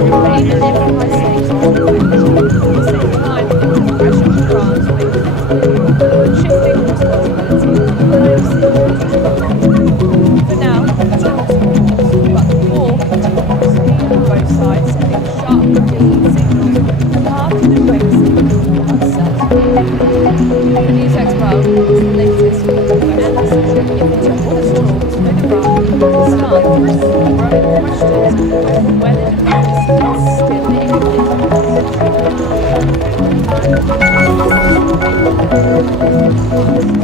Even if high stakes are defended, at the same time, pressure on Iran to make flexibility, shifting responsibility for the wider security. For now, the talks are paused, but the war continues, with both sides sending sharp and different signals, the path to diplomacy is uncertain. The News Expo is the latest from the US messaging into honest talks with Iran and Pakistan, growing questions over whether diplomacy is still incomplete.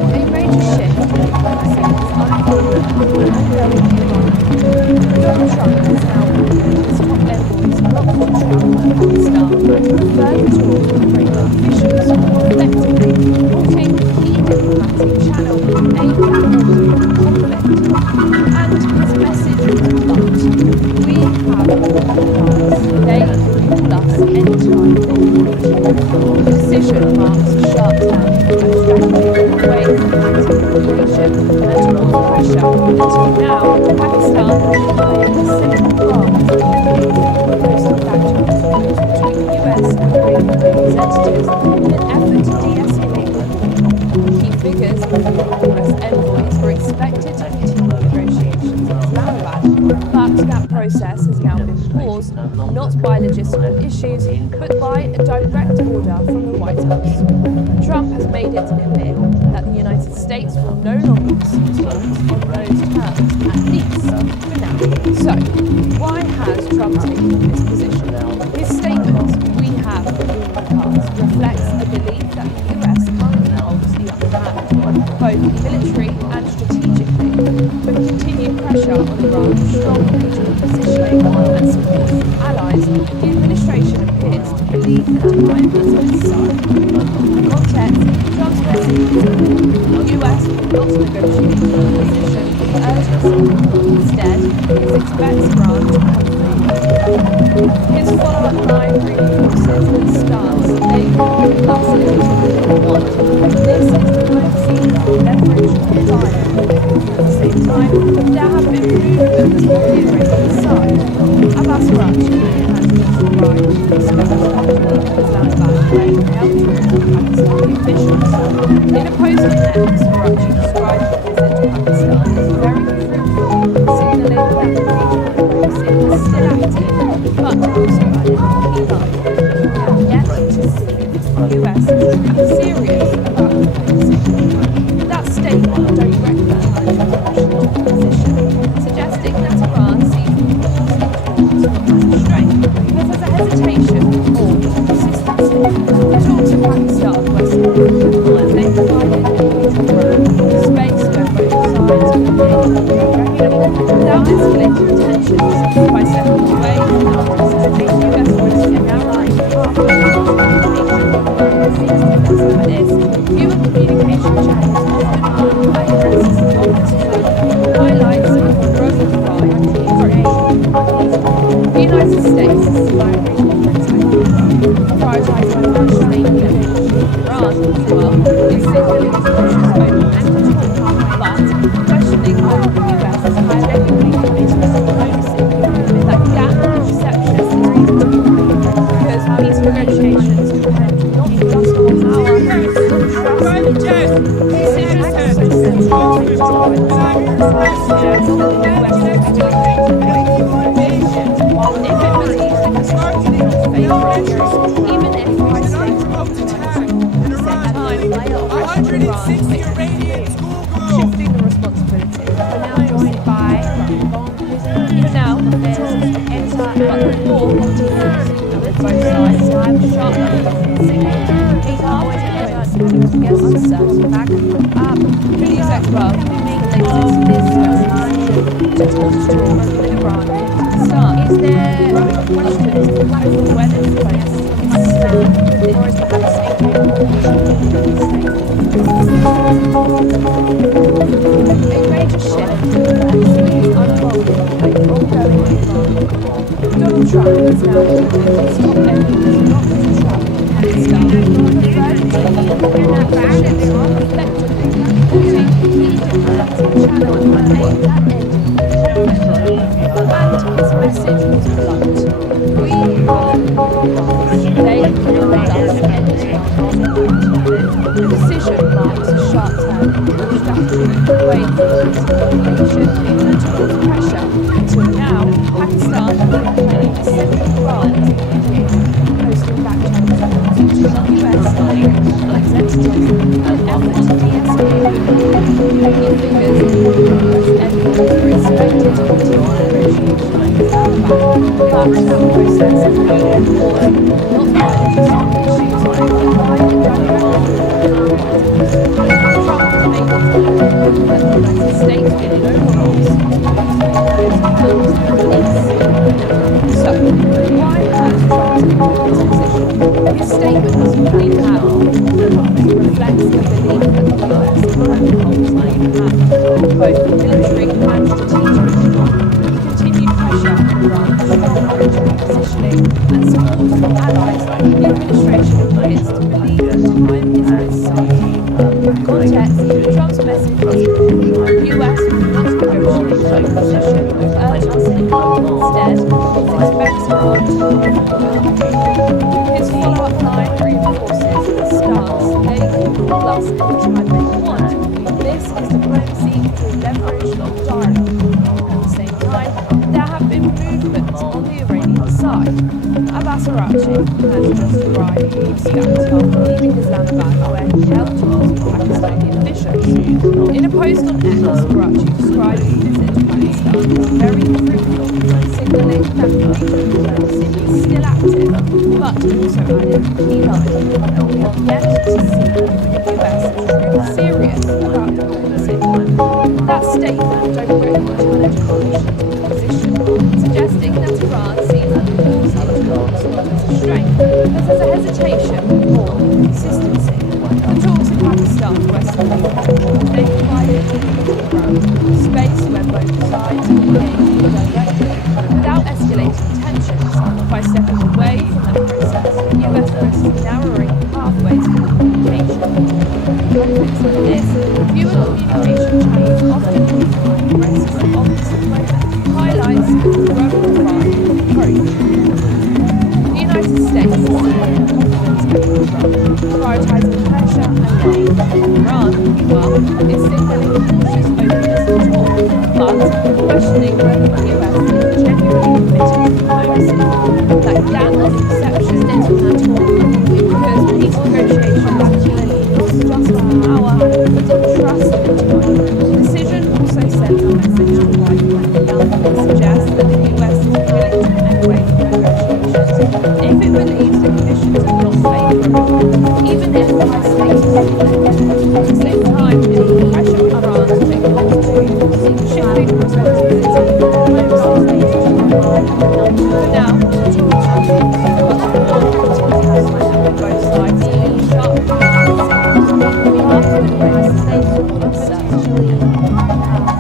A major shift in diplomacy is unfolding in ongoing Iran. Donald Trump has now ordered his top envoys not to travel to Pakistan for further talks with Iranian officials, effectively halting key diplomatic channel aimed at ending the conflict. And his message was blunt: we have all the cards. They can call us anytime they want. The decision marks a sharp turn in US strategy away from anti-proliferation and towards pressure. Until now, Pakistan has played a central role in hosting back-channel talks between US and Iranian representatives in an effort to de-escalate them. Key figures, including US envoys, were expected to continue negotiations in Islamabad, but that process has now been paused, not by logistical issues, but by a direct order from the White House. Trump has made it clear that the United States will no longer pursue talks on those terms, at least for now. So, why has Trump taken this position? His statement, "We have all the cards," reflects a belief that the US currently holds the upper hand, both military and strategically, with continued pressure on Iran's strong regional positioning and support from allies. The administration appears to believe that time is on its side. For context, Trump's message is the US will not negotiate a position with urgency. Instead, it expects Iran to come through. His follow-up line reinforces the stance they will give us anytime they want. This is diplomacy, leverage, and dialogue. At the same time, there have been movements on the Iranian side. Abbas Araghchi has just arrived in Islamabad, where he held talks with Pakistani officials. In a post on X, Araghchi described the visit to Pakistan as very fruitful, signalling that the regional diplomacy is still active, but also added key line. We have yet to see the US truly serious about diplomacy. That statement directly challenges Washington's position, suggesting that Iran sees the talks as a strength, but as a hesitation or consistency. The talks in Pakistan were significant as they provided a neutral ground, space where both sides could engage regularly without escalating tensions. By stepping away from the anticipated US risk in narrowing the path of fewer communication channels often marked by risks of disclosure, highlights the growing rise in Asian companies. The United States is collaborating with prioritizing financial aid and energy. Iran, as well, is signaling its cautious openness to talk, but questioning whether the US is highly committed to diplomacy. That gap in perception is reasonable, because peace negotiations depend not just on power, but on trust. Decisions also central to the suggests that the US is taking away from negotiations, if it believes the constructive favour, even if high stakes are determined. At the same time, layer of pressure Iran makes it clear, shifting the responsibility. For now, joined by for now, the talks enter, but the war continues. With both sides have sharply different signals. These are always against uncertain back up. The News Expo is the latest to talk with Iran and Pakistan. Is there growing questions over whether the US is still within or is perhaps taking a major shift is unfolding in ongoing Iran. Donald Trump has now ordered his top envoys not to travel to Pakistan, preferred to continue negotiations effectively, halting key diplomatic channel aimed at ending February, and his message was blunt. We are they called us anytime. The decision marks a sharp turn in strategy, away from escalation and towards pressure. Until now, Pakistan has been playing a central role as a mediator, posting back channels to the US representatives in an effort to de-escalate. Key figures include US envoys were expected to continue negotiations in Islamabad, but that process has been paused, not by logistical issues, but by the direct order of the White House. Trump has made it clear that the United States will no longer respond to terms of peace. So, why has Trump taken this position? His statements, we have reflects the belief that the US currently holds the upper hand, both military and strategic. Continued pressure on Iran, strong military positioning, and support from allies, the administration appears to believe that time is on its side. Context: Trump's message was the US will not negotiate a position of urgency. Instead, it expects Iran to his follow-up line reinforces the stance they can call us anytime they want. This is diplomacy through leverage, not dialogue. At the same time, there have been movements on the Iranian side. Abbas Araghchi has just arrived in Afghanistan, leaving Islamabad where he held talks with Pakistani officials. In a post on X, Araghchi described his visit to Pakistan as very fruitful, signalling that regional diplomacy is still active, but also added a key line that we have yet to see the US is truly serious about diplomacy. That statement directly challenged Khamenei's position, suggesting that Iran sees the pause in talks as a strength, but as a hesitation or consistency. The talks in Pakistan were significant. They provided space where both sides engaged directly without escalating tensions. By stepping away from that process, the US risks narrowing pathways for communication. Conflicts like this, fewer communication channels often define risks of disappointment, highlights the growing Iran approach. The United States prioritizing pressure and love. Iran, meanwhile, is signaling cautious openness to talk, but questioning whether the US is genuinely committed to diplomacy. That gap of perception is not because peace negotiations are clearly not just on power, but on trust and time. The decision also sends a message to wide It suggests that the US is willing to anyway negotiations if it believes the conditions are not favourable, even if the United States is at the same time, it will pressure Iran to make bold moves, shifting responsibility now to both sides taking sharp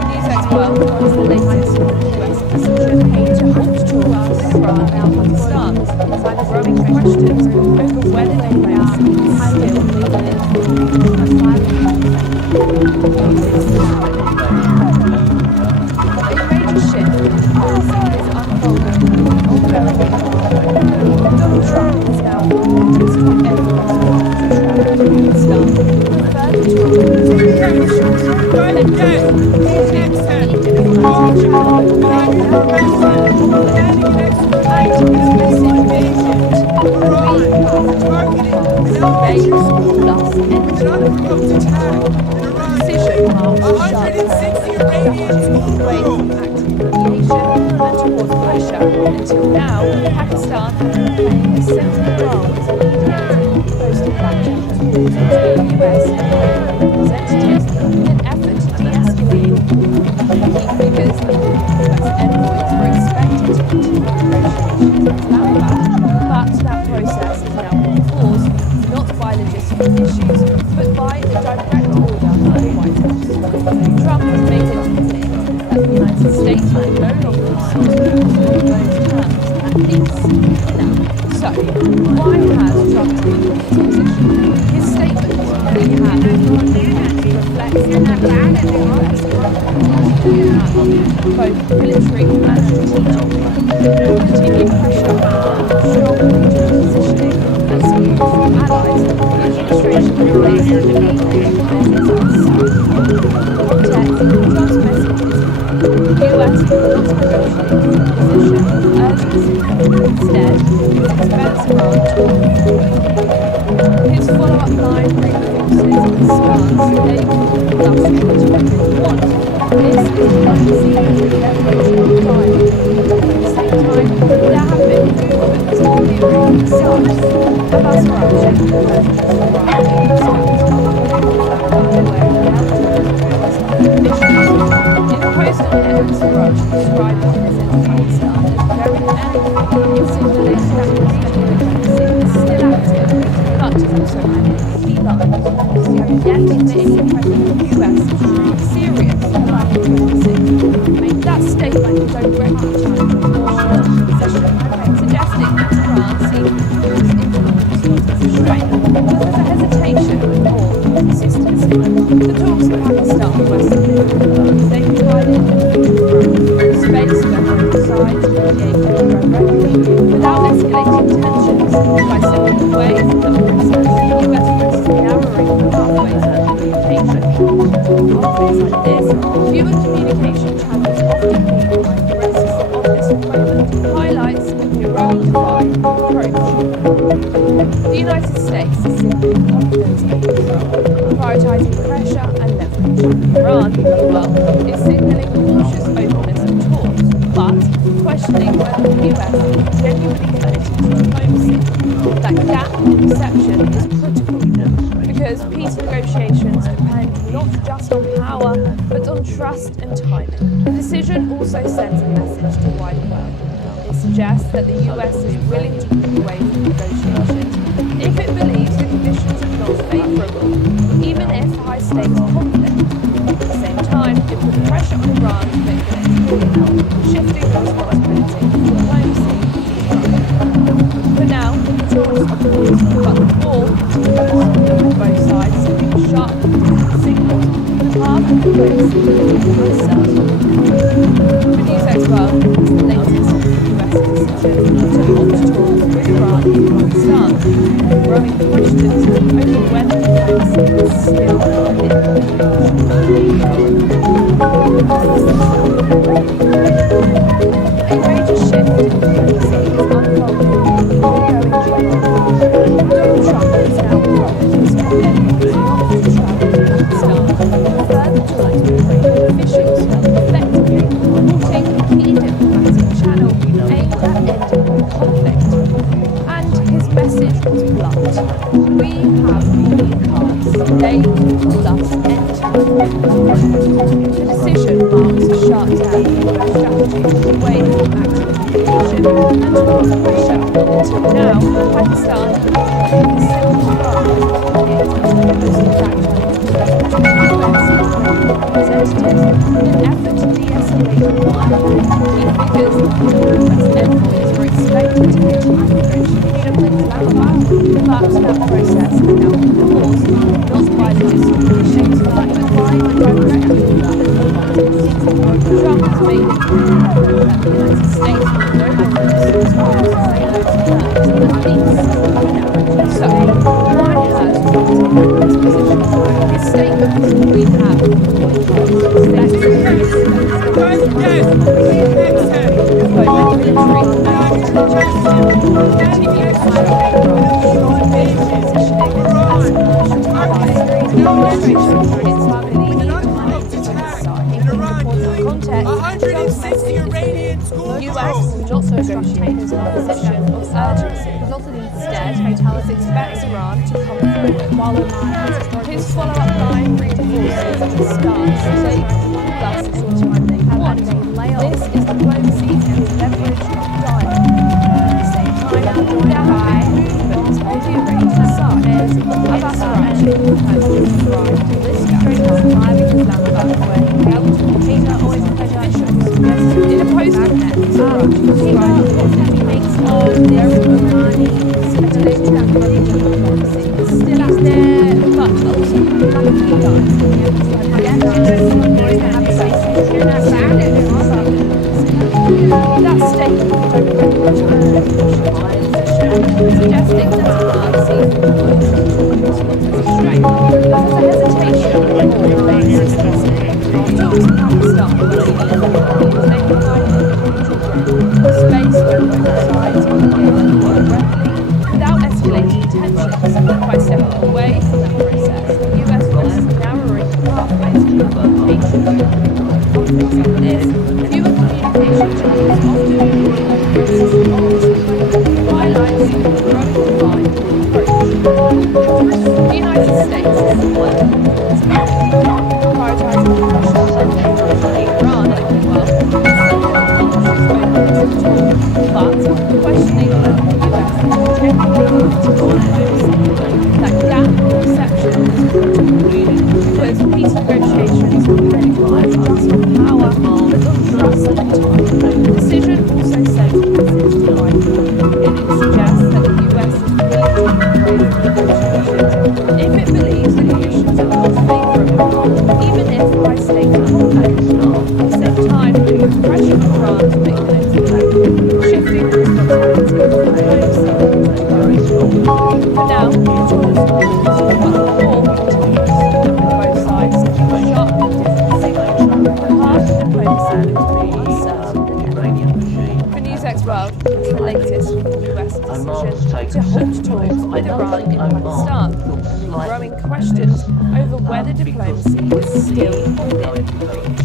News X World is the latest US decision to halt talks with Iran and Pakistan, by the growing questions over whether the US is still legally a major shift in policy is unfolding in the ongoing Donald Trump is now warning his top envoys to Pakistan, further to officials decision marks a sharp away from active mediation and towards pressure. Until now, Pakistan has been playing a central role as a mediator, posting back channels to the US and representatives in an effort to de-escalate. Key figures include US envoys were expected to continue negotiations in Islamabad, but that process is now on pause, not by logistical issues, but by the direct order of the White House. Trump has made it clear that the United States will no longer respond to those terms at peace. Now, so, why has Trump taken this position? His statement, we have reflects the US looking at both military and strategic. Continued pressure on strong regional positioning and support from allies, the administration placed the key emphasis on south. Context, Trump's message is the US will not negotiate from a position of urgency. Instead, it expects Iran to come forward. His follow-up line reinforces the stance they thus try to make want. This is diplomacy and leverage, not dialogue. At the same time, there have been movements on the Iranian side. Abbas Araghchi, the president of Iran, in a post on X, Araghchi described the visit to Pakistan as very beneficial in signaling that regional diplomacy is still active, but is also managed key lines. We have yet to see any President of the US being serious about diplomacy. That statement directly challenged Washington's position, suggesting that Iran seeks to use influence as a strength, but there's a hesitation or consistency. The talks in Pakistan were significant. They provided space where both sides mediate directly without escalating tensions by stepping away from the process. The US risks narrowing pathways of communication. Conflicts like this, human communication channels often being risks of this moment highlights the Iran-Dubai approach. The United States is signaling confidence in Israel, prioritizing pressure and leverage. Iran, meanwhile, is signaling cautious openness of talks, but questioning whether the US is genuinely committed to diplomacy. That gap in perception is critical, because peace negotiations depend not just on power, but on trust and timing. The decision also sends a message to the wider world. It suggests that the US is willing to move away from negotiations if it believes the conditions are not favourable, even if high-stakes conflict. At the same time, it puts pressure on Iran to make the next move, shifting the responsibility for diplomacy to Trump. For now, the talks are paused, but the war continues, with both sides sending sharp signals. The path of diplomacy is uncertain. The news expert is the latest US decision to halt talks with Iran and Pakistan, growing questions over whether diplomacy is still within a major shift in diplomacy is unfolding in the ongoing geopolitical. Donald Trump is now promised his top envoys not to travel to Pakistan, further ties with Iranian officials, effectively halting a key diplomatic channel aimed at ending the conflict. And his message was blunt. We have unique cards. They will thus end. The decision marks a sharp down in US strategy away from active mediation and towards pressure. Until now, Pakistan has been the second part of representatives in an effort to de-escalate the conflict. Key figures and US envoys were expected to continue negotiation with Islamabad, but that process has now been paused, not by the issues, but by direct Trump has made it clear that the United States will no longer discuss terms at least so, why has Trump taken this position? His statement, we have negotiate his position of urgency. Instead, Hotels expects Iran to come forward, while his follow-up line reinforces the stance they thus enjoy want. This is diplomacy and leverage, not dialogue. At the same time, there have been movements on the Iranian side. Abbas Araghchi has described this capital arriving in Islamabad where he held Peter always officials. In a post on X, Araghchi described what he makes of their Iranian still out there, but also That statement directly challenged suggesting that Tehran sees the proposal as a strength, but there's a hesitation or consistency. Talks in Pakistan were leading, they provided space where both sides can engage directly without escalating tensions. By stepping away from that process, the US risks narrowing pathways to implementation. Conflicts like this, fewer communication channels often highlights the growing divide in approach. The United States is prioritising pressure and Iran, well, but questioning whether the US genuinely that gap in perception is critical because peace negotiations depend not just on power but on trust and time. The decision also sends a message to Biden. It suggests that the US is willing to engage in negotiations if it believes the conditions are more favourable, even if by stating conflict. At the same time, pressure on Iran to make things better, shifting responsibility to diplomacy. For now, the talks but the war continues, with both sides sending sharply different signals. The path to diplomacy looks more uncertain than ever. For NewsX World, it's the latest from the US decision to halt talks with Iran in Pakistan, and growing questions over whether diplomacy is still within reach.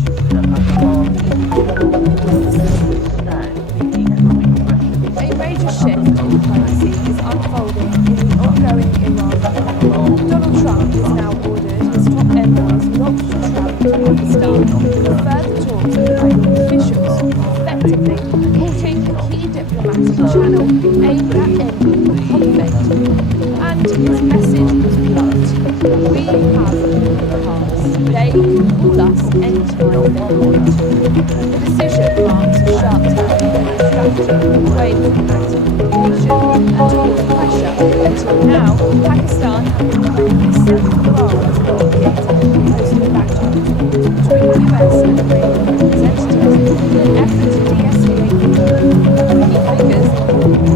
A major shift in diplomacy is unfolding in the ongoing Iran war. Donald Trump has now ordered his top envoys not to travel to Pakistan for further talks with local officials, effectively halting the key diplomatic channel aimed at ending the conflict. And his message was blunt: we have all the cards. They can call us anytime they want. The decision marks a sharp turn in strategy away from active communication and towards pressure. Until now, Pakistan had been playing a central role as a mediator, hosting back-to-back talks between the US and Iranian representatives in an effort to de-escalate the war. Key figures,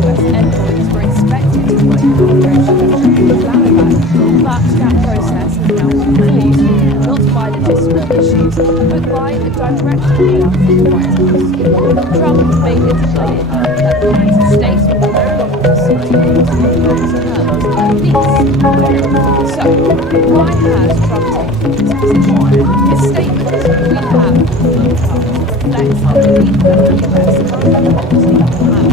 US envoys were expected to continue negotiations with Islamabad, but that process has now been paused, not by logistical issues, but by a direct order from the White House. Trump has made it clear that the United States will no longer pursue talks on those terms, at least. So, why has Trump taken this position? His statement, "We have all the cards," reflects a belief that the US currently holds the upper hand,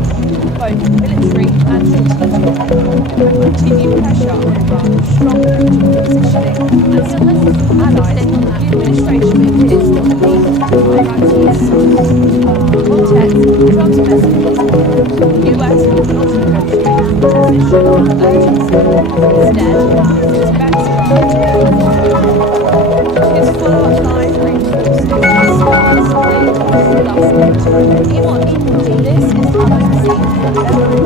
both military and strategic, and continued pressure on Iran's strong regional positioning and support from allies. The administration appears to believe that the context, Trump's message is the US will not negotiate a position of urgency. Instead, it expects Iran to his follow-up line reinforces his stance made last winter. This is unforeseen leverage ceasefire,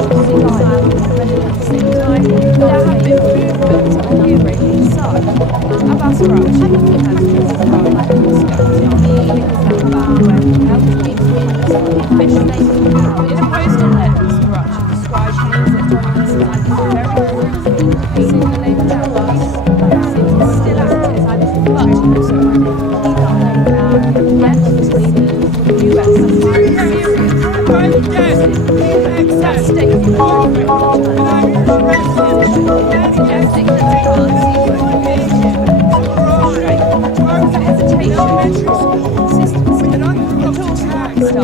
but at the same time, there have been movements on the Iranian side. Abbas Araghchi has visited Moscow and Islamabad, where he helped meet with officials. In a post on X, Araghchi described his visit as very fruitful, signaling that Abbas is still active, but also yet to lead the US that statement suggesting that Tehran sees the hesitation, consistency, and talks in Pakistan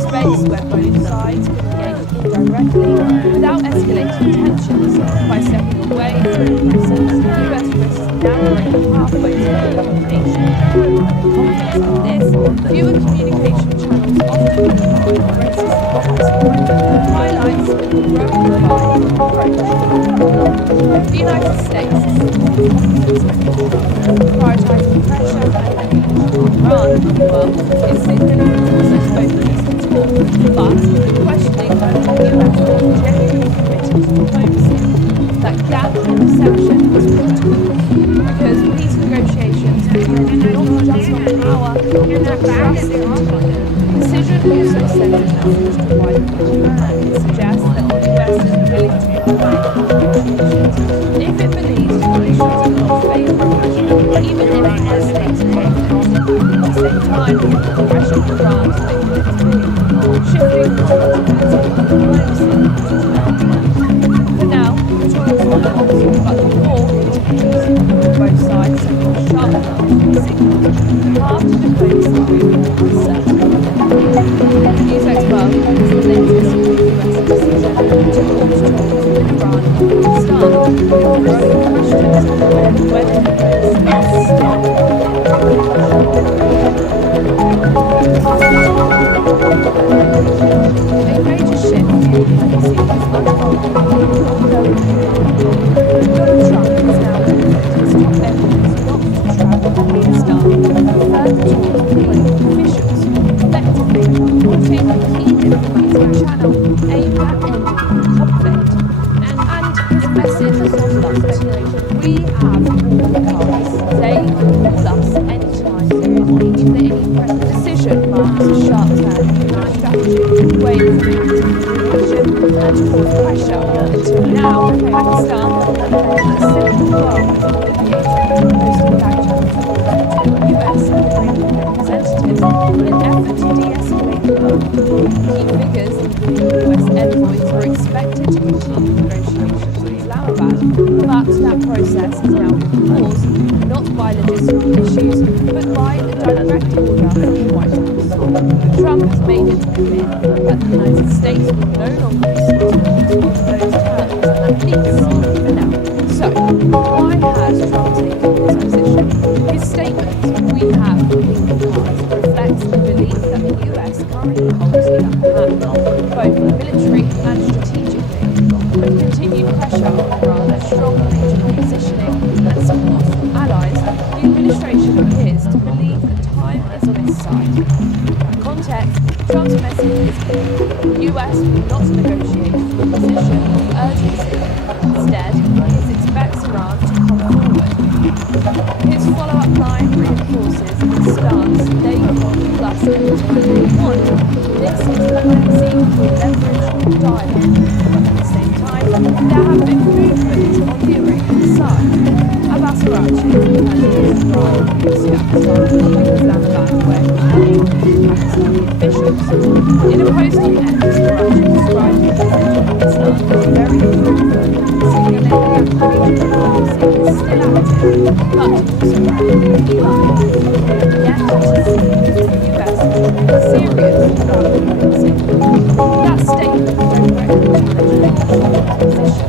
space where both sides can engage indirectly without escalating tensions. By stepping away from the process, the US risks narrowing the pathway to implementation. Conflicts like this, fewer communication channels often raises highlights the growing divide in approach. The United States is prioritising pressure and Iran, well, is signaling forces focused on talk, but questioning whether the US is genuinely committed to diplomacy. That that gap in perception is critical because peace negotiations depend not just on power, but on trust and time. The decision also sends a message to wider world and suggests that the US is willing to provide negotiations if it believes conditions are not favourable, even if the states conflict. At the same time, the pressure on Iran to make it clear, shifting responsibility from diplomacy to development. For now, the talks are hot, but the war continues. Both sides send off sharp signals. The path to diplomacy remains uncertain. The news expert is the latest US decision to launch talks with Iran and Pakistan, with growing questions on whether diplomacy is still a major shift in diplomacy is unfolding in the ongoing Iran war. Donald Trump is now moving to stop efforts not to travel to Pakistan for further talks with local officials, effectively halting a key diplomatic channel aimed at ending the conflict. And his message was blunt. We have all the cards. They can call us anytime they want. The decision marks a sharp turn in our strategy, away from active coordination and towards pressure. Until now, Pakistan has played a central role as a mediator, hosting back channels for US and Iranian representatives in an effort to de-escalate the war. Key figures, including US envoys, were expected to continue negotiations with Islamabad, but that process has now been paused, not by logistical issues, but by a direct order from the White House. Trump has made it clear that the United States will no longer pursue talks on those terms, at least for now. So, why has Trump taken this position? His statement, "We have legal cards," reflects the belief that the US currently holds the upper hand, both military and strategically, with continued pressure on Iran, strong regional positioning and support from allies. The administration appears to believe that time is on its side. In that context, Trump's message is clear. The US will not negotiate from a position of urgency. Instead, it expects Iran to come forward. His follow-up line reinforces his stance. They can call us anytime they want. This is diplomacy with leverage and dialogue. But at the same time, there have been movements on the Iranian side. Abbas Araghchi, who has used Iran against Pakistan, Islamabad, where he met Pakistani officials. In a post on X, Araghchi described the visit to Pakistan as very fruitful, signaling that regional diplomacy is still active, but also rapidly declining. Yet to see if the US is serious about diplomacy. That statement directly challenged Washington's position,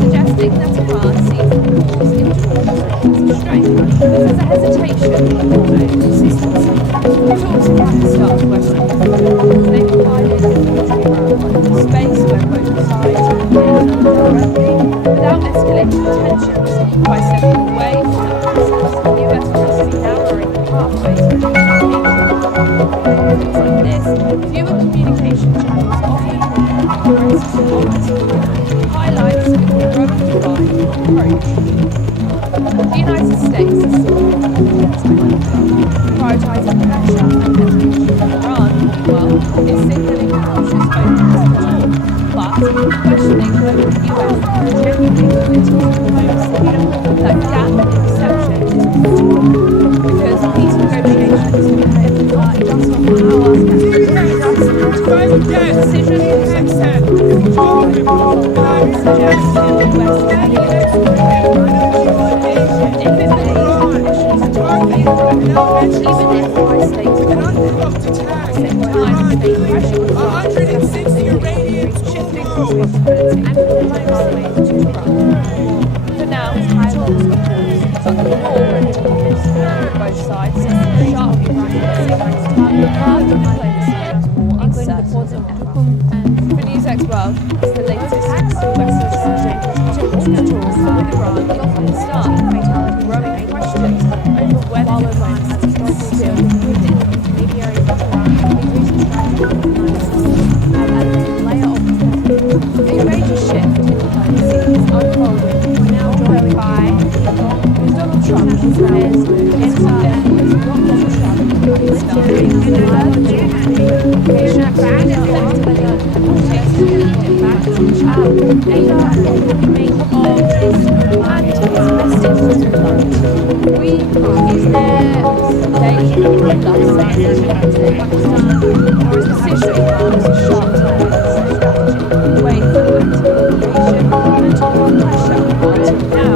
suggesting that Iran sees the pause in talks as a strength, but as a hesitation, no consistency. The talks in Pakistan's western border, they provided a military ground, a space where both sides could live directly without escalating tensions. By stepping away from that process, the US risks narrowing the pathways for negotiation. Conflicts like this, fewer communication channels often progress diplomatically, highlights a growing divide in approach. The United States is still prioritising pressure and escalation. Iran, meanwhile, is signalling cautious openness to talk, but questioning whether the US is genuinely committed to diplomacy. That gap in perception is critical, because peace negotiations depend not just on power, but trust and time. The decision also suggests that the US is leading if it believes conditions are not favourable, even if my states are at the same time, they pressure on shifting responsibility and diplomacy to Iran. For now, talks are paused, but the war continues. Both sides send sharply reducing the path to diplomacy is more uncertain than ever. For NewsX World, it's the latest US decision to launch talks with Iran and Pakistan, growing questions over whether diplomacy is still needed. A major shift in diplomacy aimed at aiming of this and his message was blunt. We is there they love saying Pakistan or his decision was a sharp turn strategy way forward to Asian and to more pressure until now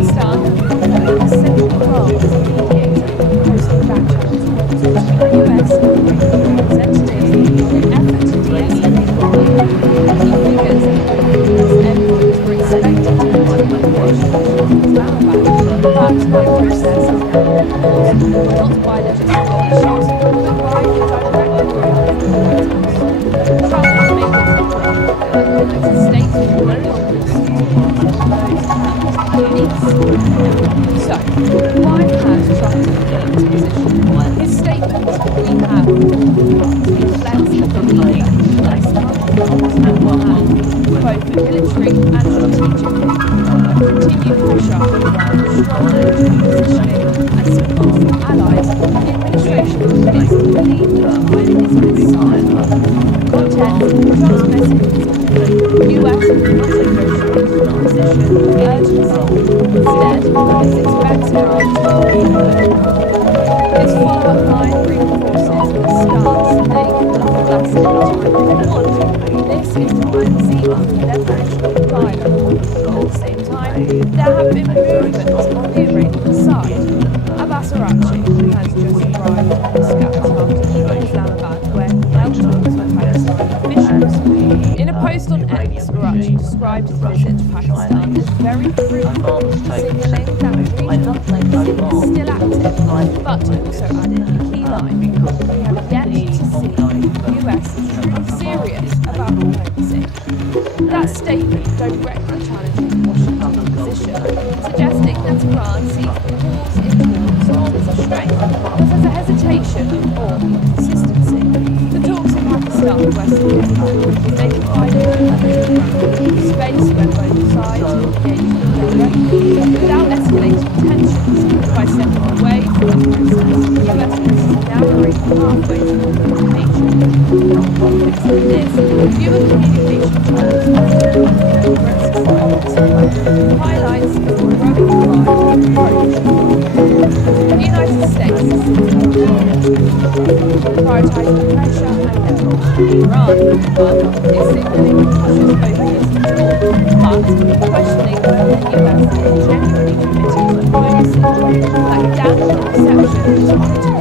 Pakistan playing a central role as a mediator posting back channels between the US and representatives in an effort to de-escalate the war. Key figures include US envoys were expected to continue negotiations with Islamabad, but that process is now on pause, not by logistical issues, but by the direct order of the White House. Trump has made it clear that the United States will no longer concede on those terms, at least now. So, why has Trump taken this position? His statement, "We have all the parts," reflects the belief that Islam will have both military and strategically continued pressure on Iran, strong military positioning and support from allies. The administration is to believe the time is beside. Context: Trump's message is clear. The US will not negotiate from a position of urgency. Instead, it expects Iran to move. This follow-up line reinforces the stance they call classic time they want. This is diplomacy of leverage dialogue. At the same time, there have been movements on the Iranian side. Abbas Araghchi has just arrived in Muscat after leaving Islamabad, where he held talks with Pakistani officials. In a post on X, Araghchi described his visit to Pakistan as very fruitful, signalling that regional diplomacy is still active, but also added a key line: "We have yet to see the US is truly serious about diplomacy." That statement directly challenges Washington's position, suggesting that Iran sees the pause in talks not as a strength, but as a hesitation or inconsistency. The talks in Pakistan were significant as they provided space where both sides could engage directly without escalating tensions. By stepping away from the process, the US risks narrowing pathway to implementation. Context like this, fewer communication channels and risks highlights the growing divide approach. The United States is prioritizing pressure and leverage. Iran, but is signaling cautious openness to talk, but questioning whether the US is genuinely committed to diplomacy. Like that perception is critical,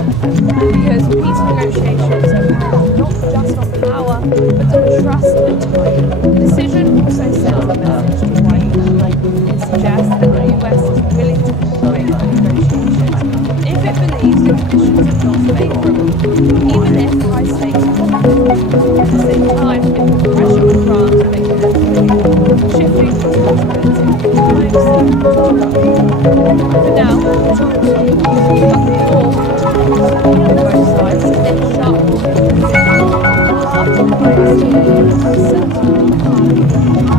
because peace negotiations are not just on power, but on trust and time. The decision also sends a message to White House. It suggests that the US is willing to cooperate with negotiations if it believes the conditions are not favourable, even if high stakes conflict. At the same time, it puts pressure on Iran to make an escalate, shifting responsibility from diplomacy to Trump. For now, talks on pause, but the war continues, with both sides in sharp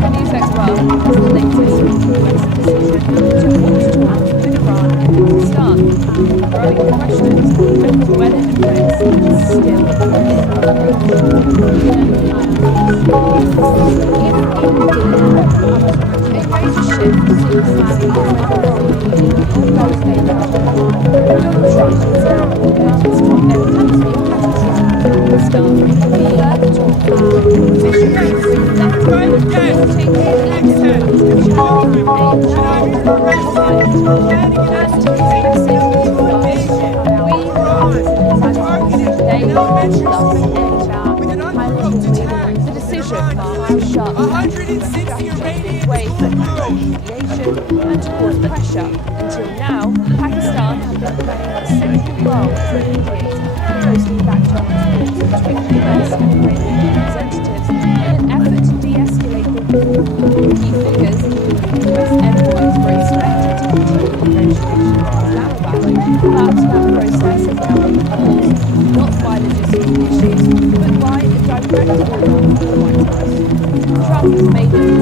The News Expert has the latest US decision to halt talks with Iran and Pakistan, growing questions over whether diplomacy is still a major shift seems to be Donald Trump is now announcing evidence of Pakistan via the talk position the decision marks a sharp way for mediation and to cause pressure. Until now, Pakistan had been playing a central role as a mediator, posting back channels between the US and Iranian representatives in an effort to de-escalate the war. Key figures, including US envoys, were expected to continue negotiations with Islamabad, but that process is now on pause, not by logistical issues, but by a direct order from the White House. Trump has made it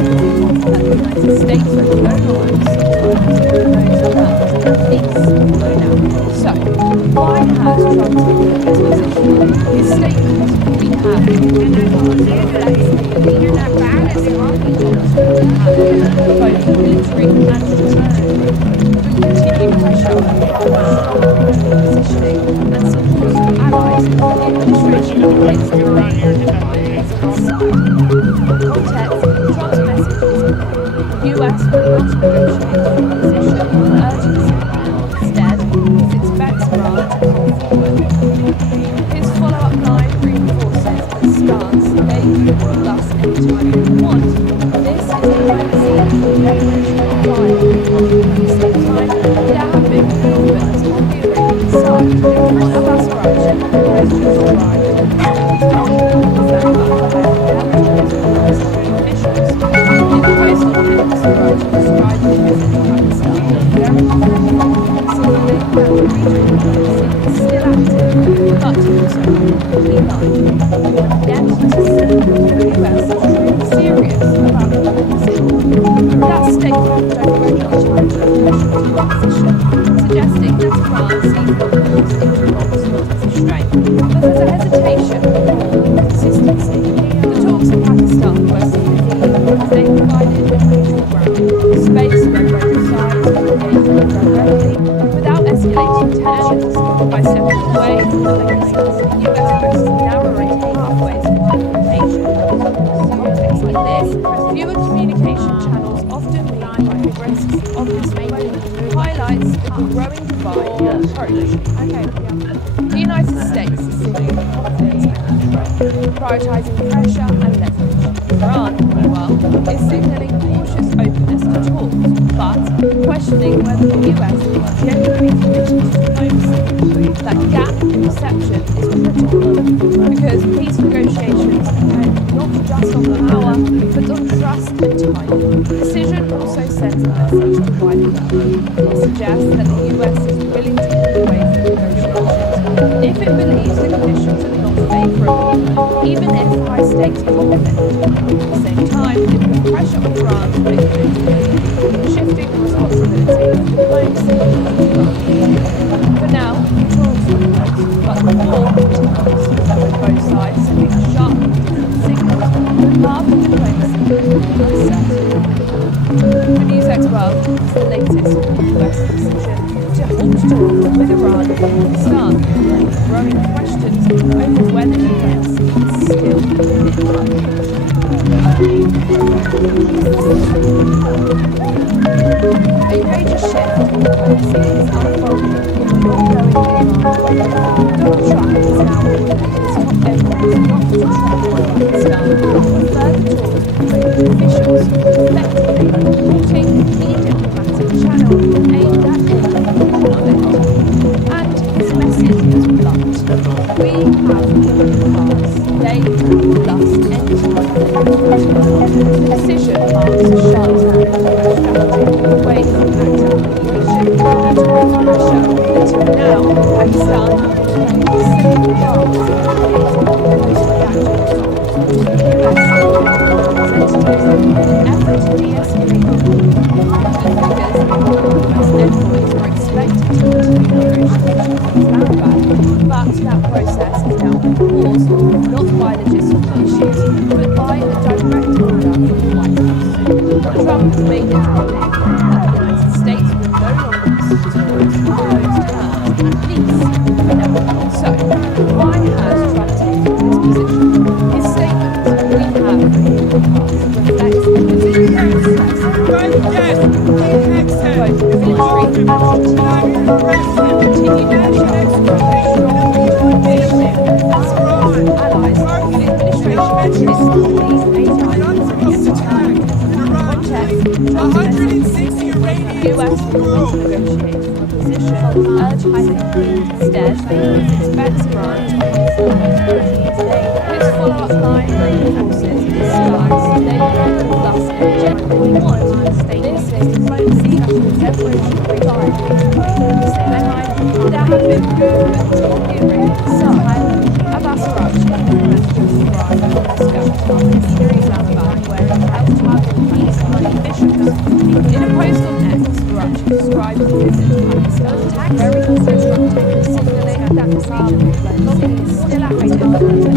its side. The context of Trump's message is clear. The US will not negotiate from a position of urgency. Instead, it expects Iran to come forward. His follow-up line reinforces the stance they will thus anytime they want. This is diplomacy and declaration of dialogue. At the same time, there have been movements on the Iranian side. Abbas Araghchi has just arrived at the officials. In the post on X, Araghchi described the president of Pakistan very friendly, signaling that the regional diplomacy is still active, but also completely live. We have yet to see the US truly serious about diplomacy. That statement directly challenged the officials' position, suggesting that Iran sees the wars into bombs not as a strength, but as a hesitation or consistency. The talks in Pakistan were significant as they provided a neutral ground, space where both sides could engage directly without escalating tensions. By stepping away from the legacies, the US risks narrowing pathways for confrontation. In contexts like this, fewer communication channels often mean higher risks. Of this moment highlights the growing divide in approach. The United States is signaling confidence and control, prioritizing pressure and leverage. Iran, meanwhile, is signaling cautious openness to talks, but questioning whether the US is genuinely committed to diplomacy. That gap in perception is critical, because peace negotiations depend not just on power, but on trust and time. The decision also sends a message to the wider world. It suggests that the US is willing to move away from negotiations if it believes the conditions are not favourable, even if high-stakes conflict. At the same time, it puts pressure on Iran to make accountability, shifting the responsibility of diplomacy to Iran. For now, talks are close, but the war continues, with both sides sending sharp signals that path of diplomacy is uncertain. For NewsX World is the latest US decision to halt talks with Iran and Pakistan, growing questions over whether the US is still a major shift in diplomacy is unfolding in the ongoing Iran war. Donald Trump is now ordering his top envoys not to travel to Pakistan for further talks with Iranian officials, effectively halting key diplomatic channel aimed at ending the conflict. And his message is blunt. We have given cards. They will thus end the conflict. The decision marks a sharp turn in the US strategy away from active mediation and towards pressure. Until now, Pakistan has been playing the second part in creating the most reactive response to the US representatives in an effort to de-escalate the war. Key figures include US envoys are expected to continue negotiations in Islamabad, but that process is now on pause, not by logistical issues, but by a direct order from the White House. Trump has made it clear that the United States will no longer pursue talks on those terms, at least for now. So, why has Trump taken this position? His statement, "We have the cards," reflects the continued success of both military and strategic continued pressure from strong regional leadership and support from allies. The administration insists these 8 items against Tehran. Context, Trump's message, the US will not negotiate from a position of urgency. Instead, it expects Iran to come forward. His follow-up line reinforces his stance. They will thus genuinely want this is diplomacy and leverage directly. At the same time, there have been movements on the Iranian side. Abbas Araghchi has just arrived on the scout in Islamabad, where he held target peace officials. In a post on X, Araghchi described the visit to Pakistan very constructive, signaling that the regional diplomacy is still active, but also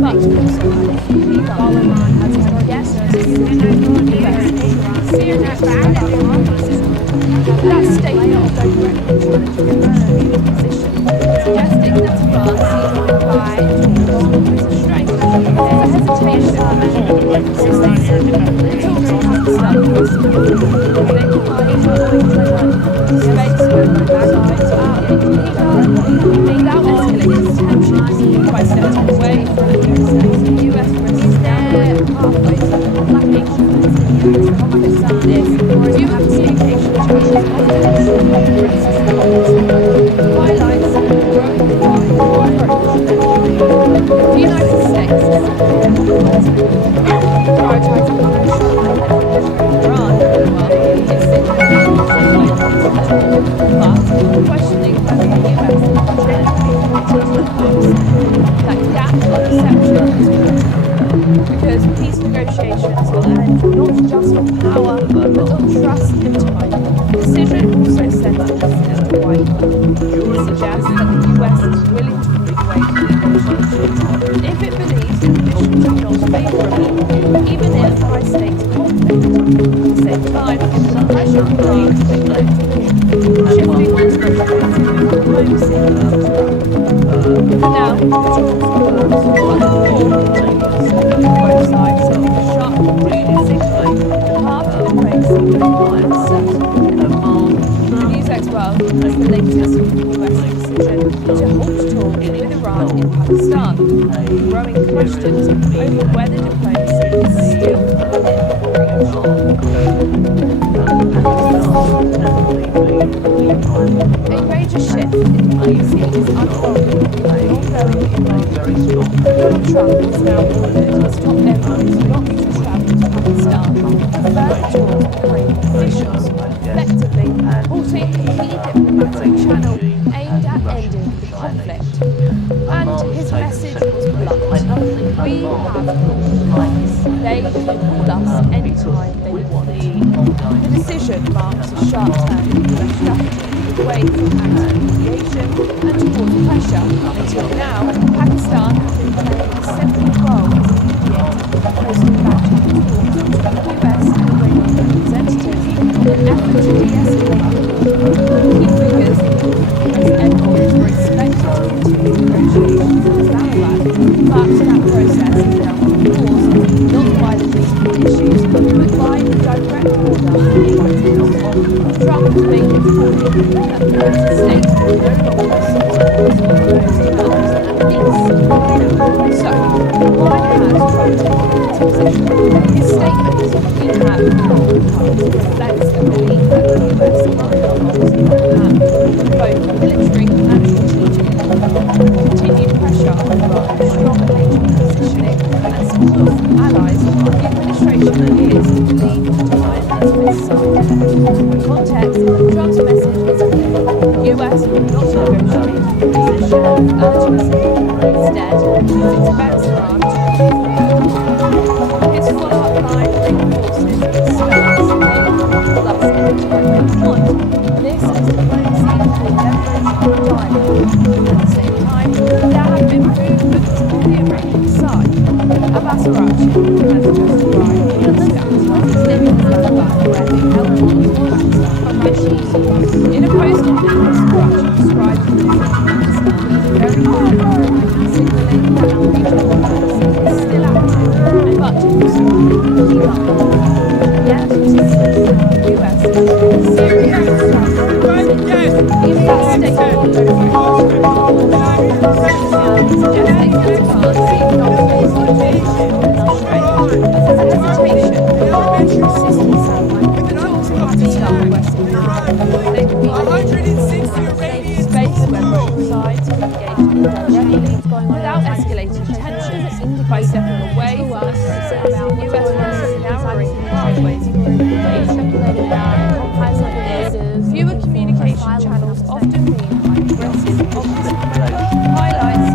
completely live. Has not yet serious that statement directly challenging Iranian position, suggesting that Iran sees the conflict as a strength. There's a hesitation consistency. The talks in Pakistan were significant. They provided a point to work, space where both sides are engaged without escalating tensions by stepping away from the USA. The US risks their pathways lacking confidence in this. Due to communication challenges often ensure highlights the growing divide approach. The United States is prioritising Iran, is but questioning whether the US genuinely committed that gap of perception is broken. Because peace negotiations depend not just on power, but on trust and time. The decision also sends a message to White House. It suggests that the US is willing to move away from negotiations if it believes the conditions are not favourable, even if high-stakes conflict. At the same time, the pressure on Iran to make shifting its diplomacy into Trump. Now, the talks both sides are sharp signaling the path to democracy are uncertain. The news as well as the latest US decision to halt talks with Iran in Pakistan, growing questions over whether diplomacy is still a major shift in diplomacy is unfolding in the ongoing Iran. Donald Trump has now ordered his top envoys not to travel to Pakistan for further talks with Iranian officials, effectively halting the key diplomatic channel aimed at ending the conflict. And his message was blunt. We have rights. They can call us anytime they want. The decision marks a sharp turn in US strategy away from active mediation and towards pressure. Until now, Pakistan has been playing a central role as a mediator, hosting back-channel talks between the US and Iranian representatives in an effort to de-escalate the war. Key figures, as envoys, were expected to continue negotiations in Islamabad, but that process is now on pause, not by the dispute issues, but by the direct order from the White House. Trump has made it clear that the United States will no longer support those terms at peace. So, why has Trump taken this position? His statement, "We have no cards," reflects a belief that the US unlocks the roadmap, both military and strategic. Continued pressure on Iran, strong military positioning, and support from allies, the administration appears to believe the time is this side. In context, Trump's message is clear. The US will not negotiate the position of urgency. Instead, it expects Iran to his follow-up line reinforces the stance they plus integral point. This is diplomacy for leverage dialogue. At the same time, there have been movements on the Iranian side. Abbas Araghchi has just arrived in Istanbul, in Islamabad, where he held talks with officials. In a post on Twitter, Araghchi described the visit to Pakistan as very important, signaling that regional diplomacy is still active, but also heating up. Yet, the US is serious in that statement, suggesting that Iran may not face the enough strength as a hesitation or insistence that the talks in Pakistan were significant. They could be 160 Iranian space where both sides can engage indirectly without escalating tensions by stepping away from the process. US forces narrowing pathways for engagement. Fewer communication channels often mean aggressive opposite highlights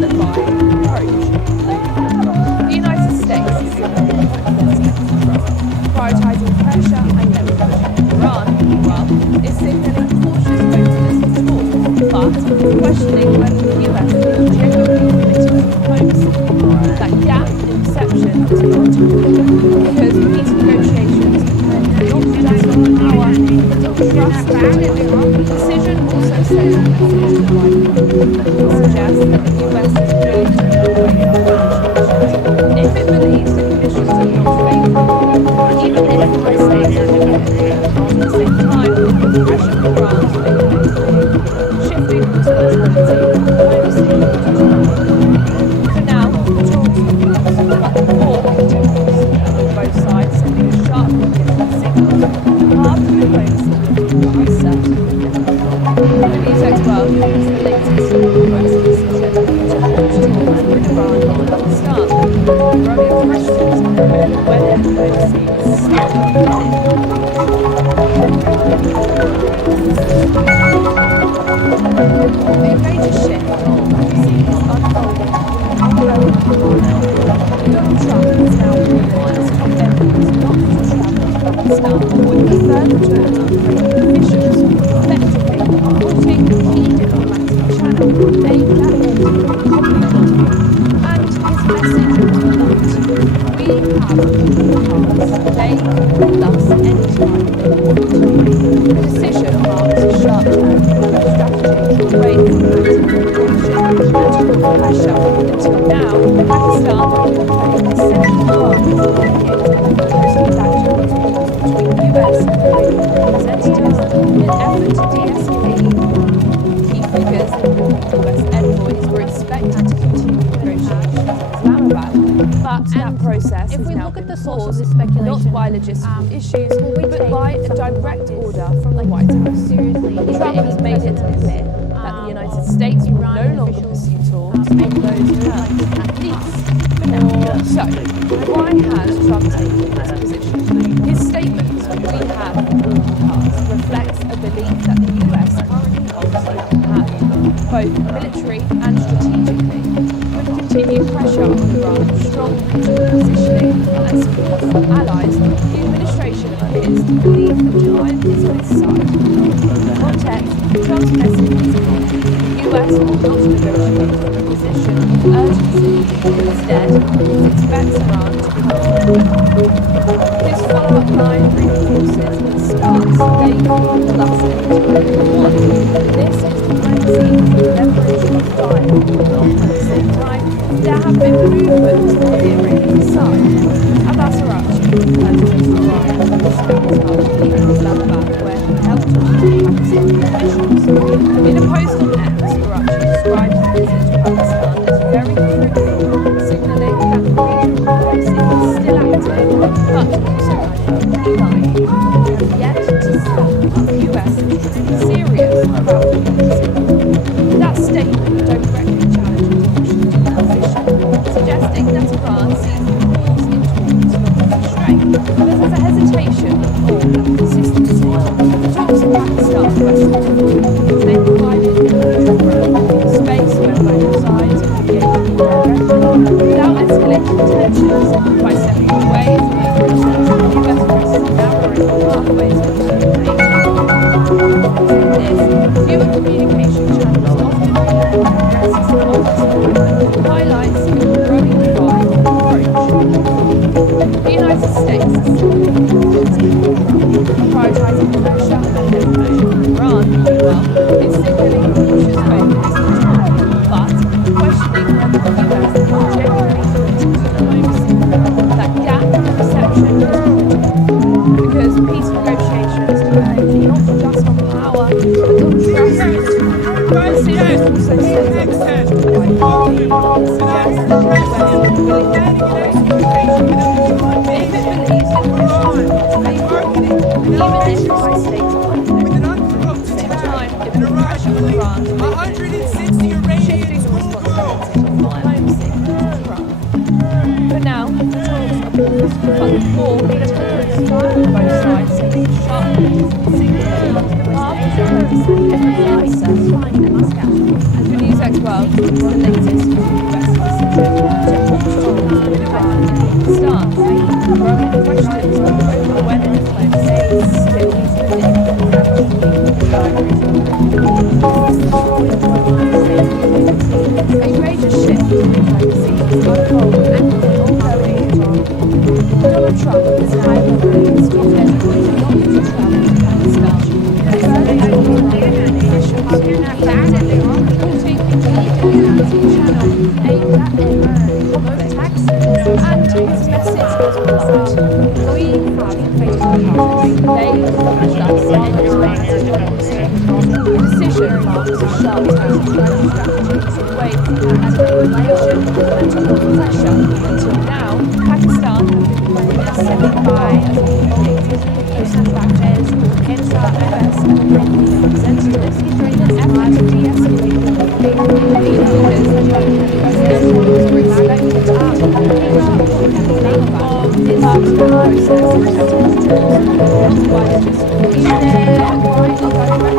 the growing divide approach. The United States is prioritising pressure and leverage. Iran, meanwhile, is signalling cautious openness to talk, but questioning whether the US is genuinely committed to diplomacy. That gap in perception is not because peace negotiations depend not just on power, but on trust and the decision also sends a message to the White House. It suggests that the US is willing to move away from negotiations if it believes the diplomacy is still a major shift is unfolding ongoing now. Donald Trump has now realised top envoys not to travel to Pakistan with the further talk of officials, effectively halting key diplomatic channel aimed at ending conflict. And his message was blunt: we have all the cards, they can thus any time they want. The decision marks a sharp turn in the strategy away from anti-coalition and towards pressure. Until now, Pakistan had been playing a central role in mediating post-bilateral talks between US and Iranian representatives in an effort to de-escalate. Key figures, US envoys, were expected to continue negotiations in Islamabad, but that process has now been paused, not by logistical issues, but by a direct order from the White House. Trump has made it clear that the United States will no longer pursue talks on those terms, at least for now. So, why has Trump taken this position? His statement, "We have all the cards," reflects a belief that the US currently holds the upper hand, both military and strategically. With continued pressure on Iran, strong regional positioning and support from allies, the administration appears to believe that time is on its side. In context, Trump's message is clear: the US will not negotiate from a position of urgency. Instead, it expects Iran to come to an agreement. His follow-up line reinforces its stance: they can thus any time they want. This is diplomacy leverage of dialogue. At the same time, there have been movements on the Iranian side. Abbas Araghchi has just arrived at Islamabad, where he helped to meet Pakistani officials. In a post on X, Araghchi described the visit to Pakistan as very fruitful, signalling that the regional diplomacy is still active, but also adding a line: we have yet to stop the US being serious about the policy. That statement directly challenges Washington's position, suggesting that Iran sees the pause in talks not as a strength, but as a hesitation or consistency. Talks in Pakistan question they provided a neutral ground, a space where both sides could engage indirectly without escalating tensions. By stepping away from the process, the US risks narrowing pathways to communication. Newer communication channels often addresses policy, highlights the growing divide approach. The United States is prioritizing pressure and leverage. Iran, meanwhile, is signaling cautious openness to talk, but questioning whether the US is genuinely committed to diplomacy. That gap in perception is critical, because peace negotiations depend not just on power, but on trust and decisions also send a message to the wider community that suggests that the US is willing to cooperate with Beijing if it believes that conditions are not favorable, even if by stating conflict. At the same time, it will pressure Iran to make an improvement, shifting the responsibility of diplomacy to Iran. For now, the talks are paused, but the war continues on both sides, sending sharp signals after the FBI certifying in Moscow. And for NewsX World, the latest from the US decision to halt talks with Iran and Pakistan, growing questions over whether diplomacy still needs to be a major shift in diplomacy is unfolding and ongoing. Donald Trump has now removed his top envoys not to travel to Pakistan. Further coordinating officials effectively halting the diplomatic channel aimed at ending conflict. And his message was blunt: we have fatal cards, they and thus any time to diplomacy. The decision marks a sharp turn in strategies away from anti-coalition and towards pressure. Until now, Pakistan have been playing a semi-by as mediated post-affairs intra-US and Iranian representatives in an effort to de-escalate the conflict. Because the US envoys were expected to meet Islamabad, This process is tools, not biologists. Is there right or direct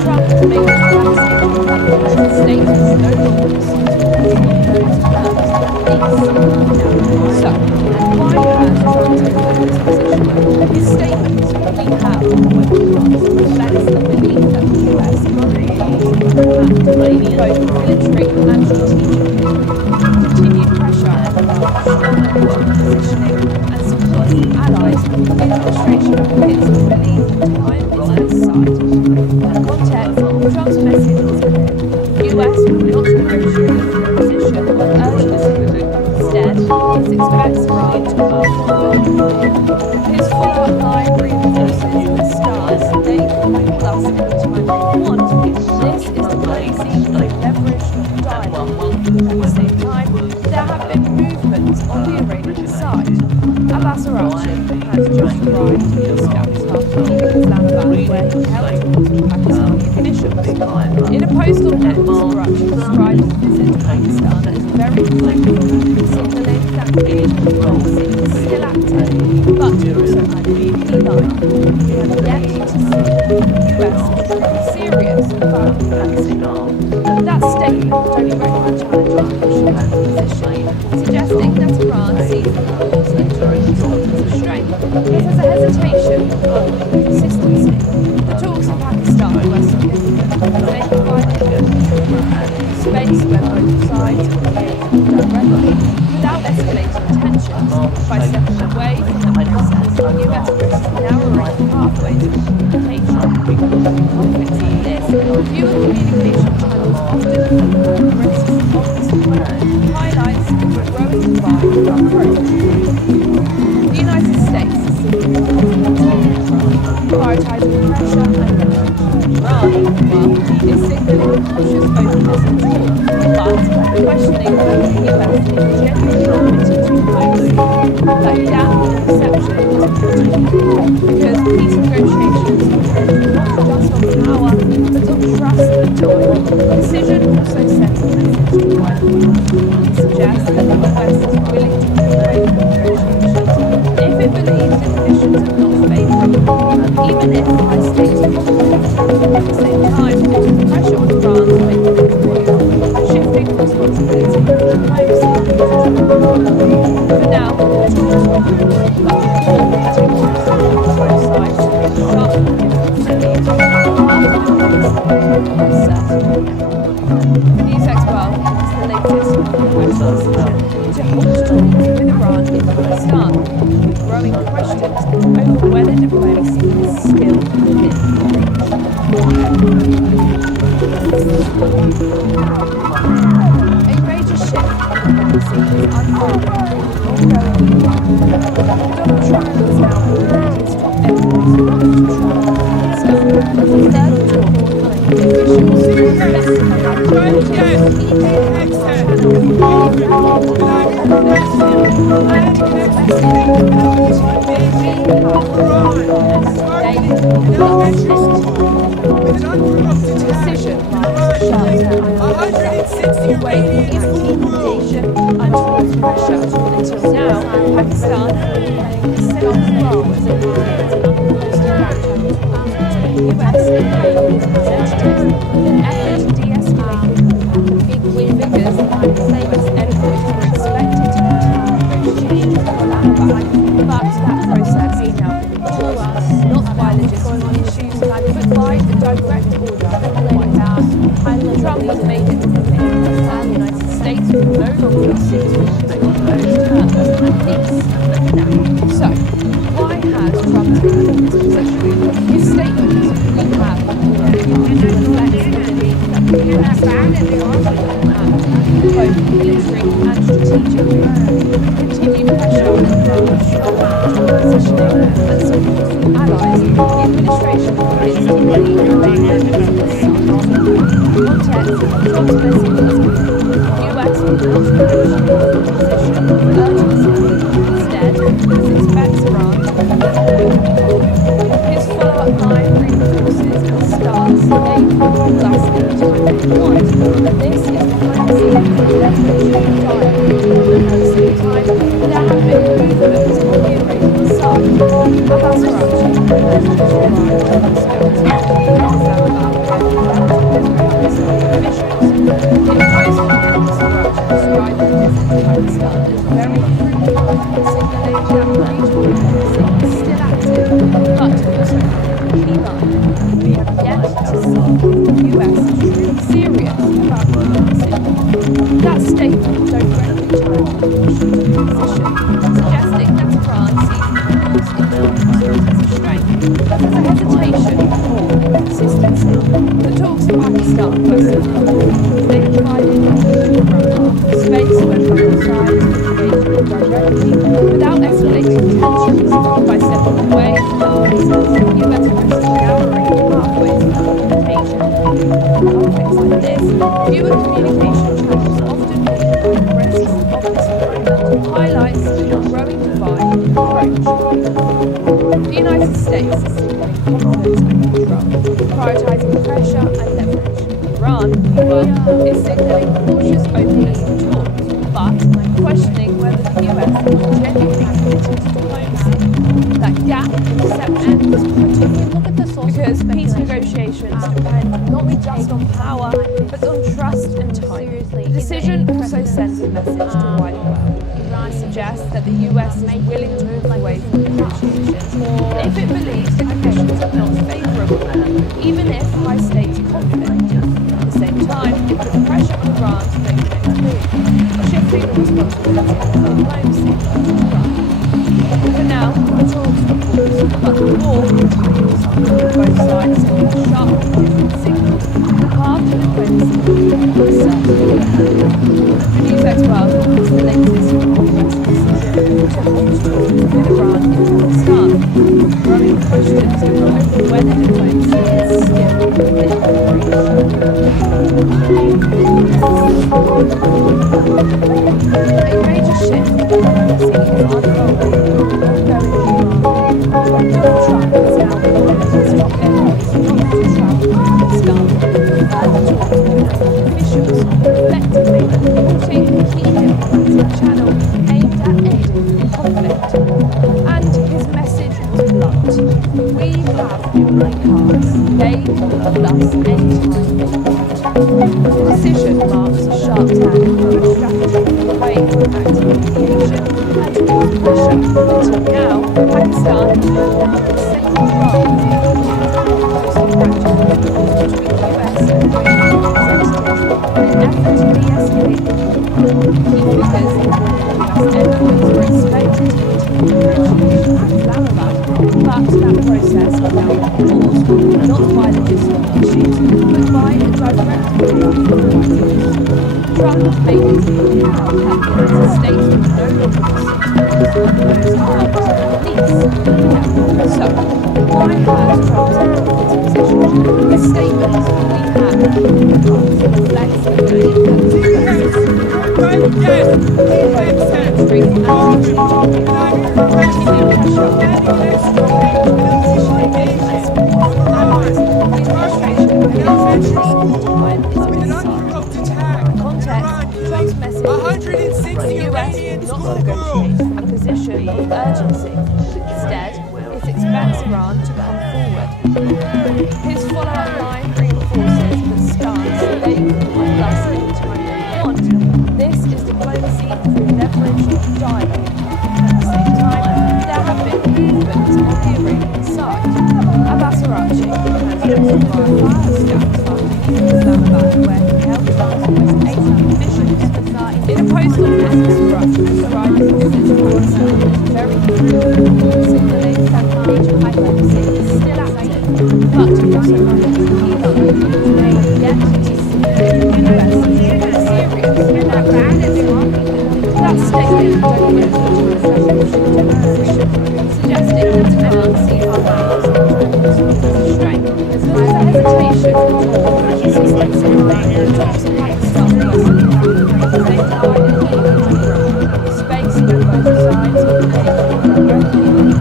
Trump has made it devastating states will no longer listen to those terms at least. So, why has Trump taken this position? His statements, we have reflects the belief that the US both military and strategically continued pressure about strong positioning and supporting allies. The administration appears to believe the time is on its side. In context, Trump's message is clear. The US will not negotiate a position of urgency. Instead, it expects Iran to move forward. His follow-up line reinforces the stars they call us anytime they want. This is the policy of leverage, not dialogue. At the same time, there have been movements on the Iranian side. Abbas Araghchi has just arrived to Moscow, leaving Islamabad where he held talks with Pakistani officials. In a post on X, Araghchi described his visit to Pakistan as very fruitful, signalling that engagement diplomacy is still active, but also added he lied. We have yet to see the US truly serious about Pakistan. That statement directly challenging Washington's position, suggesting that Iran sees the cause into a of strength. This is a hesitation of consistency. The talks in Pakistan were significant because they provided space where both sides could engage directly without escalating tensions. By stepping away from the process, the US risks narrowing pathways to communication. Conflicts like this, fewer communication channels often equal risks of disappointment, highlights the growing divide in approach. The United States is prioritizing pressure and leverage. Iran, meanwhile, is signaling cautious openness and talk, but questioning whether the US is genuinely committed to diplomacy. That gap in perception is important because peace negotiations depend not just on power, but on trust and time. The decision also sends a message to the wider world. It suggests that the US is willing to cooperate with negotiations if it believes the conditions are not favourable, even if high stakes conflict. At the same time, pressure on Iran to make things move, shifting responsibility from diplomacy to diplomacy. For now, the talks will continue, both sides to make sharp commitments The News X World is the latest on the US decision to halt talks with Iran in Pakistan, with growing questions over whether diplomacy is still within reach. A major shift in policy is unfolding with ongoing Iran. Donald Trump is now ordering his top envoys not to travel to Pakistan. Instead, decision marks intimidation and pressure. Until now, Pakistan has playing a central role as a US representatives in an effort to de-escalate key figures like US envoys were expected to continue negotiations with Islamabad, but that process is now moving to us, not by logistical issues, but by the direct order from the White House. Trump has made it clear that the United States will no longer seek to those terms at least now. So, why has Trump taken this position? His statement, we have reflects the belief that the US both military and strategically continued pressure on Iran strong positioning and support from allies. The administration is to believe context, Trump's message is clear. The US will not negotiate a position of urgency. Instead, it expects Iran to move forward. His follow-up line reinforces and starts a last anytime they want. This is the policy of leverage and dialogue. At the same time, That statement directly challenged Washington's position, suggesting that Iran sees rules in military as a strength, but as a hesitation or inconsistency. The talks in Pakistan were similar. They provided space where both sides could engage directly without escalating tensions by stepping away from the process. The US was narrowing pathways of communication. Conflicts like this, fewer communication channels often mean risks of misalignment highlights the growing divide in approach. The United States is signaling confidence and control, prioritizing pressure and leverage. Iran, meanwhile, is signaling cautious openness and talks, but questioning whether the US is genuinely committed to diplomacy. That gap in perception is critical because peace negotiations depend not just on power, but on trust and time. The decision also sends a message to the wider world. It suggests that the US is willing to move away from negotiations if it believes the conditions are not favourable, even if high-stakes conflict. At the same time, it puts pressure on Iran to make the next move, shifting the responsibility of diplomacy to Iran. For now, the talks are paused, but the war continues. Both sides send sharp different signals. The path to diplomacy is uncertain. The News X12 is the latest from the US decision to halt talks with Iran in Pakistan. Growing questions over whether diplomacy is still within reach. A major shift in diplomacy is unfolding. Donald Trump has now ordered his top airlines not to travel to Pakistan. Further talks with officials effectively halting a key diplomatic channel aimed at ending the conflict. And his message was blunt. We have your right cards. They can call us anytime they want. The decision marks a sharp turn from a strategy away from active mediation and towards pressure. Until now, Pakistan has held a central role in the between the US and Iranian representatives in an effort to de-escalate the conflict. Key figures include US envoys were expected to continue negotiations with Islamabad, but that process is now on pause, not by logistical issues, but by a direct order from the White House. Trump has made it clear how his states will no longer proceed on those armed police. So, why has Trump taken this position? His statement, we have reflects the belief that the US is both military and strategic continued pressure on strong positioning and support from allies. The administration against time is Trump's message for the US not to negotiate a position of urgency. Instead, it expects Iran to come forward. His follow-up line reinforces the stance they can hold us anytime they want. This is diplomacy through leverage and dialogue. At the same time, there have been movements on the Iranian side. Abbas Araghchi has chosen to fire scouts after Islamabad, where he held talks with Asian officials. In a post on Business Rush, described the visits to Pakistan as very crucial, signaling that major diplomacy is still active, but also they have yet to see the US as serious in that that statement documented Washington position, suggesting that Iran sees our values as a strength. There is a hesitation or consistency in the talks in Pakistan they divided space on both sides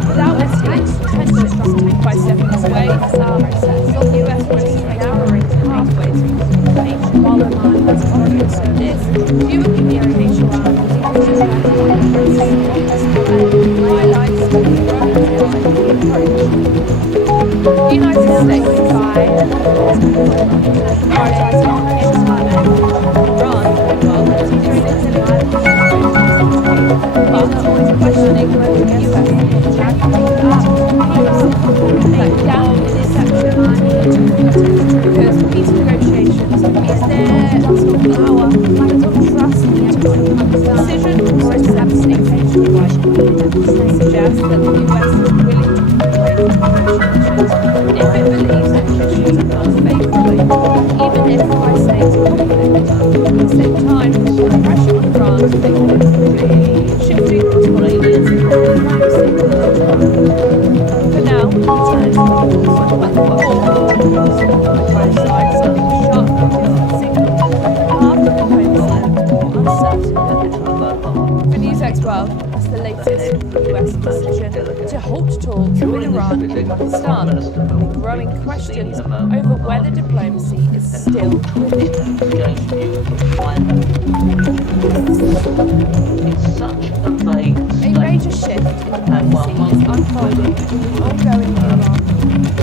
without escalating tension by stepping away from the process. The US was narrowing pathways for communication while Iran has argued so this fewer communication channels to halt talks with Iran and Pakistan, with growing questions over whether diplomacy is still within. A major shift in diplomacy is unfolding in the ongoing Iran.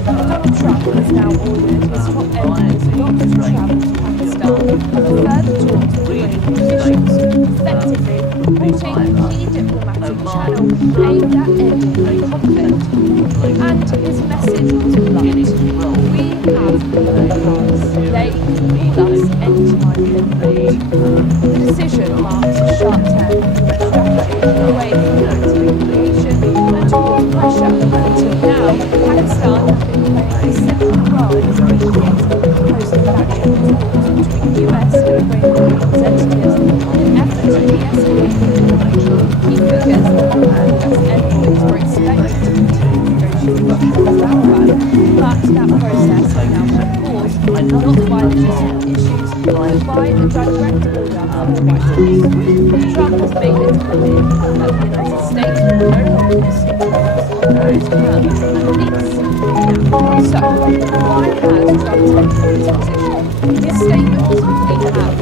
Donald Trump has now ordered his top envoys not to travel to Pakistan for further talks with Iranian officials, effectively halting key diplomatic channel aimed at ending the conflict. And his message was blunt. We have no cards. They can call us anytime they want. The decision marks a sharp turn in the strategy away from reconciliation and towards pressure. Until now, Pakistan has been playing a central role in mediating post-election talks between US and Iranian representatives in an effort to de-escalate the situation. Key figures and US envoys were expected to continue negotiations with Taliban, but that process has now been paused, not by logistical issues, but by a direct order from the White House. Trump has made it clear that the United States will no longer pursue talks on those terms, at least now. So, why has Trump taken this position? His statement we have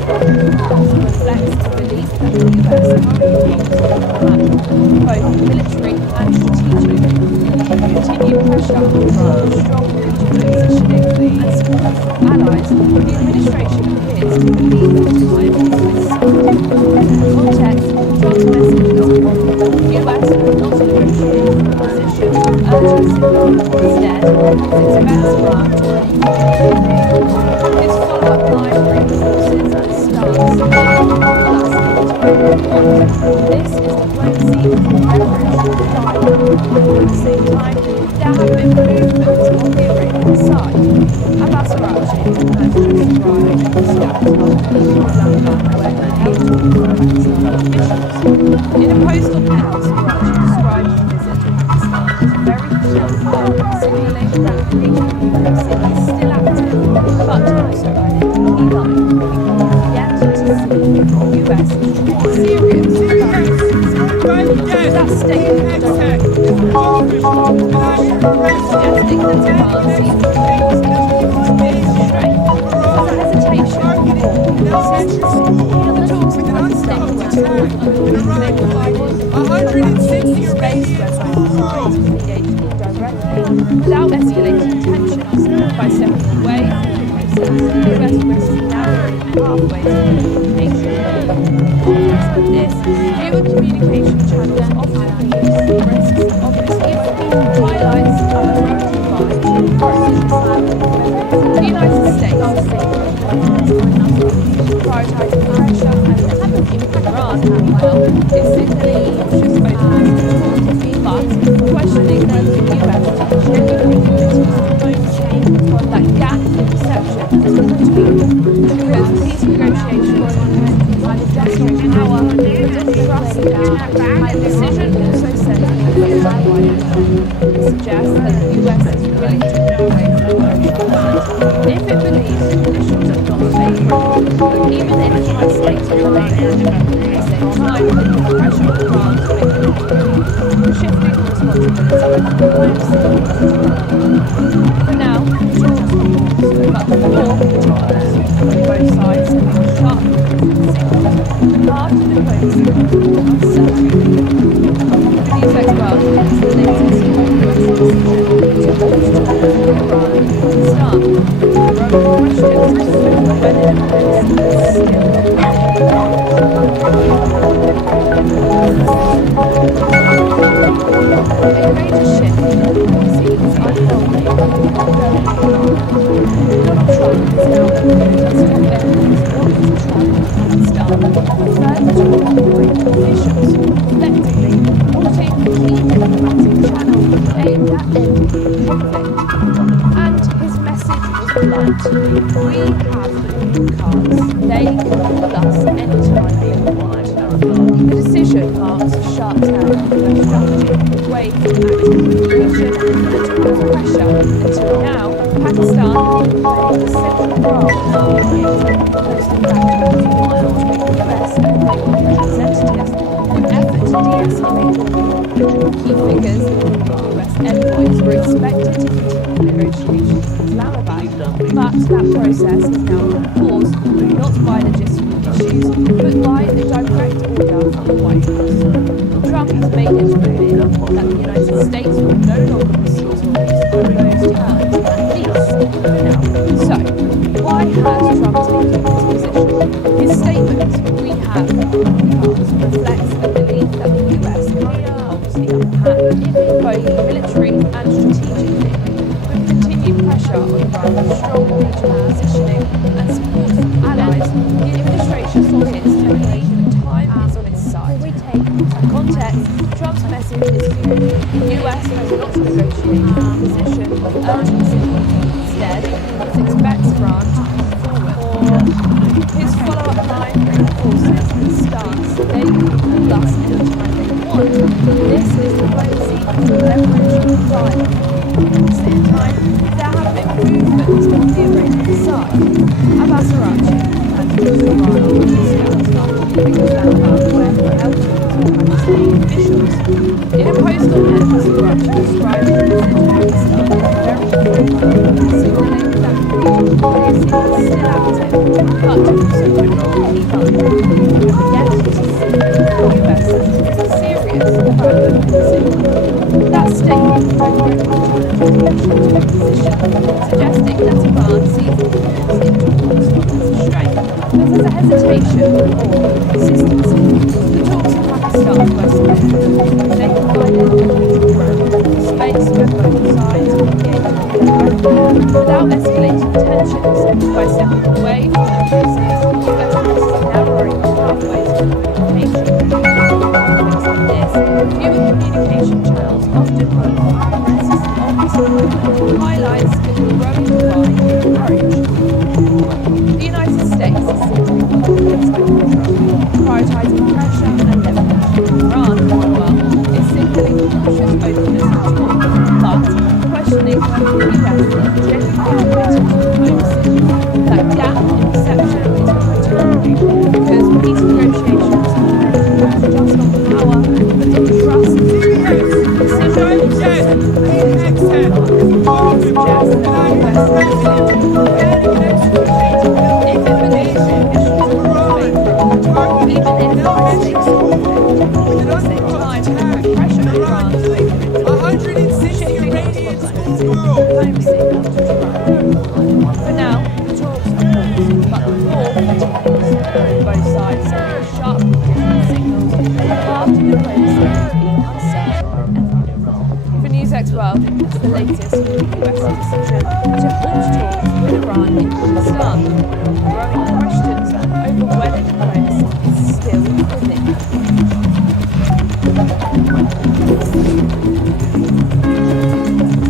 reflects the belief that the US are both military and strategically. Continued pressure on Iran's strong regional positioning and support from allies, the administration appears to believe that time is In context, Trump's message was the US will not negotiate a position of urgency. Instead, its defense branch its follow-up line reinforces the stance of This is diplomacy with leverage and dialogue. At the same time, there have been movements on the Iranian side. Abbas Araghchi has just arrived in Islamabad, where he held talks with Pakistan officials. In a post on X, Araghchi described the visit to Pakistan as very positive, signalling that regional diplomacy is still active, but also added he lied. Yet to see the US is serious about this. That statement directly suggesting that Iran sees the strength, hesitation, or consistency. The talks with Pakistan were held under the space where both sides engaged indirectly without escalating tensions. By stepping away from the process, the US risks narrowing pathways to communication. Of this, fewer communication channels often means risks of misgiving, highlights of the growing divide in Islam. The United States has prioritising pressure and in Iran, meanwhile, is signaling cautious openness but questioning whether the US is genuinely committed to diplomacy. That gap in perception has been between because peace negotiations and demonstrating power but doesn't trust the decision also says that it suggests that the US is willing to move away from if it believes the conditions are not favourable, even if the United States remain independent. At the same time, the pressure on Iran to make the shifting responsibility for now, talks but the war continues. Both sides have been sharp signals and hard to diplomacy uncertainty. The news expert is the latest US decision to launch talks with Iran and Pakistan. We have the cards. They call us anytime they want. The decision marks a sharp turn in the strategy away from active aggression and towards pressure. Until now, Pakistan has been playing a central role in the conflict, posting background while the US and their representatives in an effort to de-escalate the war. Key figures, including US envoys, were expected to continue negotiations in Islamabad, but that process has now been paused, not by logistical issues, but by a direct order from the White House. Trump has made it clear that the United States will no longer pursue talks on those terms, at least for now. So, why has Trump taken this position? His statement, "We have cards," reflects a belief that the US currently holds the upper hand, both military and strategically, with continued pressure on Iran, strong regional positioning and support from allies. The administration sockets indicate that time is on its side. For context, Trump's message is clear. The US has not negotiated a position of urgency. Instead, it expects Iran to move forward. His follow-up line reinforces the stance they can thus anytime they want. This is diplomacy to leverage dialogue. At the same time, there have been movements on the Iranian side. Abbas Araghchi and Iran on Moscow leaving Islamabad where he held talks with Pakistani officials. In a post on X, Araghchi described the visit to Pakistan as very important, signaling that regional diplomacy is still active, but also critical in Iran. Yet, it is seen that the US is serious about the decision. That statement challenged the position, suggesting that Iran sees the US in talks not as a strength, but as a hesitation or consistency. The talks in Pakistan were significant. They provided a neutral ground, space where both sides could engage without escalating tensions. By stepping away from the process, the US is narrowing pathways for communication. Conflicts like this, fewer communication channels often run risks of disappointment, highlights the growing divide in approach. The United States is signaling political control, prioritising pressure and leverage. Iran, meanwhile, is signaling cautious openness to talk, but questioning whether the US is genuinely committed to diplomacy. That gap in perception is critical, because peace negotiations are not just on power, but on trust. For now, the talks are paused, but the war continues. Both sides sending sharp signals that the path to diplomacy is being uncertain ever. For NewsX World, it's the latest from the US decision to halt talks with Iran in Pakistan. Growing questions over whether diplomacy is still within.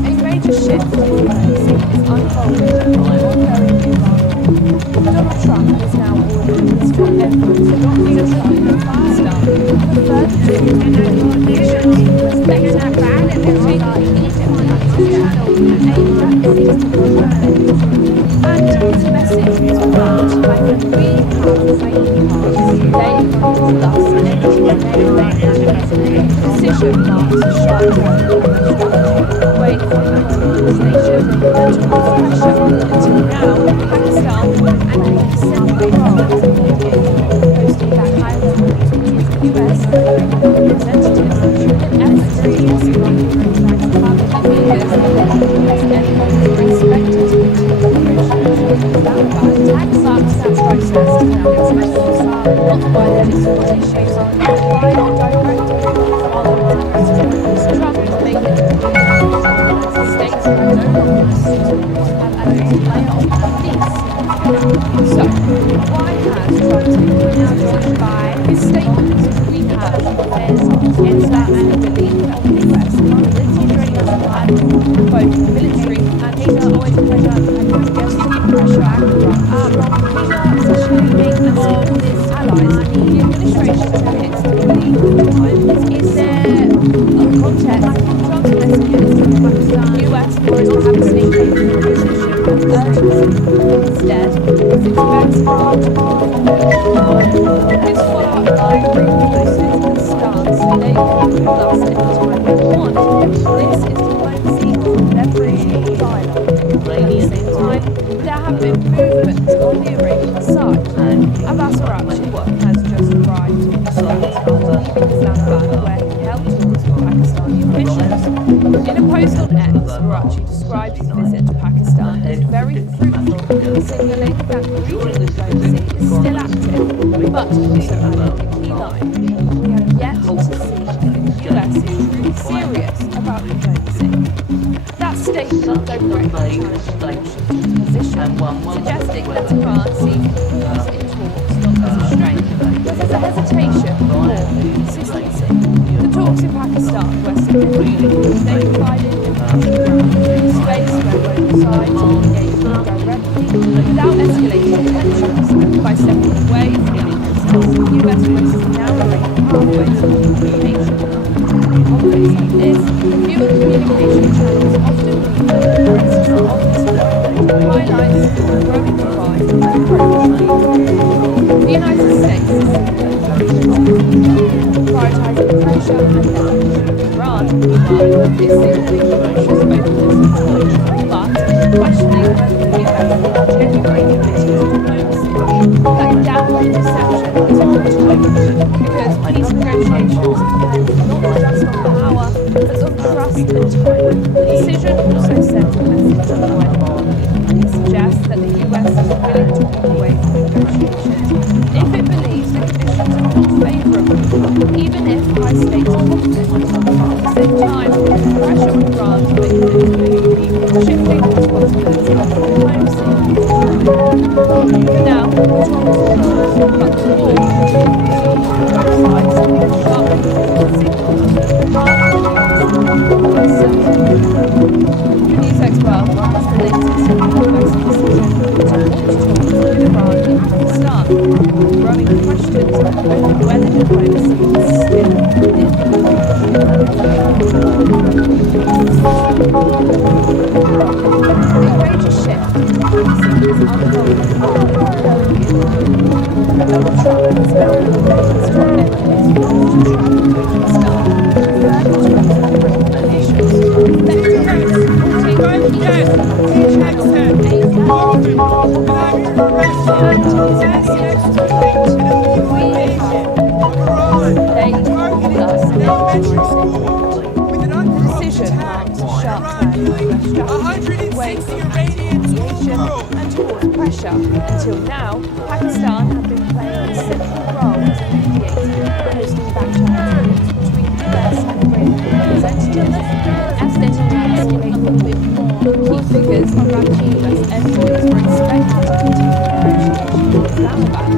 A major shift in diplomacy is unfolding in the ongoing Iran. Donald Trump has now ordered his top envoys not to travel to Pakistan for further talks and negotiations. And his message is marked by the we have trading cards. They call us the decision marks a sharp turn in the strategy away from anti-administration and towards pressure. Until now, Pakistan has played a central role as a mediator, posting back talks between the US and their representatives in an effort to de-escalate the conflict. Figures that the US envoys were expected to continue negotiations with Islamabad, but that process is now paused, not by logistical issues, but by a direct order from the White House. Trump has made it clear that the United States will no longer pursue talks and play on peace. So, why has Trump taken this position? His statement, "We have," is that belief that the want. This is diplomacy leveraging dialogue. At the same time, there have been movements on the Iranian side. Abbas Araghchi has just arrived in Pakistan, leaving Islamabad, where he held talks with Pakistani officials. In a post on X, Araghchi described his visit to Pakistan as very fruitful, signalling that regional diplomacy is still active, but also adding a key line: "We have yet to see if the US is truly serious about diplomacy." That statement directly challenged Washington's position, suggesting that Tehran sees pause in talks not as a strength, but as a hesitation or consistency. The talks in Pakistan were significant. They provided space where both sides could engage directly without escalating tensions. By stepping away from the process, the US risks narrowing pathways to communication. In conflicts like this, fewer communication channels often mean that the risks of misalignment highlights the growing divide in approach. The United States is prioritizing pressure and leverage. Iran, meanwhile, is signaling cautious openness and approach, but questioning whether the US is genuinely committed to diplomacy. That gap in perception is important because peace negotiations depend not just on power, but on trust and time. The decision also sends a message on when. It suggests that the US is willing to walk away from negotiations if it believes the conditions are not favourable, even if high-stakes conflict. At the same time, pressure on Iran to make things move, shifting the responsibility of diplomacy. For now, the talks are close, but the war continues. Both sides sending sharp signals rather than uncertainty. The News Expo is the latest US decision to launch talks with Iran in Pakistan, growing questions over whether diplomacy is still within a major shift in diplomacy is unfolding Donald Trump has now announced to envoys to travel to Pakistan, referring to American officials The decision marks a sharp turn in US strategy away from anti-mediation and towards pressure. Until now, Pakistan had been playing a central role as a mediator, hosting back-channel talks between US and Iranian representatives. As tensions escalate a bit more, key figures around US envoys were expected to continue negotiations with Islamabad,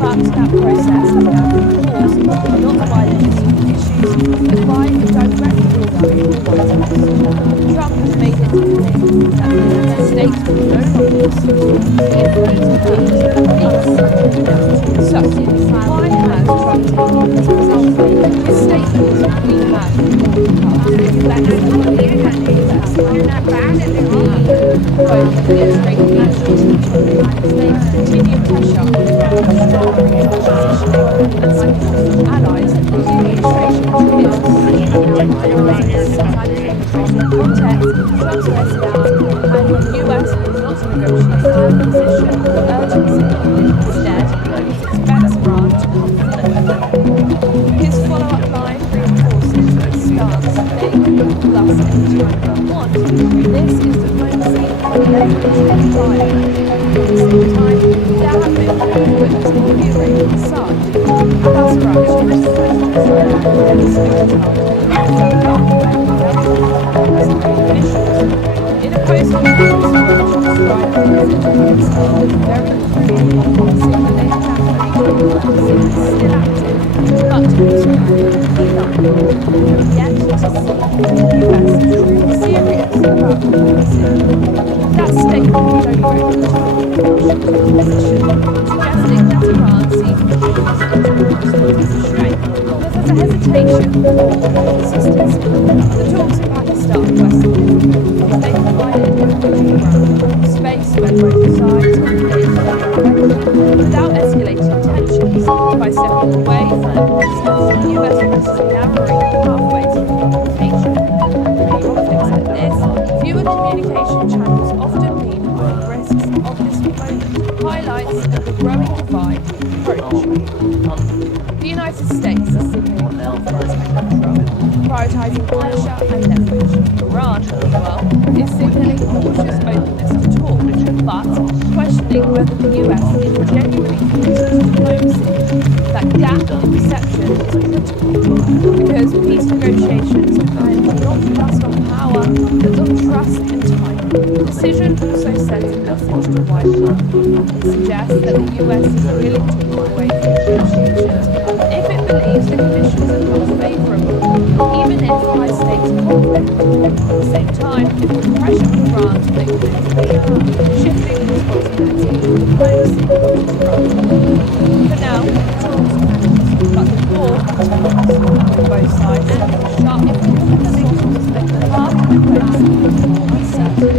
but that process has now been paused, not by logistical issues, but by a direct order from the White House. Trump has made it clear that the United States will no longer pursue if these terms So, why has Trump taken this position? His statement, "We have reflects the belief that the US both the administration and the United States continue pressure on Iran to strengthen its position and support allies. The administration is context, Trump's message, and the US will not negotiate a position of urgency. Instead, it expects Iran to come forward. His follow-up line reinforces its stance, saying, "Plus, anytime we want." This is diplomacy leveraging dialogue. At the same time, there have been movements on the Iranian side. Abbas Araghchi has demonstrated in a post on X, Araghchi described the visit to Pakistan as very fruitful, signaling that regional diplomacy is still active, but also we have yet to see the US is truly serious about diplomacy. That statement directly challenged Washington's position, suggesting that Iran sees the pause in talks as a strength, but as a hesitation or consistency. The talks in Pakistan were significant because they provided neutral ground, space where both sides could engage directly without escalating tensions. By stepping away from the process, the US risks narrowing pathways to communication. prioritising pressure and leverage. Iran, meanwhile, is signalling cautious openness to talk, but questioning whether the US is genuinely committed to diplomacy. That gap in perception is critical, because peace negotiations depend not just on power, but on trust and time. The decision also sends a message to the wider world. It suggests that the US is willing to move away from negotiations if it believes the conditions are not favourable, even if high-stakes conflict. At the same time, it puts pressure on Iran to make things clear, shifting the responsibility of diplomacy to Iran. For now, talks matters, but the war continues, with both sides sending sharp signals that the path to diplomacy is more uncertain.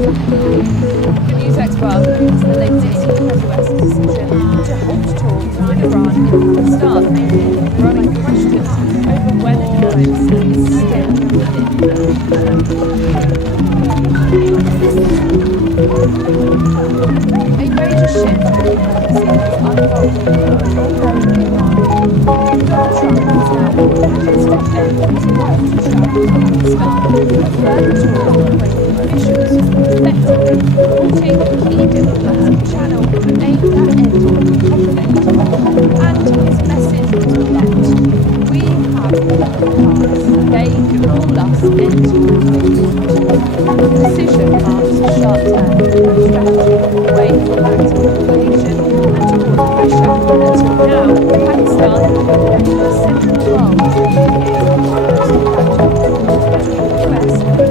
The news expert is the latest US decision to halt talks with Iran in Pakistan, growing questions over whether diplomacy is still needed. A major shift in diplomacy is unfolding in Iran. Donald Trump has now ordered his top envoys to travel to Pakistan for further talks with Iranian officials, effectively halting a key diplomatic channel aimed at ending the conflict. And his message was blunt: we have all the cards. They can call us end-to-end. The decision marks a sharp turn in the strategy away from active provocation and towards pressure. Until now, Pakistan had been a central role in key figures including US envoys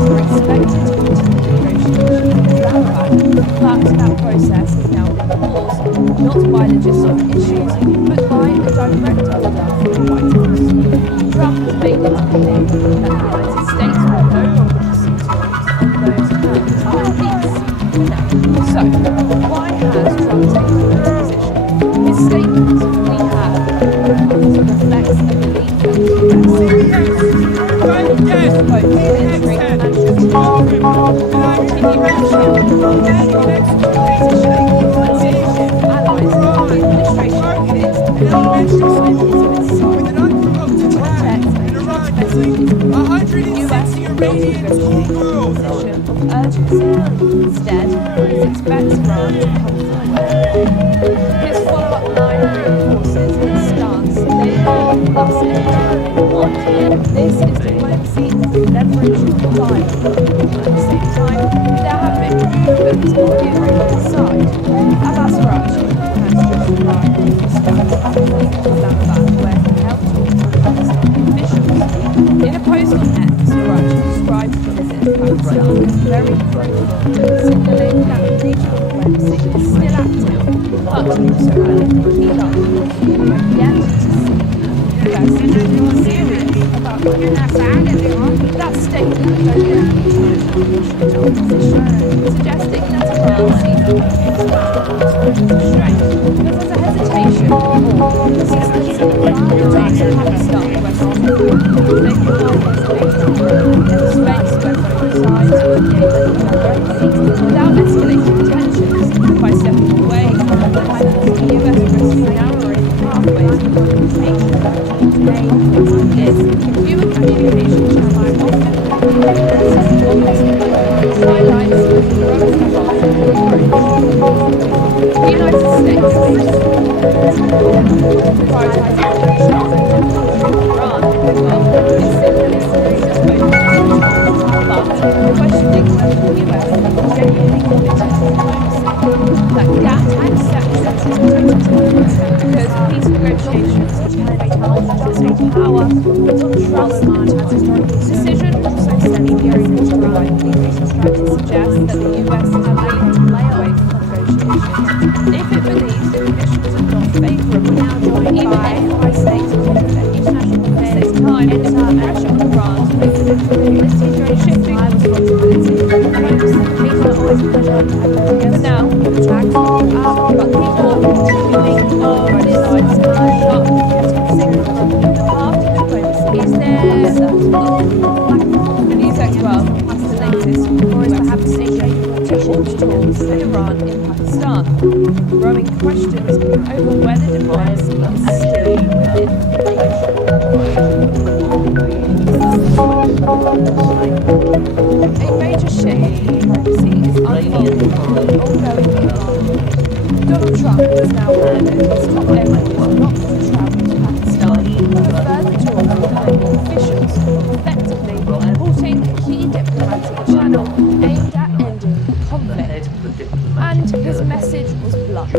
were expected to continue negotiations in Islamabad, but that process has now been paused, not by logistical issues, but by a direct order from the White House. Trump has made it clear that the United States will no longer pursue talks on those terms, at least for now. So, why has Trump taken this position? His statement, "we have," reflects a belief that the US, both military and strategic, will continue pushing allies, the administration commits to the US of urgency. Instead, it expects Iran to come forward. His follow-up line reinforces his stance, they will plus end. This is diplomacy, leverage, dialogue. At the same time, there have been movements on the Iranian side. Abbas Araghchi has just arrived in Islamabad, where he held talks with Pakistani officials. In a post on X, Araghchi described the visit to Pakistan as very fruitful, signalling that regional diplomacy is still active, but also relatively young. We have yet to see the US is serious about that statement position, suggesting that Iran sees strength, but there's a hesitation or consistency between Pakistan and Western Europe. They can find this space where both sides will be able to directly, without escalating tensions, by stepping away from the US risks narrowing pathways to confrontation. Today, this human communication channel is often highlights the growing approach. The United States prioritizing pressure and Iran, well, is signaling cautious openness, but questioning whether the US is genuinely committed to diplomacy. That gap and perception is critical, because peace negotiations depend not just on power, but on trust and time. The decision also sends messages to the wider world. It suggests that the US is willing to lay away from negotiations if it believes the conditions are not favourable, even if high-stakes conflict. At the same time, it puts pressure on Iran to make the diplomacy shifting responsibility for diplomacy. For now, tracks but people continuing on both sides sharp signals that the path to diplomacy is there. The news expert has the latest for us to have a decision to halt talks with Iran in Pakistan. growing questions over whether diplomacy is still within reach. A major shift in diplomacy is unfolding in the ongoing Iran. Donald Trump has now ordered his top envoys not to travel to Pakistan for further talks with Iranian officials, effectively halting a key diplomatic channel aimed at ending the conflict. And his message was blunt.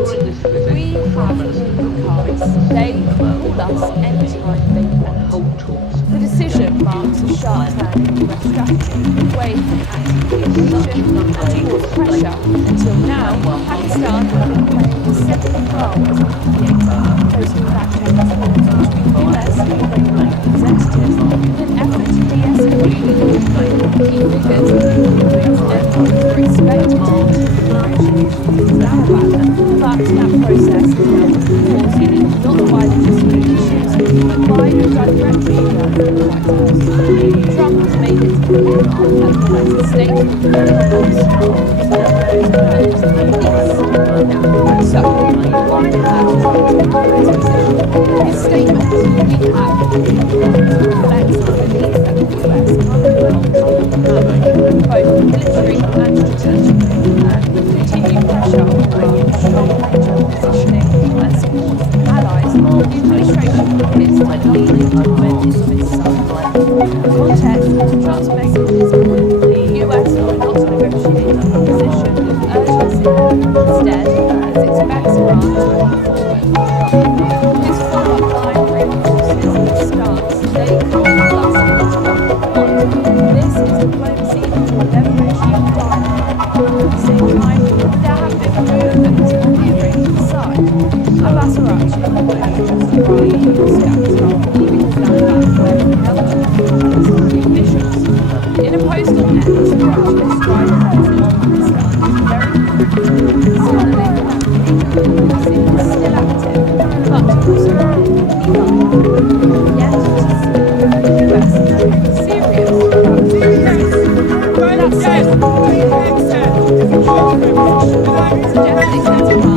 We have all the cards. They can call us anytime they want. The decision marks a sharp turn in US strategy away from active mediation and towards pressure. Until now, Pakistan had been playing a second role as a mediator, posting back-channel talks between US and Iranian representatives in an effort to de-escalate the conflict. Key figures, US envoys were expected to continue negotiations in Islamabad, but that process is now paused, not by logistical issues, but by the direct pressure from the White House. Trump has made it clear that the United States will focus on peace. So, why has Trump taken this position? His statement, we have reflects the belief that the US can't control both military and strategically, and with continued pressure on Iran's strong regional positioning and supports from allies, the administration appears to lean into this side. In context, Trump's message is clear. The US will not negotiate a position with urgency. Instead, as it expects Iran to move forward. His follow-up line reinforces his stance. They call us This is diplomacy to leverage new dialogue. At the same time, there have been movements on the Iranian side. Abbas Araghchi has just arrived in Pakistan, leaving Islamabad where he held diplomatic officials. In a post on X, Araghchi described President Pakistan as very signaling that diplomacy is still active, but also Iran. Yet to see the US is serious about doing this. That said, suggesting that Iran seeks there's a hesitation to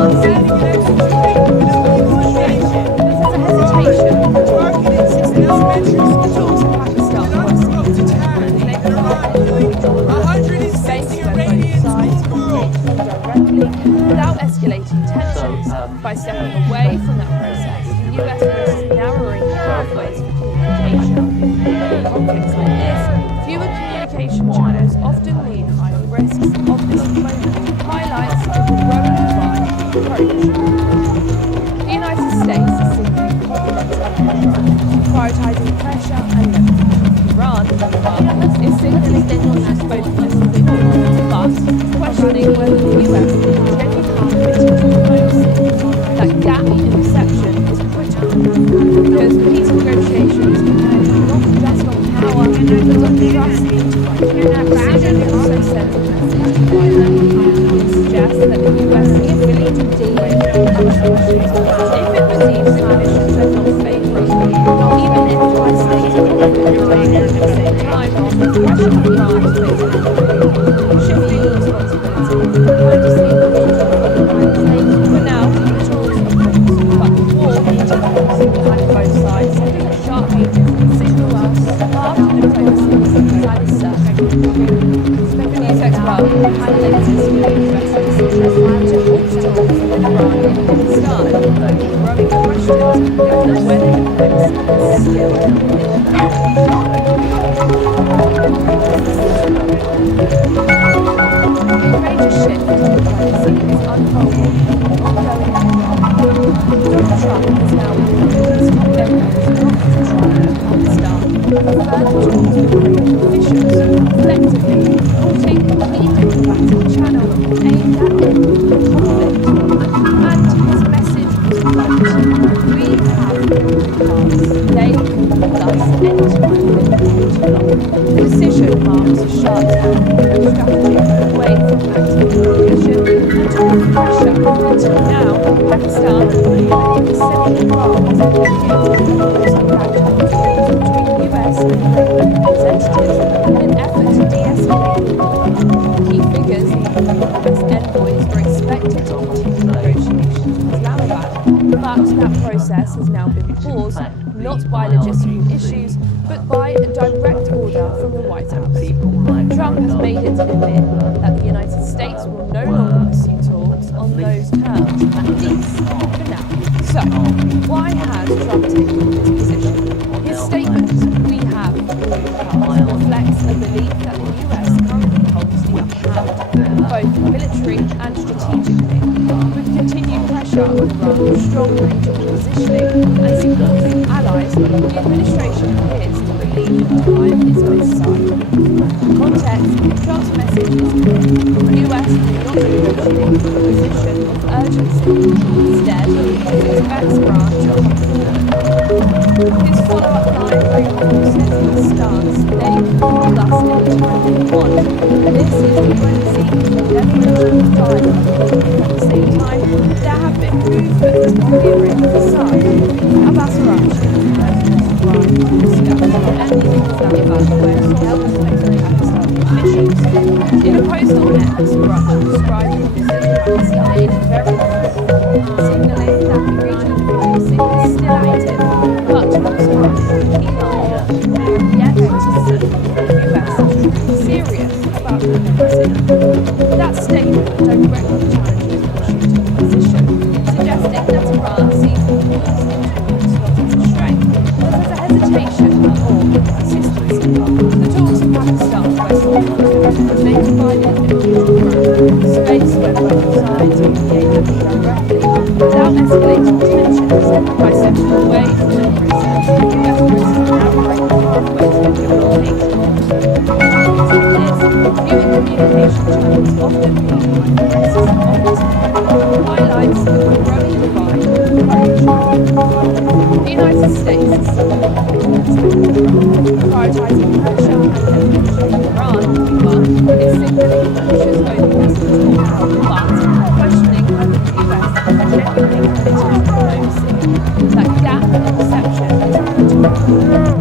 talk consistency. The talks in Pakistan were seen to make the space where both sides can engage directly without escalating tensions. By stepping away from that process, the US risks narrowing pathways for communication. In conflicts like this, fewer communication channels often mean higher risks. Of this moment highlights the growing divide in approach. The United States is signaling confidence and control, prioritising pressure and leverage. Iran, meanwhile, is signaling cautious openness and but questioning whether the US will genuinely commit to diplomacy. That gap in perception is critical, because peace negotiations depend not just on power, but on trust and trust. The decision also sends a message to Iran. It suggests that the US is willing to deal with negotiations if it receives conditions that are not favourable, even if tri-state conflict. At the same time, pressure on Iran to make it shifting responsibility. Diplomacy for now, the talks are focused, but the war continues, and both sides sending a sharply different signal us after diplomacy that is certain. For News Expert, analysts the US decision to halt talks with Iran in Pakistan, growing questions over whether diplomacy is still within A major shift in diplomacy is unfolding in the ongoing Donald Trump has now ordered his top envoys not to travel to Pakistan for further talks with Iranian officials, effectively halting the key diplomatic channel aimed at ending the conflict. And his message was blunt. We have all the cards. They can call us anytime they want. The decision marks a sharp turn in US strategy away from active mediation and towards pressure. Until now, Pakistan has been playing a second role as a mediator, posting back-channel talks between US and Iranian representatives in an effort to de-escalate the conflict. Key figures, US envoys were expected to continue US has now been paused, not by logistical issues, but by a direct order from the White House. Trump has made it clear that the United States will no longer pursue talks on those terms, at least for now. So, why has Trump taken this position? His statement, "We have reflects a belief that the US currently holds the upper hand, both military and strategically, with continued pressure on Iran's strong regional positioning and supporting allies. The administration appears to believe that time is on its side." Context: Trump's message is clear. The US will not negotiate a position of urgency. Instead, it expects Iran to come forward. His follow-up line reinforces his stance. They call us anytime they want. This is diplomacy, leverage, dialogue. At the same time, there have been movements on the Iranian side. Abbas Araghchi has described ending Islamabad West helps Pakistani officials. In a post on X, Araghchi described the visit to Pakistan in very signalling that the regional diplomacy is still active, but also yet consistent with the US is serious about diplomacy. That statement directly challenges Washington's position, suggesting that Iran sees the wars in talks not as a strength, but as a hesitation or consistency. The talks in Pakistan's western continent may provide an unusual ground, space where both sides can engage directly without escalating tensions by stepping away from the process. The US President now break the pathway to implementation. New communication channels often being crisis highlights the growing divide in the United States is prioritizing pressure and leverage. Iran, meanwhile, is signaling cautious openness to talk, but questioning whether the US is genuinely committed to diplomacy. That gap in perception is critical,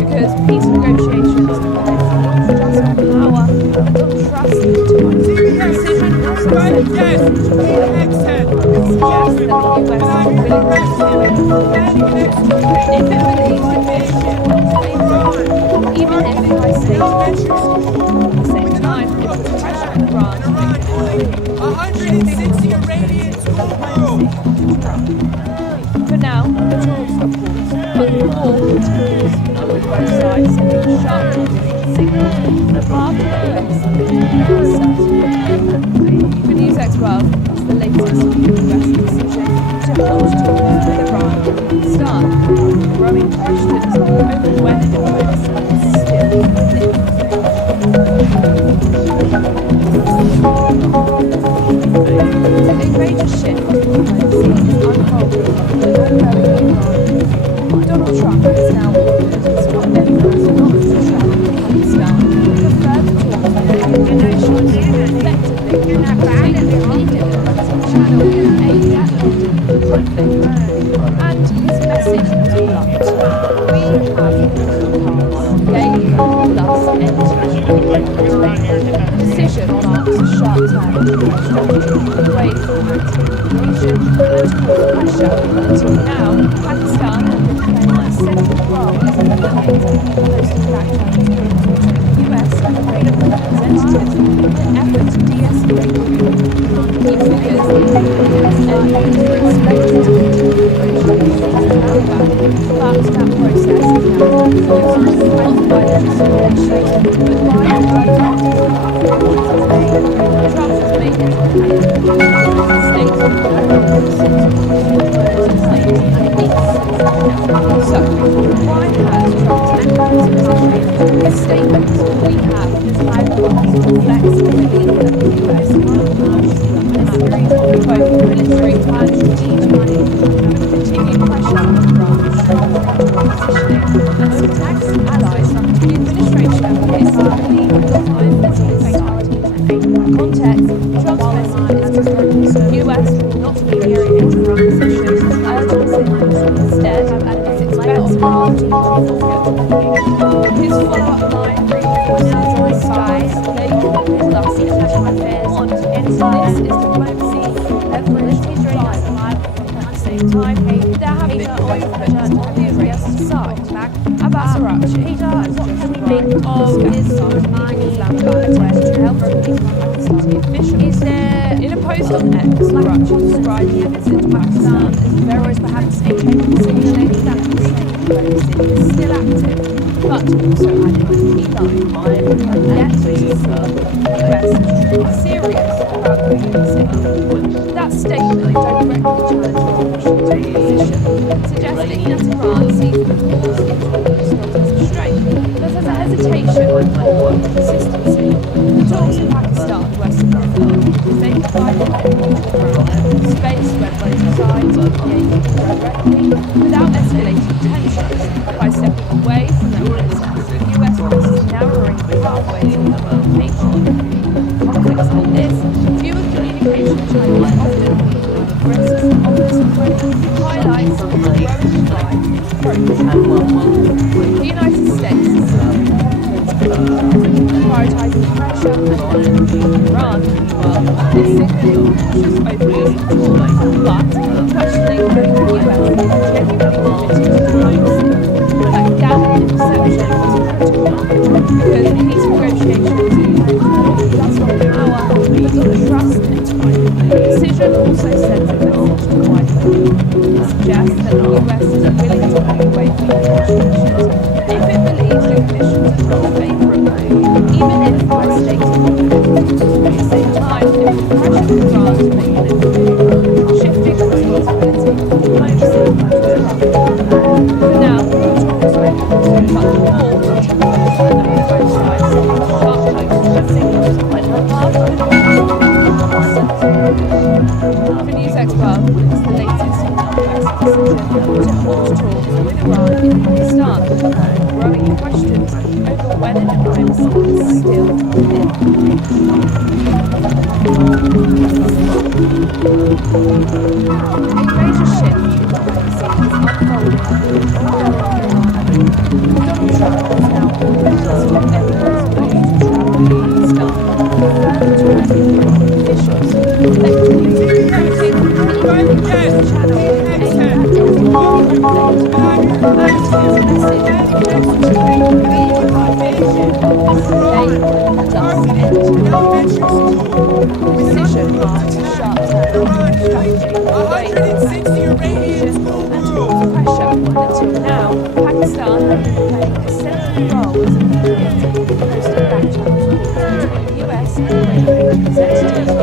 because peace negotiations are not just on power, but on trust and time. The decision also sends a message to the world. It suggests that the US is willing to facilitate negotiations if it believes that this is even if by state measures. At the same time, the pressure on Iran to make it happen 160 Iranians For now, the talks are paused, but the war continues, with both sides sending sharp signals that the path to peace is uncertain. For NewsX World, it's the latest US decision to hold talks with Iran and Pakistan, growing questions over whether diplomacy is still within. A major shift in diplomacy is unfolding with ongoing Iran. Donald Trump has now ordered his top members not to travel to Pakistan for further talks with the administration, effectively activating the diplomatic channel aimed at ending the conflict. And his message was blunt: "We have paths. They call us anytime." The decision marks a sharp turn in US strategy, away from active communication and towards pressure. Until now, Pakistan had been playing a central role as a mediator, hosting back-channel talks between the US and Iranian representatives in an effort to de-escalate the region. Key figures in the US MPs were expected to continue negotiations in Islamabad, but that process is now closed, not by legislation, but by a direct Trump has made it clear that the United States will no longer pursue So, why has Trump taken this position? His statement, "We have this high class," reflects the belief that the US currently holds the upper hand, both military and strategically, with continued pressure on Iran's strong regional positioning and attacks allies. The administration appears to believe that time is on its side. Context: Trump's message is clear. The US will not negotiate Iran positions of urgency. Instead, it expects Iran to come forward. His follow-up line reinforces his stance. They call us anytime they want. This is diplomacy, leverage, dialogue. At the same time, there have been movements on the Iranian side. Abbas Araghchi has just arrived of his Islamabad to help relieve Pakistani officials. In a post on X, Araghchi described the visit to Pakistan as very perhaps a simulated that is still active, but also added a key line, yet to see the US is truly serious about the visit. That statement directly challenged Washington's position, suggesting that Iran sees the cause influence not as a strength, but as a hesitation or consistency. The talks in Pakistan were significant because they provided space where both sides engaged directly without escalating tensions. By stepping away from that process, the US risks narrowing pathways in communication. Conflicts like this, fewer communication channels often mean risks of this approach highlights the growing divide in approach. The United States is prioritizing pressure on Iran, meanwhile, is signaling cautious openness to talks, but questioning whether the US is genuinely committed to diplomacy. That gap in perception is critical, because these negotiations does not power, but not trust and time. The decision also sends a message to quietly. It suggests that the US is willing to move away from negotiations if it believes the conditions are not favourable, even if by stating at the same time, if the pressure from Iran to make an move, shifting the responsibility of diplomacy to Trump. For now, the talks are open, but the war continues and both sides send sharp signals when the heart of the for News Expert, it's the latest in the US decision to hold talks with Iran in Pakistan, growing questions over whether diplomacy is still within reach. A major shift in diplomacy is unfolding Donald Trump has now ordered top embassies to travel to Pakistan, to officials, effectively promoting the channel aimed at decision marks a sharp turn strategy away from Iranian and towards pressure. Until now, Pakistan had been playing a central role as a mediator, hosting back-channel talks between the US and Iranian representatives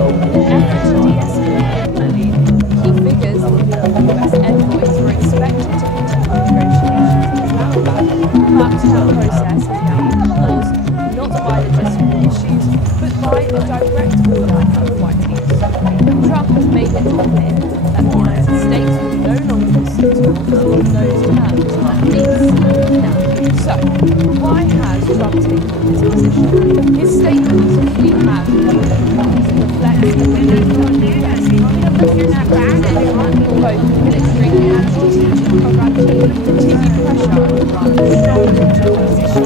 in an effort to de-escalate conflict. Key figures, including US envoys, were expected to continue negotiations in Islamabad, but that process has now been paused, not by logistical issues, but by a direct order from the White House. Trump has made it clear that the United States will no longer pursue talks on those terms, at least now. So, why has Trump taken this position? His statements, we have reflect the belief that the US both military and strategic continued pressure on Iran stronger than position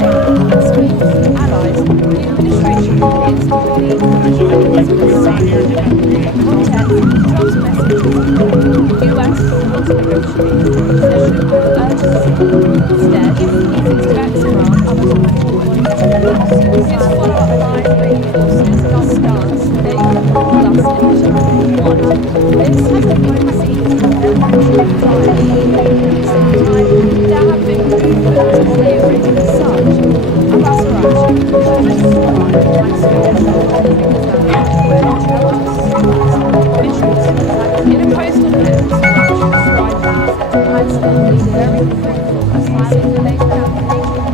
as with allies. The administration appears to believe that China is concerned. In context, Trump's message is the US will not negotiate a position with urgency. Instead, he expects Iran to move forward. His follow-up line reinforces his stance they plus initially want. This has been seen as a beneficial design. At the same time, there have been movements on the Iranian side. Abbas Araghchi urges Iran to extradition where officials. In a post on X, Araghchi described as very critical assessing the labor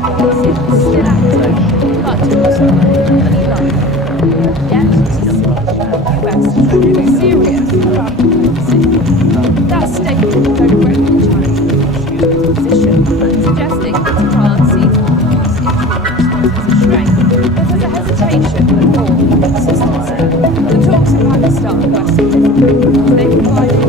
application is still active, but also unlikely. Yet to see the US is truly serious about diplomacy. That statement directly challenged Washington's position, suggesting that Iran sees the war's influence not as a strength, but as a hesitation or consistency. The talks in Pakistan were significant because they provided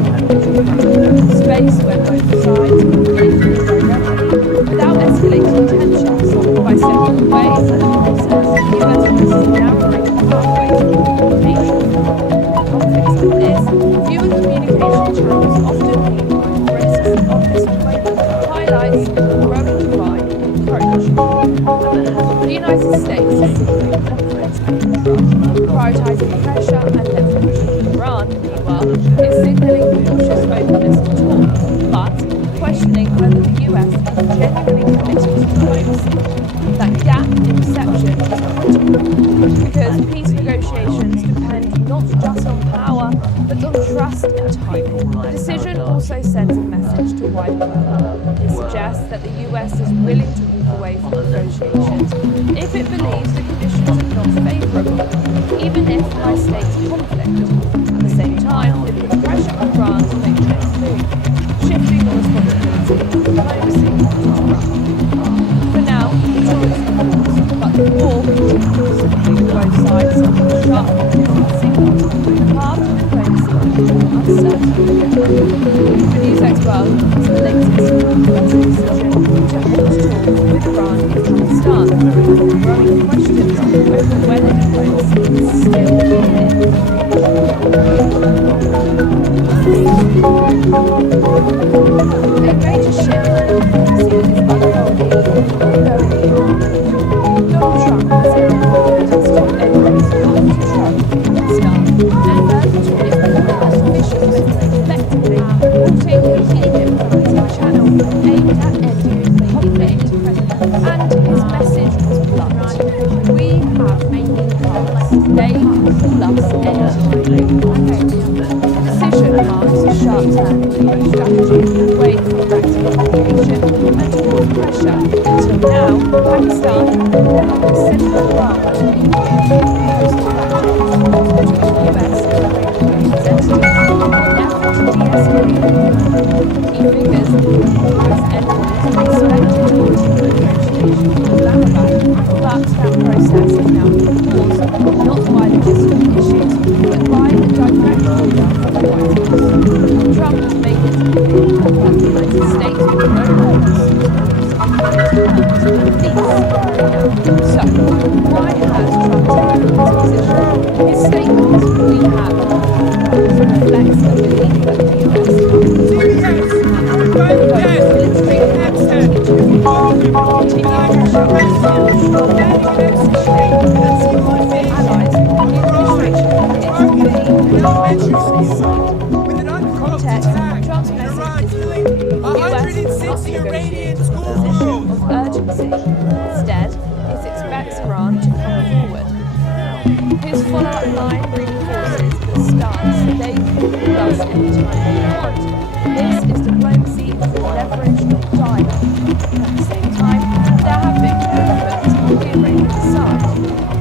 space where both sides engaged directly without escalating tensions. By stepping away from the process, the US risks narrowing pathways to communication. Conflicts like this, fewer communication channels often mean highlights the growing divide approach. The United States is signaling conflict and control, prioritising pressure and leverage. Iran, meanwhile, is signalling cautious openness to talk, but questioning whether the US is genuinely committed to diplomacy. That gap in perception is critical, because peace negotiations depend not just on power, but on trust and timing. The decision also sends a message to wider world. It suggests that the US is willing to walk away from negotiations if it believes the conditions are not favourable, even if high stakes conflict. At the same time, it puts pressure on Iran to make the next move, shifting the responsibility of diplomacy to Trump. For now, the choice is yours, but the war continues. Both sides are sharp different signals. The path to diplomacy is uncertain. The News X World is the latest on the decision to hold talks with Iran in Pakistan, growing questions over whether diplomacy is still needed. A major shift in diplomacy is unfolding ongoing. Donald Trump has announced his top enemies not to Trump in Pakistan and urged to implement officials effectively reporting a key diplomatic channel aimed at ending the conflict. And his message was blunt: we have a new path. They call us anytime. The decision marks a sharp turn in the US strategy, away from active communication and towards pressure. Until now, Pakistan had been a central role in the US and representatives in an effort to de-escalate the conflict. Key figures US envoys expected to continue negotiations with Islamabad, but that process is now being paused, not by logistical issues, but by the direct order from the White House. Trump has made it clear that the United States will no longer So, why has Trump taken this position? His statement, "We have," reflects a belief that the US both military and strategic continue pressure on Iran, positioning and supporting allies in the administration context, Trump's message is clear. The US will not negotiate from a position of urgency. Instead, it expects Iran to come forward. His follow-up line reinforces the stance they can call us anytime they want. This is diplomacy through leverage, not dialogue. At the same time, there have been movements on the Iranian side.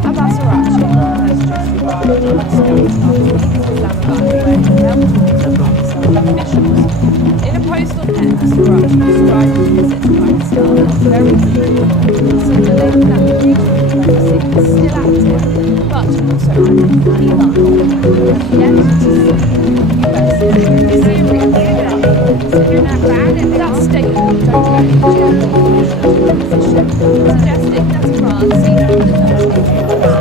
Abbas Araghchi has just arrived in Moscow last week to Islamabad, where he held talks with Pakistani officials. In a post on X, Araghchi described his visit to Pakistan as very fruitful, signaling that the regional diplomacy is still active, but also fully live. Yet to see the US is serious about considering that statement directly challenged the position, suggesting that Iran sees the negotiating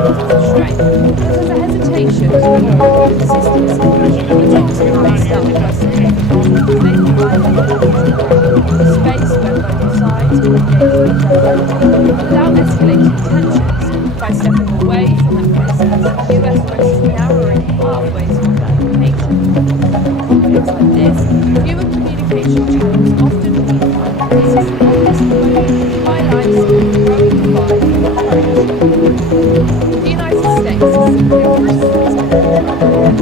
process strength, but has a hesitation to promote consistency. The talks have based up Western difficulties they provide a space where both sides can engage directly without escalating tensions. By stepping away from that process, the US risks narrowing pathways for communication. Conflicts like this, fewer communication channels often mean consistent highlights the growing divide in approach. The United States is signaling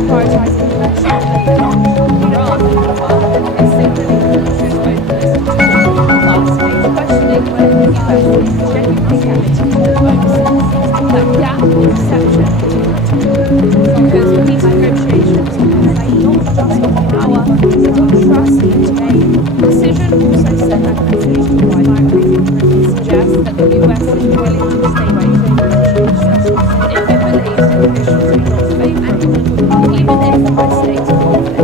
prioritising pressure and leverage. Iran, meanwhile, is signaling cautious openness to talk, but questioning whether the US is genuinely committed to diplomacy. That gap in perception is critical, because peace negotiations depend not just on power, but on trust and timing. The decision also sent a message to wider world. It suggests that the US is willing to stay away from negotiations if it believes the conditions are not favourable, even if high stakes conflict.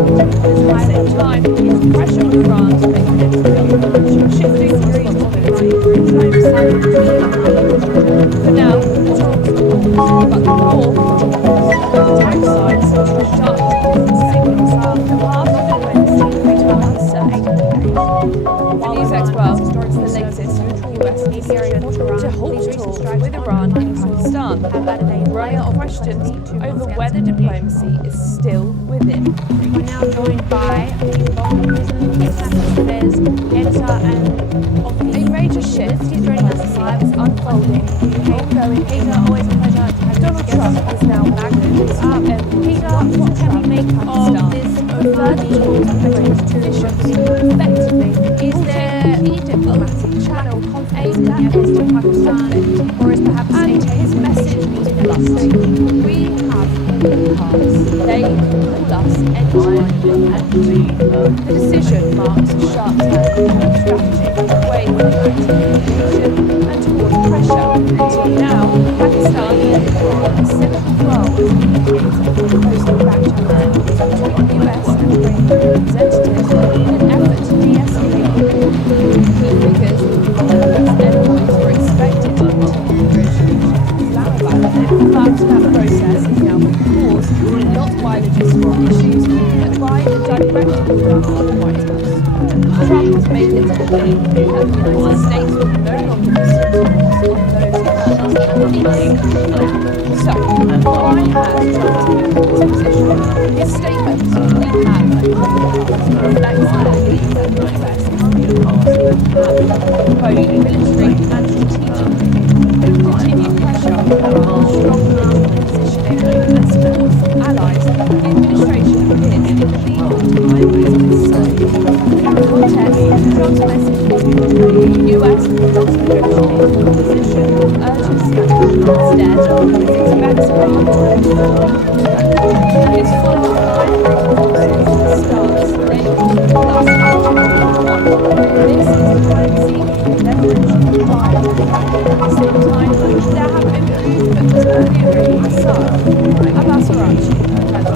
At the same time, it puts pressure on Iran to make the next move, shifting the responsibility for diplomacy. For now, the talks are paused, but the war continues. Both sides are sharp different signals. The path to diplomacy is uncertain. The News X World to halt talks with Iran and Pakistan, growing questions over whether diplomacy is still within reach. We're now joined by there's editor and of A major shift in diplomacy is unfolding. Peter, always a pleasure to have you Donald Trump is now acting as Peter, what can we make of this effectively Is there key diplomatic channel aimed at ending Pakistan, or is perhaps and his message was blunt. We have all cards. They call us anytime and the decision marks a sharp turn in strategy away from activation and towards pressure. Until now, Pakistan has been a central role as mediator, posting back channels between the US and Iranian representatives in an effort to de-escalate the war. Key figures of the US envoys were expected to continue negotiations with Islamabad, but that process has now been paused, not by logistical issues, but by a direct order of the White House. Trump has made it clear that the United States will no longer pursue talks on those terms and peace. So, why has Trump taken this position? His statement, "We have a confidence," reflects the belief that the US currently have both military and strategic continued pressure on Iran's strong military positioning and support from allies. The administration appears in the lead of time concern. In context, Trump's message was the US will not negotiate a position of urgency. Instead, it expects Iran to and its following line of stance they plus this is diplomacy leverage required. At the same time, there have been movements on the Iranian side. Abbas Araghchi has described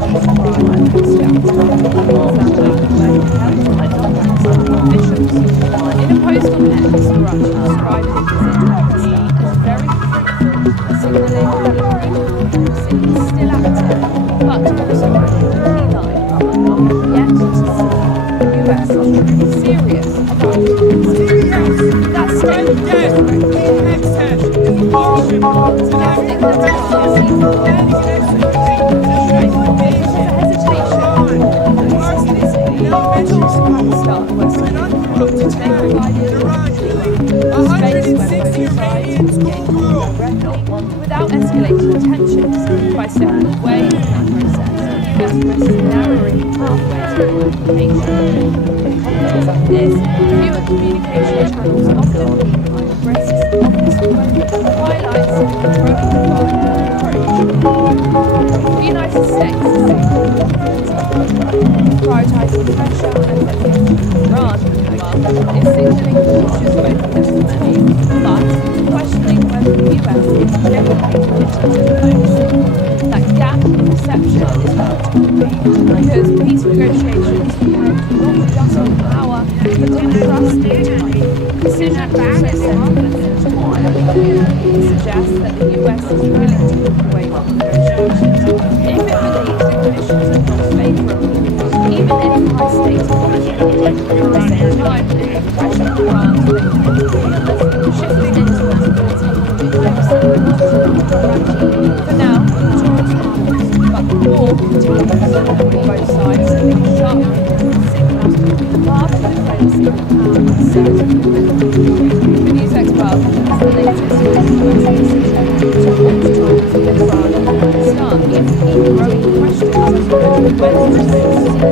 officials. In a post on X, Araghchi described his visit to Pakistan as very fruitful, signalling that Iranian diplomacy is still active, but also a key line. Yet to see the US is truly serious about that statement without escalating tensions by stepping away from that process. The US risks narrowing pathways to implementation. In context like this, fewer communication channels often mean higher risks of this approach highlights the pro-Iran approach. The United States prioritizing pressure and motivation. Iran, meanwhile, is signaling cautious openness to talks, but questioning whether the US is genuinely committed to diplomacy. That gap in perception is critical because peace negotiations depend not just on power, but on trust and time. Decision also suggests that the US is willing to walk away from negotiations if it believes the conditions are not favourable, even if high stakes are at the same time, pressure on Iran to make peace deals shifting influence will take diplomacy. For now, the talks are paused, but the war continues, with both sides sending sharp signals after diplomacy is set. The News X12 has the latest US decision to halt talks with Iran and Pakistan, growing questions over whether diplomacy is between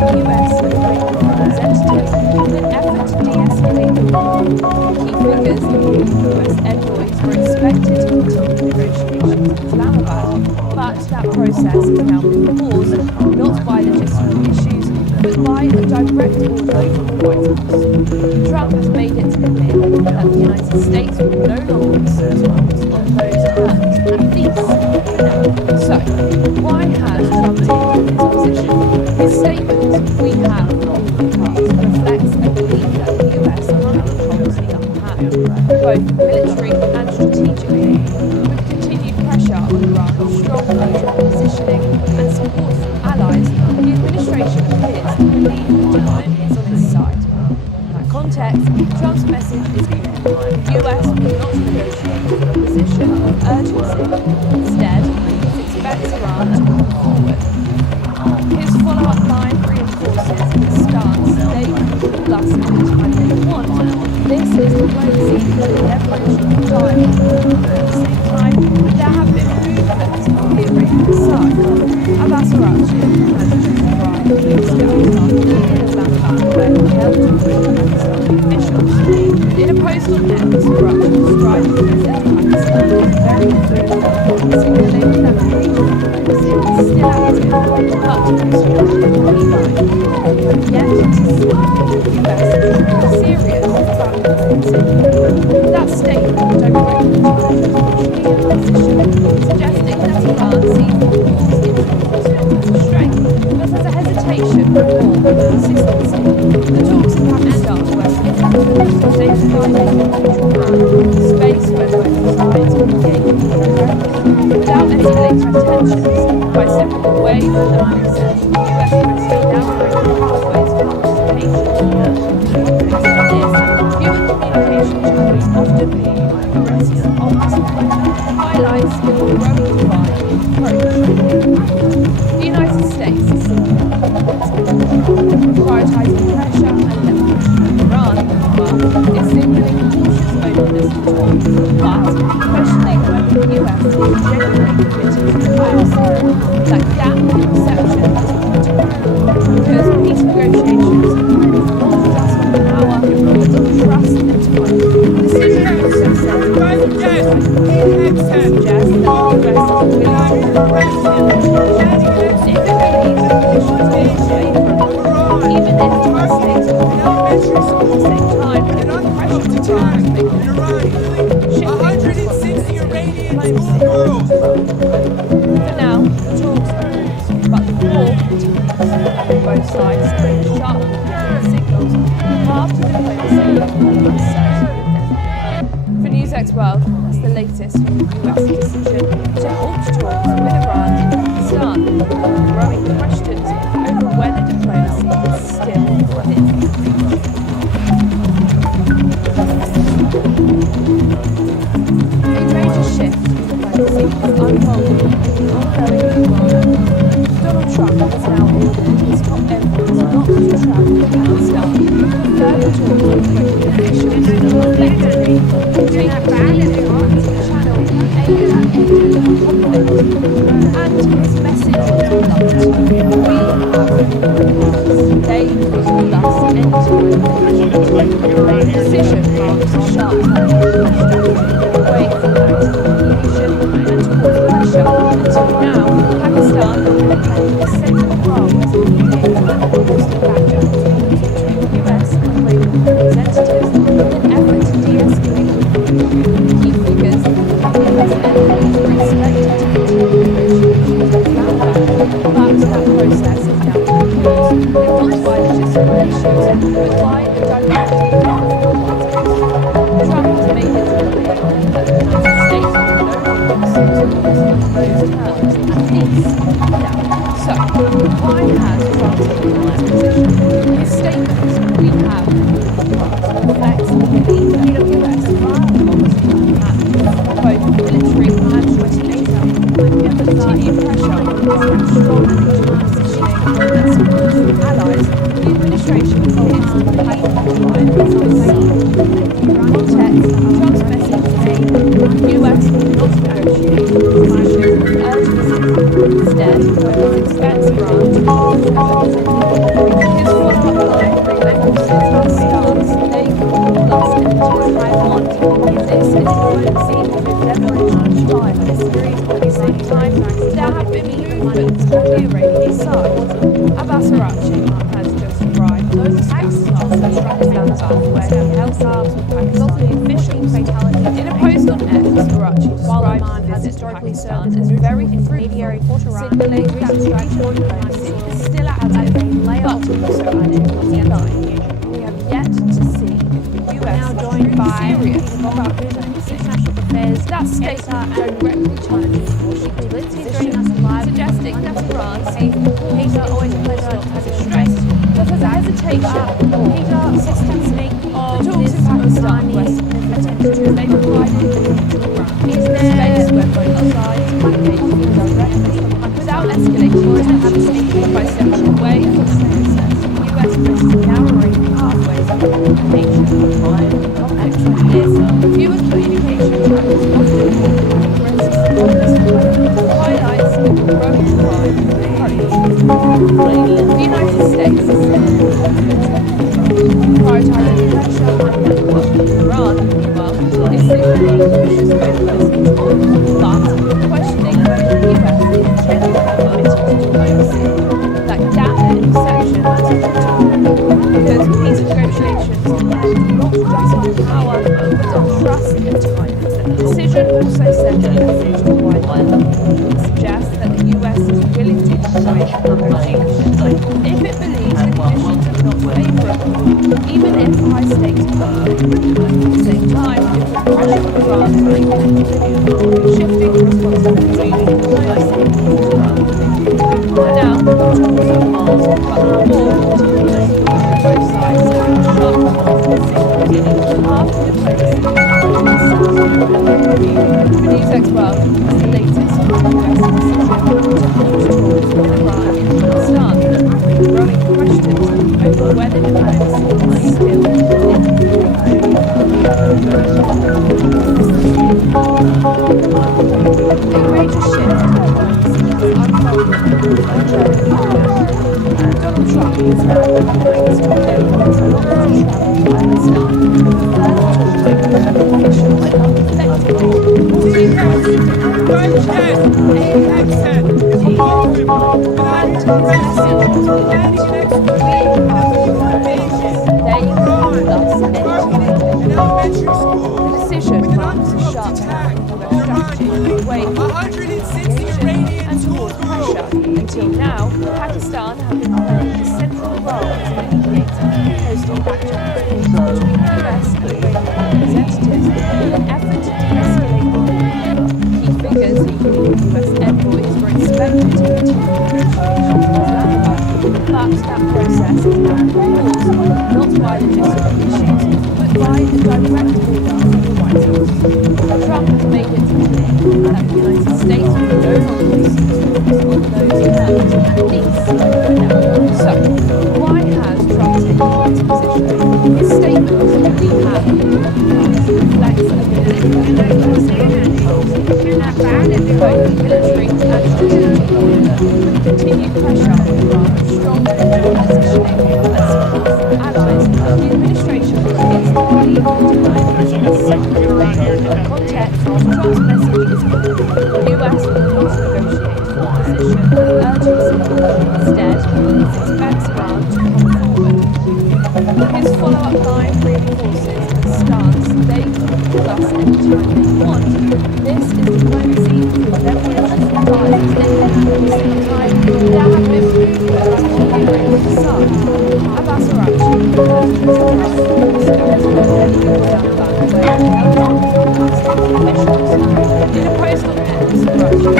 the US and Iranian representatives in an effort to de-escalate the Key figures, including US envoys, were expected to continue negotiations in Islamabad, but that process has now been paused, not by logistical issues, but by a direct order from the White House. Trump has made it clear that the United States will no longer pursue talks on those terms, at least for now. So, why has Trump taken this position? His statement, "We have not the past," reflects a belief that the US currently holds the upper hand, both military and strategically, with continued pressure on Iran's strong military positioning and support from allies. The administration appears to believe that time is on its side. In that context, Trump's message is clear. The US will not negotiate from a position of urgency. Instead, it expects Iran to move forward. His follow-up line reinforces his stance. They can call us anytime they want. This is diplomacy with leverage and time. At the same time, there have been movements on the Iranian side. Abbas Araghchi has arrived in Islamabad, where he held talks with Pakistani officials. In a post on X, Araghchi described the visit to Pakistan as very fruitful, signaling that regional diplomacy is still active, but strategically light. We have yet to see the US truly serious about diplomacy. That statement directly ties to Trump's position, suggesting that Iran sees the wars in as a strength, but as a hesitation or consistency. The talks in Pakistan were significant to safeguarding neutral ground, space where both sides can engage in progress without escalating tensions. By stepping away from the process, the US president now opens pathways for participation. Human communication channels often lead to risks of disagreement, highlights the growing divide in approach. The United States is prioritizing pressure and leverage. Iran, meanwhile, is signaling cautious openness to talk, but questioning whether the US is genuinely committed to diplomacy. That gap in perception is critical, because peace negotiations are not just on power, but on trust and time. The senior officer said suggests that the US is willing to if it believes the conditions are favourable, even if the states will not at the same time, the pressure to terms make it shifting diplomacy. For now, the talks are paused, but the war continues. Both sides send sharp signals. The path to diplomacy is uncertain. For NewsX World, that's the latest from the US decision to halt talks with Iran in Pakistan, growing questions over whether diplomacy is still within reach. A major shift in diplomacy is unfolding in the ongoing Iran. Donald Trump has now ordered his top envoys not to travel to Pakistan for further talks with local officials, effectively taking Iran to channel aid and conflict. And his message was blunt. We have the past. They will call us anytime they want. The decision marks a sharp turn in strategy, away from active mediation and towards pressure. Until now, Pakistan has been playing a central role as a mediator, hosting background talks between the US and Iranian representatives in an effort to de-escalate the conflict. Key figures, the US envoys were expected to continue negotiations with Islamabad, but that process is now been paused, not by logistical issues, but by a direct order from the White House. Trump has made it clear that the United States will no longer pursue talks on those terms, at least now. So, why has Trump taken this position? His statement, "We have the past," reflects the belief that the US currently holds the This is diplomacy with leverage style. At the same time, there have been movements on the Iranian side. Abbas Araghchi has just arrived. Those attacks are Islamabad, where he held talks with Pakistani officials. In a post on X, Araghchi described the visit to Pakistan as very intermediary for Tehran, signaling that strategic diplomacy is still active, but also added, we have yet to see if the US now joined by serious about international affairs. That statement directly challenges Washington's position, suggesting that Iran sees always a pleasure as a stress, but as a hesitation. Consistency of the talks in Pakistan were significant. They provided is there space where both sides engage directly without escalating tensions by stepping away from the process. The US risks narrowing pathways of communication and conflicts like this. Fewer communication channels often highlights the growing rise of terrorism. The United States prioritizing pressure on Iran, well, is signaling cautious openness but questioning whether the US is genuinely committed to diplomacy. That gap in perception matters because peace negotiations depend not just on power but on trust and time. The decision also sends a message to wider level. It suggests that the US is willing to engage negotiations if it believes the conditions are not favourable, even if high-stakes conflict. At the same time, if the pressure on Iran to make it continue, shifting responsibility to diplomacy. Now, talks are hard, but more continuous. Both sides have sharp signals after diplomacy. The news expert is the latest US decision to halt talks with Iran in Pakistan, growing questions over whether diplomacy is still a major shift is unfolding on Donald Trump is now applying to everyone's officials Until now, Pakistan have been playing a central role as a mediator, hosting back-channel calls between the US and Iranian representatives in an effort to de-escalate the war. Key figures, including US envoys, were expected to continue negotiations with Islamabad, but that process is now paused, not by logistical issues, but by the direct order from the White House. Trump has made it clear that the United States will no longer pursue talks on those terms, at least for now. So, why has Trump taken this position? His statement, "We have reflects a military and strategic continued pressure on Iran, strong positioning as allies. The administration is fully undermining the second context. Trump's message is clear. The US will not negotiate for a position of urgency. Instead, it expects Iran to come forward. His follow-up line reinforces the stance they can discuss anytime they want. This is diplomacy with leverage and violence. At the same time, there have been movements on the Iranian side. Abbas Araghchi has just in a post on X, Araghchi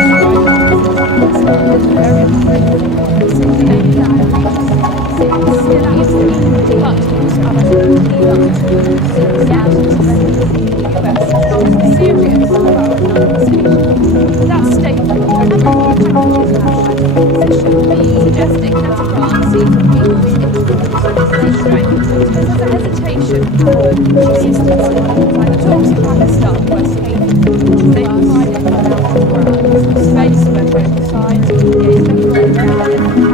described very briefly, signaling that the region is still active, but serious about diplomacy. That statement directly challenges national position, suggesting that Iran sees a weakness in diplomacy strength because of a hesitation or consistency. The talks in Pakistan were stable. They provided space where both sides engaged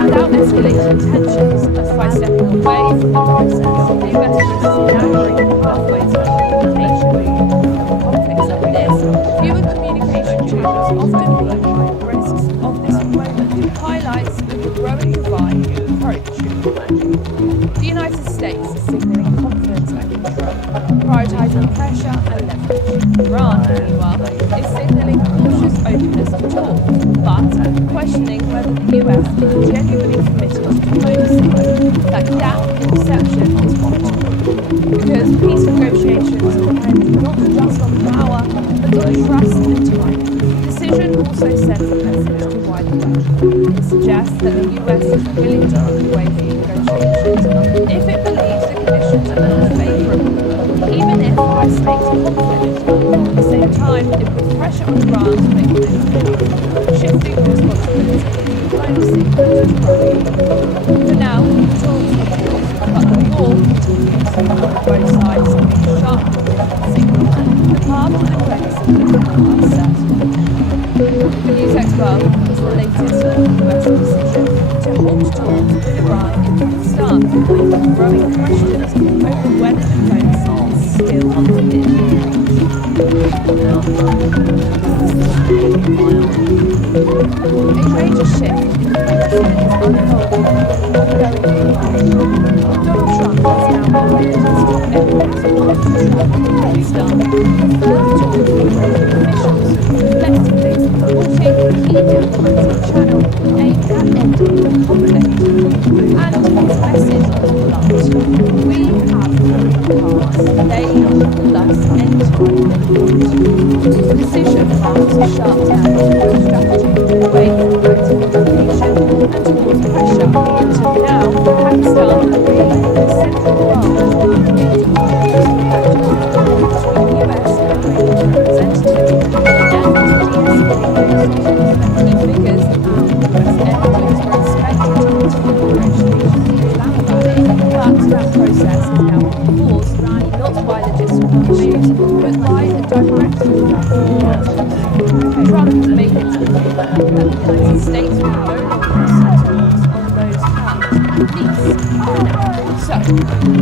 without escalating tensions, as by stepping away from the process, the US is narrowing pathways of communication. prioritising pressure and leverage. Iran, meanwhile, is signalling cautious openness to talk, but questioning whether the US is genuinely committed to diplomacy. That gap in perception is Mojtaba, because peace negotiations depend not just on power, but on trust and time. The decision also sends a message to wider West. It suggests that the US is willing to move away from negotiations if it believes the conditions are more favourable, even if high-stakes conflict. At the same time, it puts pressure on Iran to make the next move, shifting responsibility from diplomacy to trust. For now, talks are paused, but the war continues. Both sides speak sharply different signals. The path to diplomacy is now uncertain. The news expert is the latest on the US decision to halt talks with Iran in Pakistan, with growing questions over whether diplomacy is still within reach. A major shift in policy is unfolding in ongoing Iran. Donald Trump has now ordered his top enemies not to travel to Pakistan for further talks with officials, effectively halting a key diplomatic channel aimed at ending the conflict. And his message was blunt: we have cards, they will us end time they want. The decision marks a sharp turn in the strategy away from active communication and towards pressure. Until now, Pakistan had played a central role in creating talks between US and Iranian representatives in an effort to de-escalate tensions. Key figures and US entities were expected to continue negotiations in Islamabad, but that process has now been paused, not by logistical issues, but by a directive from Trump made it clear that the United States will no longer pursue talks on those terms, at least for now. So,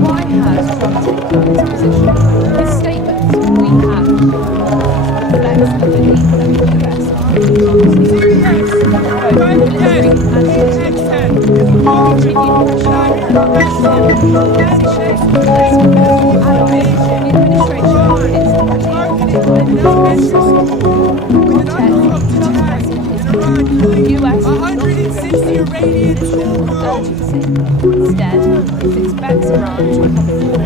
why has Trump taken this position? His statement, we have reflects the belief that the US are both military and strategic. Continued pressure and positioning allies, the administration is US 160 Iranian urgency. Instead, it expects Iran to come forward.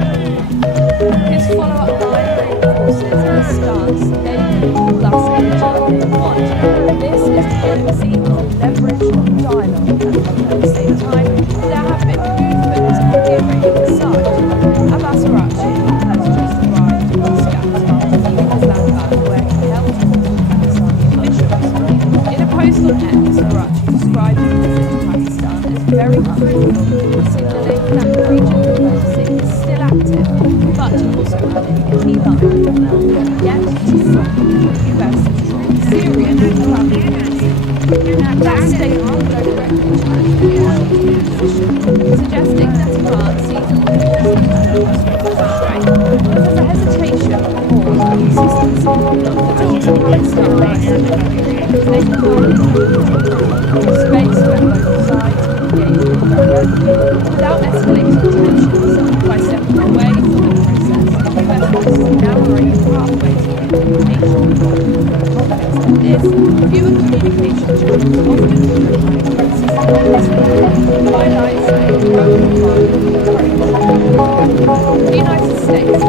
His follow-up line reinforces his stance they will thus anytime they want. This is diplomacy with leverage and dialogue. At the same time, there have been movements on the Iranian side. Abbas Araghchi has just arrived in Moscow after leaving Islamabad, where he held talks with Pakistani officials. In a post on X, Araghchi described his visit to Pakistan as very fruitful, signaling that regional diplomacy is still active, but also added a key line. Yet, to some, the US is truly serious about diplomacy. That statement directly challenged the Washington position, suggesting that Iran sees a pause in talks as a strength, but as a hesitation or inconsistency. The talks in Pakistan are significant because they provide space where both sides can engage directly without escalating tensions. By stepping away from the process, the US forces narrowing pathways to implementation. In context like this, fewer communication channels often diplomatic crisis highlights a growing divided approach. The United States is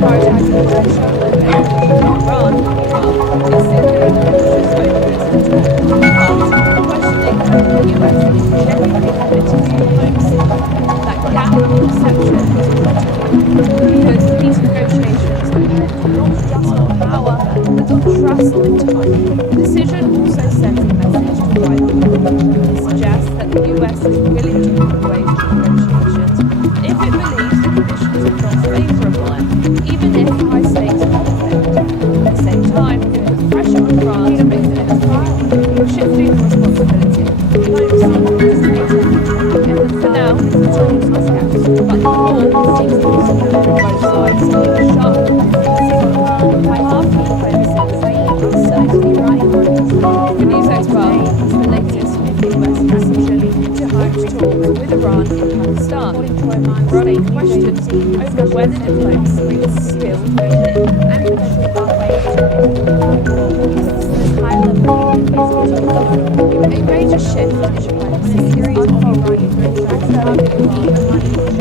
prioritising pressure and leverage. Iran, meanwhile, is signaling cautious openness to talk, but questioning whether the US is genuinely committed to diplomacy. That gap in perception is Mojtaba, because peace negotiations depend not just on power, but on trust and time. The decision also sends a message to wider world. It suggests that the US is willing to move away from negotiations if it believes the conditions are not favourable, even if high-stakes conflict. At the same time, it puts pressure on Iran to make the next move, shifting responsibility from diplomacy to state. For now, the talks must count, but the war continues. Both sides speak sharply different signals. By half the diplomacy, uncertainty reigns. The news expert is the latest on the US decision to halt talks with Iran in Pakistan. running questions over whether diplomacy is still needed and potential pathways to a major shift in diplomacy is unfolding.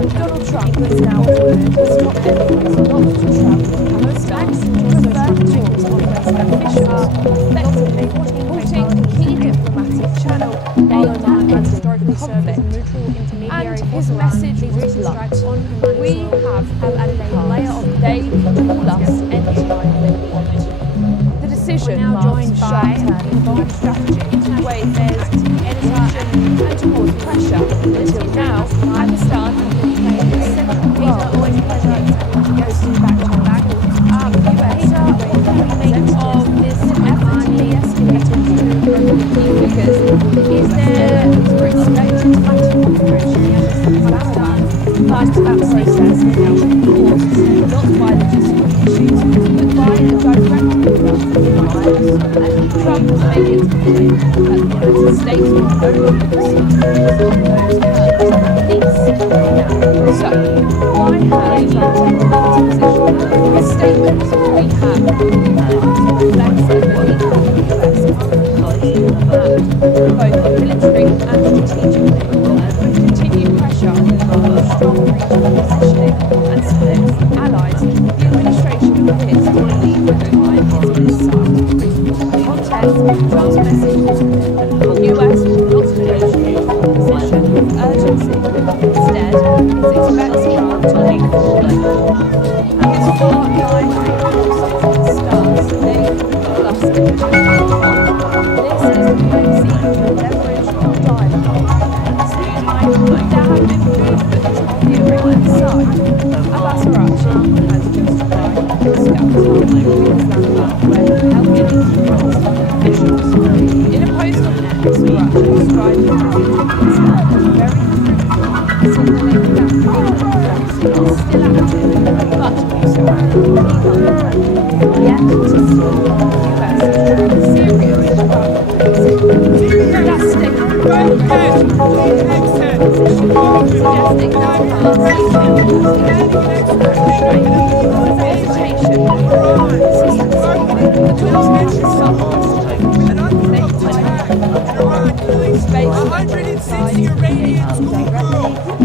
Donald Trump has now ordered top envoys not to travel to Palestine to confirm talks of Western officials, halting key diplomatic channel aimed at historically conflict. And his message was blunt. We have added a layer of they call us anytime they want. The decision marks a sharp turn in foreign strategy, wayfares, editor and towards pressure. Until now, Pakistan has been playing a central role in negotiating back to back. Of this effort to de-escalate figures, is there expected tactical part of that process is now caused not by logistical issues, but by a direct Trump has made it clear that the United States will no longer proceed on those terms, at least now. So, why has Trump taken that position? His statement, we have reflects the belief that the US both military and strategically, with continued pressure on strong regional positioning and split allies, the administration appears to believe that the line is on its side. Context, Trump's message was that the US will not negotiate from a position of urgency. Instead, it's expecting Iran to lead forward. And his far-right stance, they plus this is diplomacy to leverage dialogue. At the same time, there have been movements on the Iranian side. Abbas Araghchi has just arrived in Islamabad, where he held officials. In a post on X, Araghchi described the Pakistan as very fruitful, signalling that diplomacy is still active, but also yet to see the US is truly serious about that statement suggesting that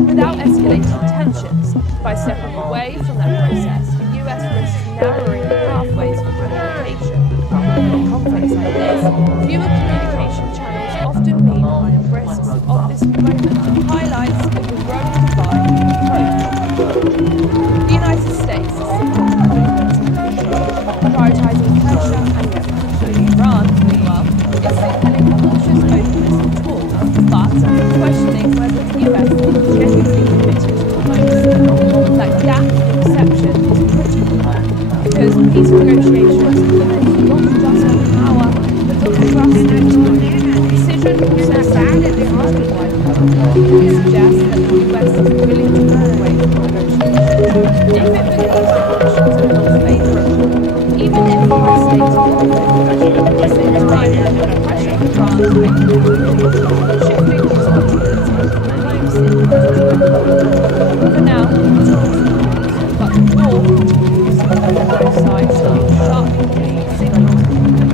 without escalating tensions. By stepping away from that process, the US risks narrowing the pathways for communication. In conflicts like this, fewer communication channels often mean higher risks. Of this moment highlights the growing divide in approach. The United States is signaling movements in the prioritizing pressure and yet pushing. Iran, meanwhile, is signaling cautious openness to talk, but questioning whether the US is genuinely committed to diplomacy. That gap in perception is critical, because peace negotiations depend not just on power, but on trust and time. The decision also sounded Iran-wide coverage suggests that the US is willing to move away from negotiations if it believes the conditions are not favourable, even if the US states benefit. At the same time, the pressure on France to make shifting responsibility for now, but the war continues, and both sides are sharply signals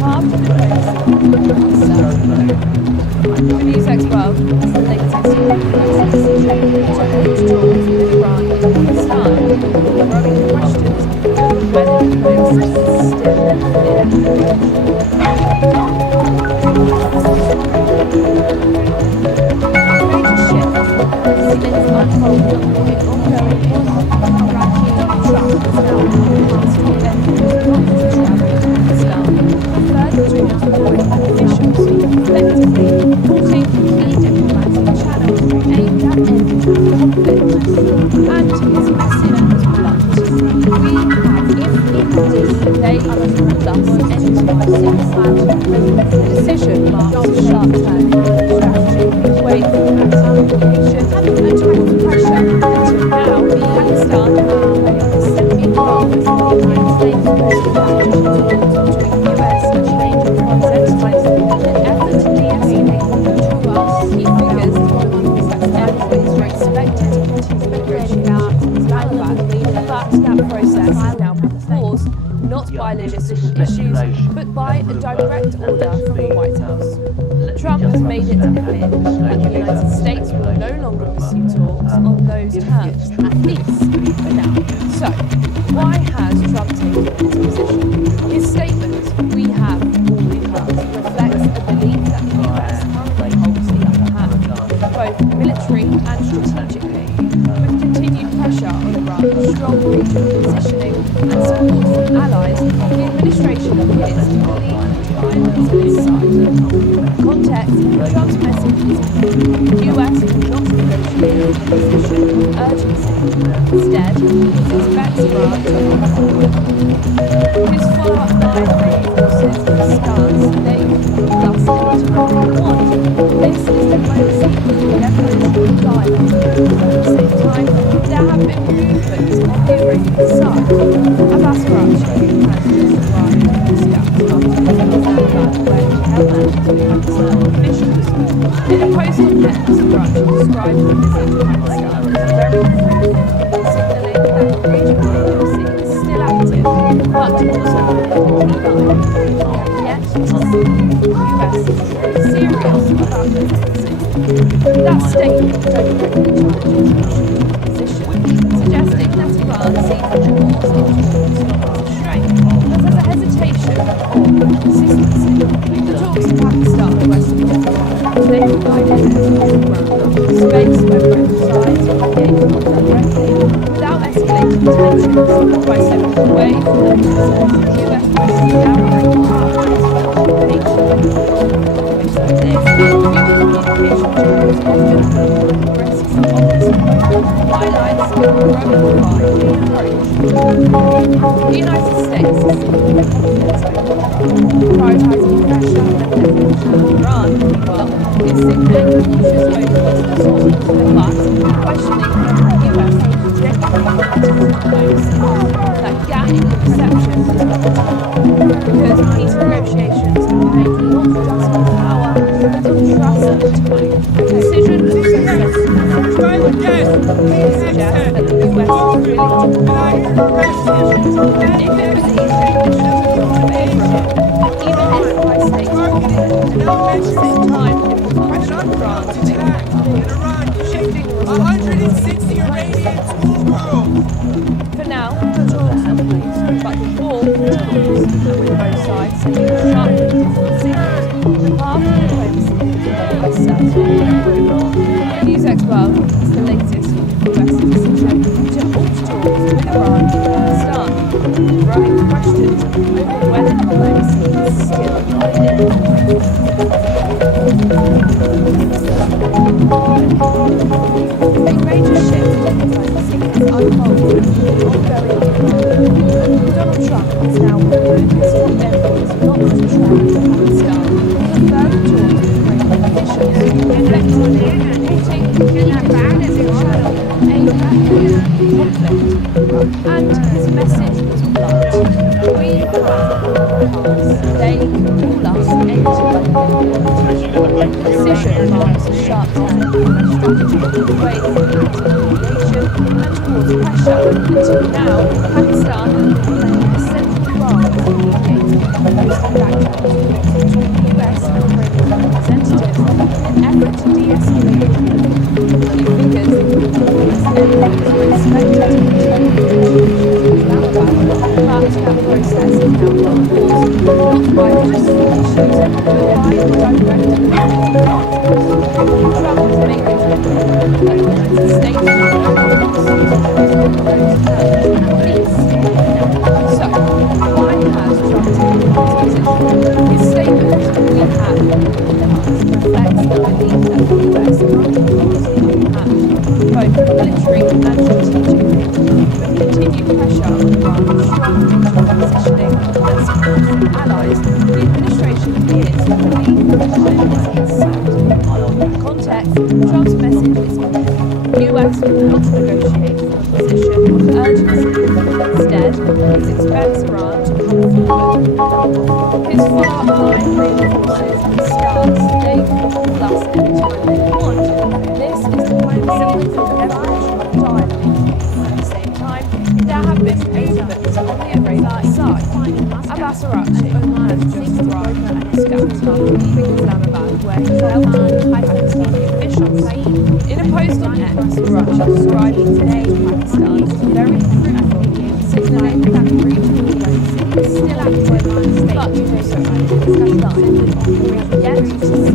half the diplomacy uncertain. The News X12 is the latest US decision to hold talks with Iran and Pakistan, growing questions over whether diplomacy is still major shift is unfolding with ongoing Trump is now asking envoys not to travel to Pakistan, further talks with officials, effectively halting key diplomatic channels aimed at ending conflict. And his message was blunt. We have, if indeed they call us anytime. The decision marks a sharp turn in strategy, away from communication and towards pressure. Until now, Pakistan has played a significant role as the United States between the US and changing context in an effort to de-escalate to us. Key figures, envoys are expected to continue But that process is now paused, not by logistical issues, but by a direct order from the White House. Trump has made it clear that the United States will no longer pursue talks on those terms, at least for now. So, why has Trump taken this position? His statement, "We have all we have," reflects a belief that the US currently holds the upper hand, both military and strategically, with continued pressure on Iran, strong regional positioning and support from allies. The administration appears to believe violence on its side. Context: Trump's message is the US will not negotiate a position of urgency. Instead, it expects Iran to move forward. His follow-up line reinforces the stance they plus interim want. This is diplomacy with revolutionary dialogue. At the same time, there have been movements on the Iranian side. Abbas Araghchi has just arrived in Moscow after Islamabad, where he held meetings with Pakistan officials. In a post on X, Araghchi described the visit to Pakistan as very fruitful, signalling that regional diplomacy is still active, but also online. Yet, to see the US is truly serious about diplomacy. That statement directly challenges Washington's position, suggesting that Iran sees the pause in talks not as a strength, but as a hesitation or consistency. The talks in Pakistan are Western Tehran. They provided neutral ground, space where both sides were engaged directly without escalating tensions. By stepping away from the process, the US pushes downright commitments for nature. Which like this, communication channels often highlight risks of this approach, highlights the growing divide in approach. The United States is seeking a confidence over prioritizing pressure and leverage on Iran, meanwhile, is signaling cautious openness to talks, but questioning whether the US is genuinely active diplomacy. That gap in perception is volatile, because peace negotiations are made not just on power, but on trust and time. The decision also sends a message to It suggests that the US is willing to provide negotiations if it believes the conditions are not favourable, even if by states confident. At the same time, it will pressure Iran to take next move, shifting the responsibility to For now, the talks are paused, but the war continues, with both sides sending sharply different signals. The path to diplomacy is less certain. NewsX World is the latest on the US decision to halt talks with Iran and Pakistan, growing questions over whether diplomacy is still needed. A major shift in diplomacy has unfolded in the ongoing Iran. Donald Trump is now warning his top envoys not to travel to Pakistan for further talks with Iranian officials, effectively reporting he continues to channel a conflict. And his message was blunt: "We have all cards. They can rule us anytime they want." The decision marks a sharp turn in US strategy, away from mediation and towards pressure. Until now, Pakistan has been playing a central role as a mediator, hosting back-to-back talks between the US and Iranian representatives in an effort to de-escalate the conflict. Key figures, US envoys were expected to continue negotiations with Islamabad, but that process is now on pause, not by logistical issues, but by a direct order. Trump has made it clear that the United States will no longer pursue talks on those terms, at least for now. So, why has Trump taken this position? His statement, "We have all the cards," reflects the belief that the US currently holds the upper hand, both military and strategically, with continued pressure on Iran's strong regional positioning and support from allies. The administration appears to believe that violence is sad. Context: Trump's message is clear. The US will not negotiate from a position of urgency. Instead, it expects Iran to come forward. His follow-up line reinforces his stance: they can call us anytime they want. This is diplomacy with leverage, not dialogue. At the same time, been movements on the Iranian side. Abbas Araghchi has just arrived at Islamabad, leaving Islamabad, where he held high Pakistani officials. In a post on X, Araghchi described today's Pakistan as very fruitful, signaling that the regional diplomacy is still active, but also yet to see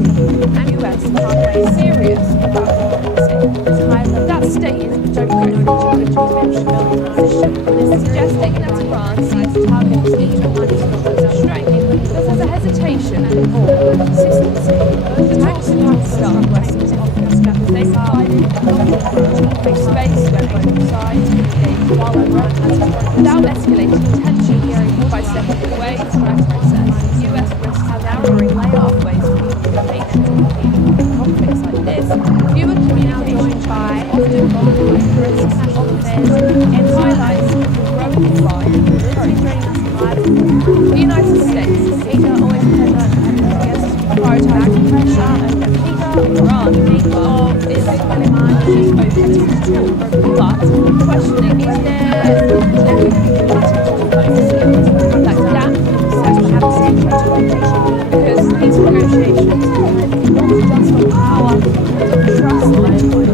the US is serious about diplomacy. That statement directly position is suggesting that Iran sees targets each one as a strength, but there's a hesitation or consistency. The talks in Pakistan West often discuss they provided free space where both sides engage without escalating tension by stepping away from that process. The US risks narrowing pathways for communication. Conflicts like this, fewer communication channels often involve risks of it highlights the growing divide. The United States always prioritizing pressure and Iran is open to talk, but questioning is there that gap because these negotiations not just on power but on trust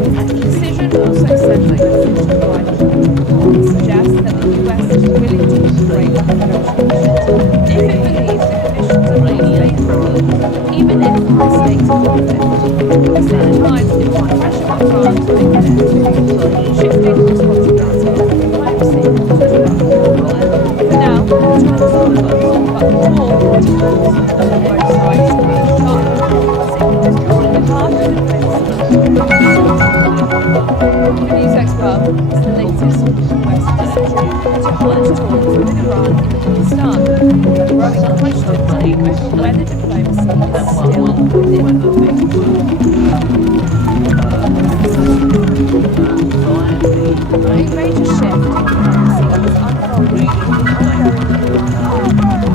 and the decision also sends a message to the wider world. It suggests that the US is willing to integrate the negotiations if it believes the conditions are favourable, even if the states are conflict. At the same time, it will pressure on France to make it shifting responsibility for diplomacy. For now, the talks are closed, but more details on both sides have been sharp signals calling it hard to the news expert is the latest from the West Tehran talks with Iran in Pakistan, growing questions over whether diplomacy is still within a major shift in diplomacy is unfolding in the ongoing Iran war.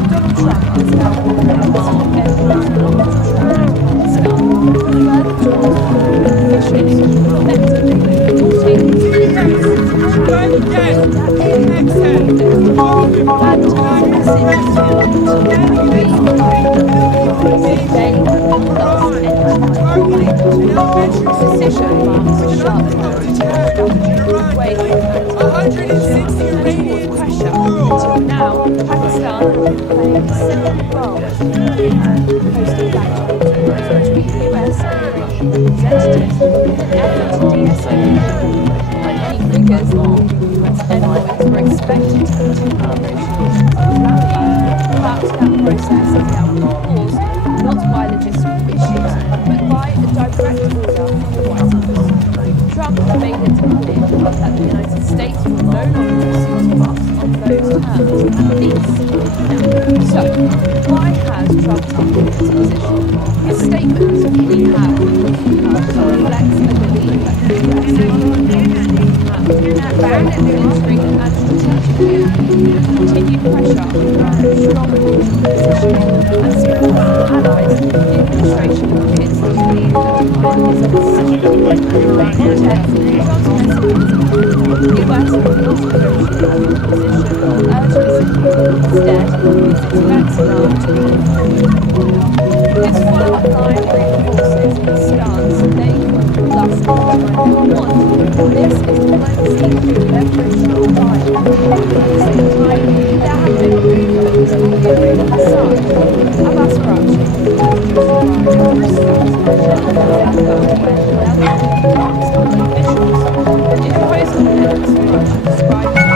Donald Trump is now organizing efforts to Pakistan, further talks officials effectively reporting to the now, Pakistan playing a similar role hosting between US and Iranian representatives in an effort to de-escalate. Key figures, including US envoys, were expected to continue negotiations in Islamabad, but that process is now paused, not by logistical issues, but by a direct order from the White House. Trump made it clear that the United States will no longer pursue talks on those terms, at least now. So, why has Trump taken this position? His statement, "We have reflects a belief that the US found it military and strategically continued pressure on Iran's strong position and support from allies. The administration appears to believe that Iran is a context, Trump's message is the US will not negotiate a position urgency. Instead, it expects Iran to move forward. This follow-up line reinforces the stance they thus want. This is diplomacy through leverage or fire. At the same time, there have been movements on the Iranian side. Abbas Araghchi has just arrived at Pakistani officials. In a post on X, Araghchi described the diplomacy as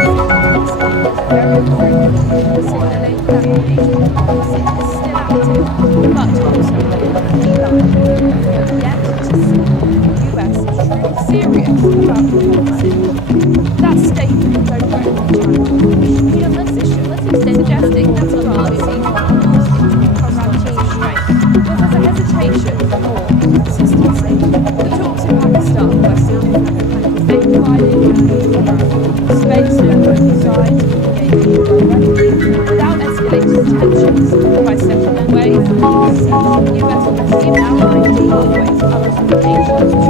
very fruitful, signaling that the regional diplomacy is still active, but also yet to see the US is truly serious about diplomacy. That statement directly position, suggesting that Iran sees Iran's strength, but there's a hesitation or consistency. The talks in Pakistan were they provided space on both sides without escalating tensions by stepping away from the US in outlining pathways for communication.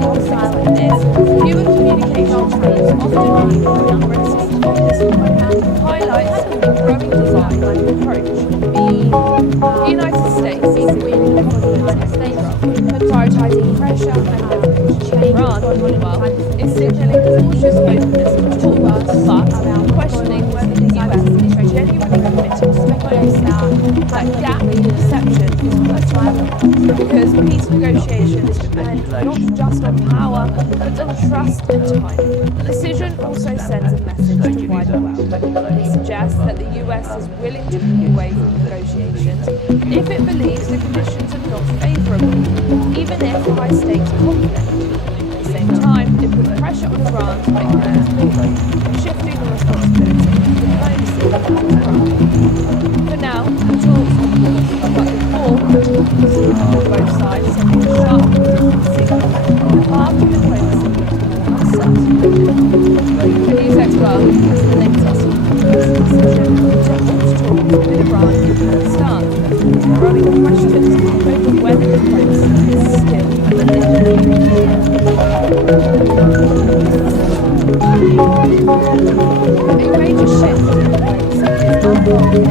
Talks like this, fewer communication channels often mean longer risks of this highlights the growing desire and approach the United States is prioritising pressure and leverage. Iran, meanwhile, is signalling cautious openness to talks, but questioning whether the US is genuinely committed to diplomacy. That gap in perception is critical because peace negotiations depend not just on power, but on trust and time. The decision also sends a message to the wider world. It suggests that the US is willing to move away from negotiations if it believes the conditions are not favourable, even if high stakes conflict. At the same time, it puts pressure on Iran to make things move, shifting the responsibility of diplomacy to Iran. For now, the talks have paused, but the war continues, with both sides sending a sharp signal. The path of diplomacy is uncertain. The news expert has the latest this decision to halt talks with Iran and Pakistan, growing questions over whether diplomacy is still a major shift in diplomacy is unfolding.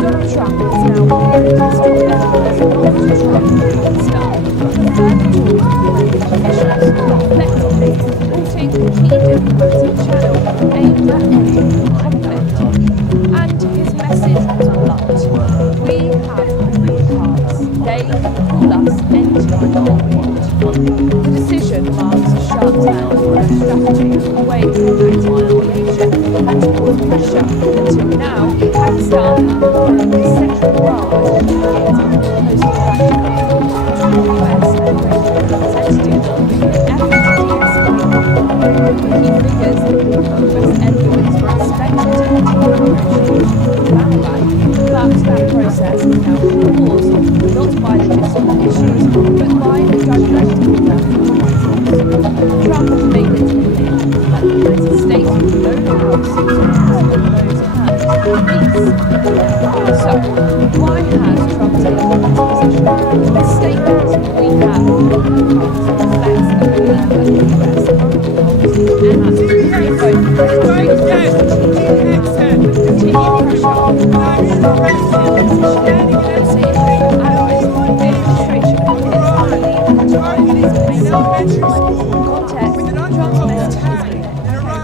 Donald Trump is now warned his top enemies not to try Pakistan for further talks with officials, effectively halting the key diplomatic channel aimed at ending the conflict. And his message was blunt. We have three paths. They can call us anytime they want. The decision marks a sharp turn from a strategy away from active mediation and towards pressure. Until now, Pakistan has played a central role as mediator, posting back to the US and regular representatives in an effort to de-escalate. Key figures, US envoys were expected to continue negotiations with Bangladesh, but that process is now paused, not by logistical issues, but by a direct order from the White House. Trump has made it clear that the United States will no longer seek to on those terms peace. So, why has Trump taken this position? This statement, we have no cards, reflects the belief that the US currently holds and has to both continued pressure on Iran and allies. The administration is currently at a time of context. Trump's message is clear.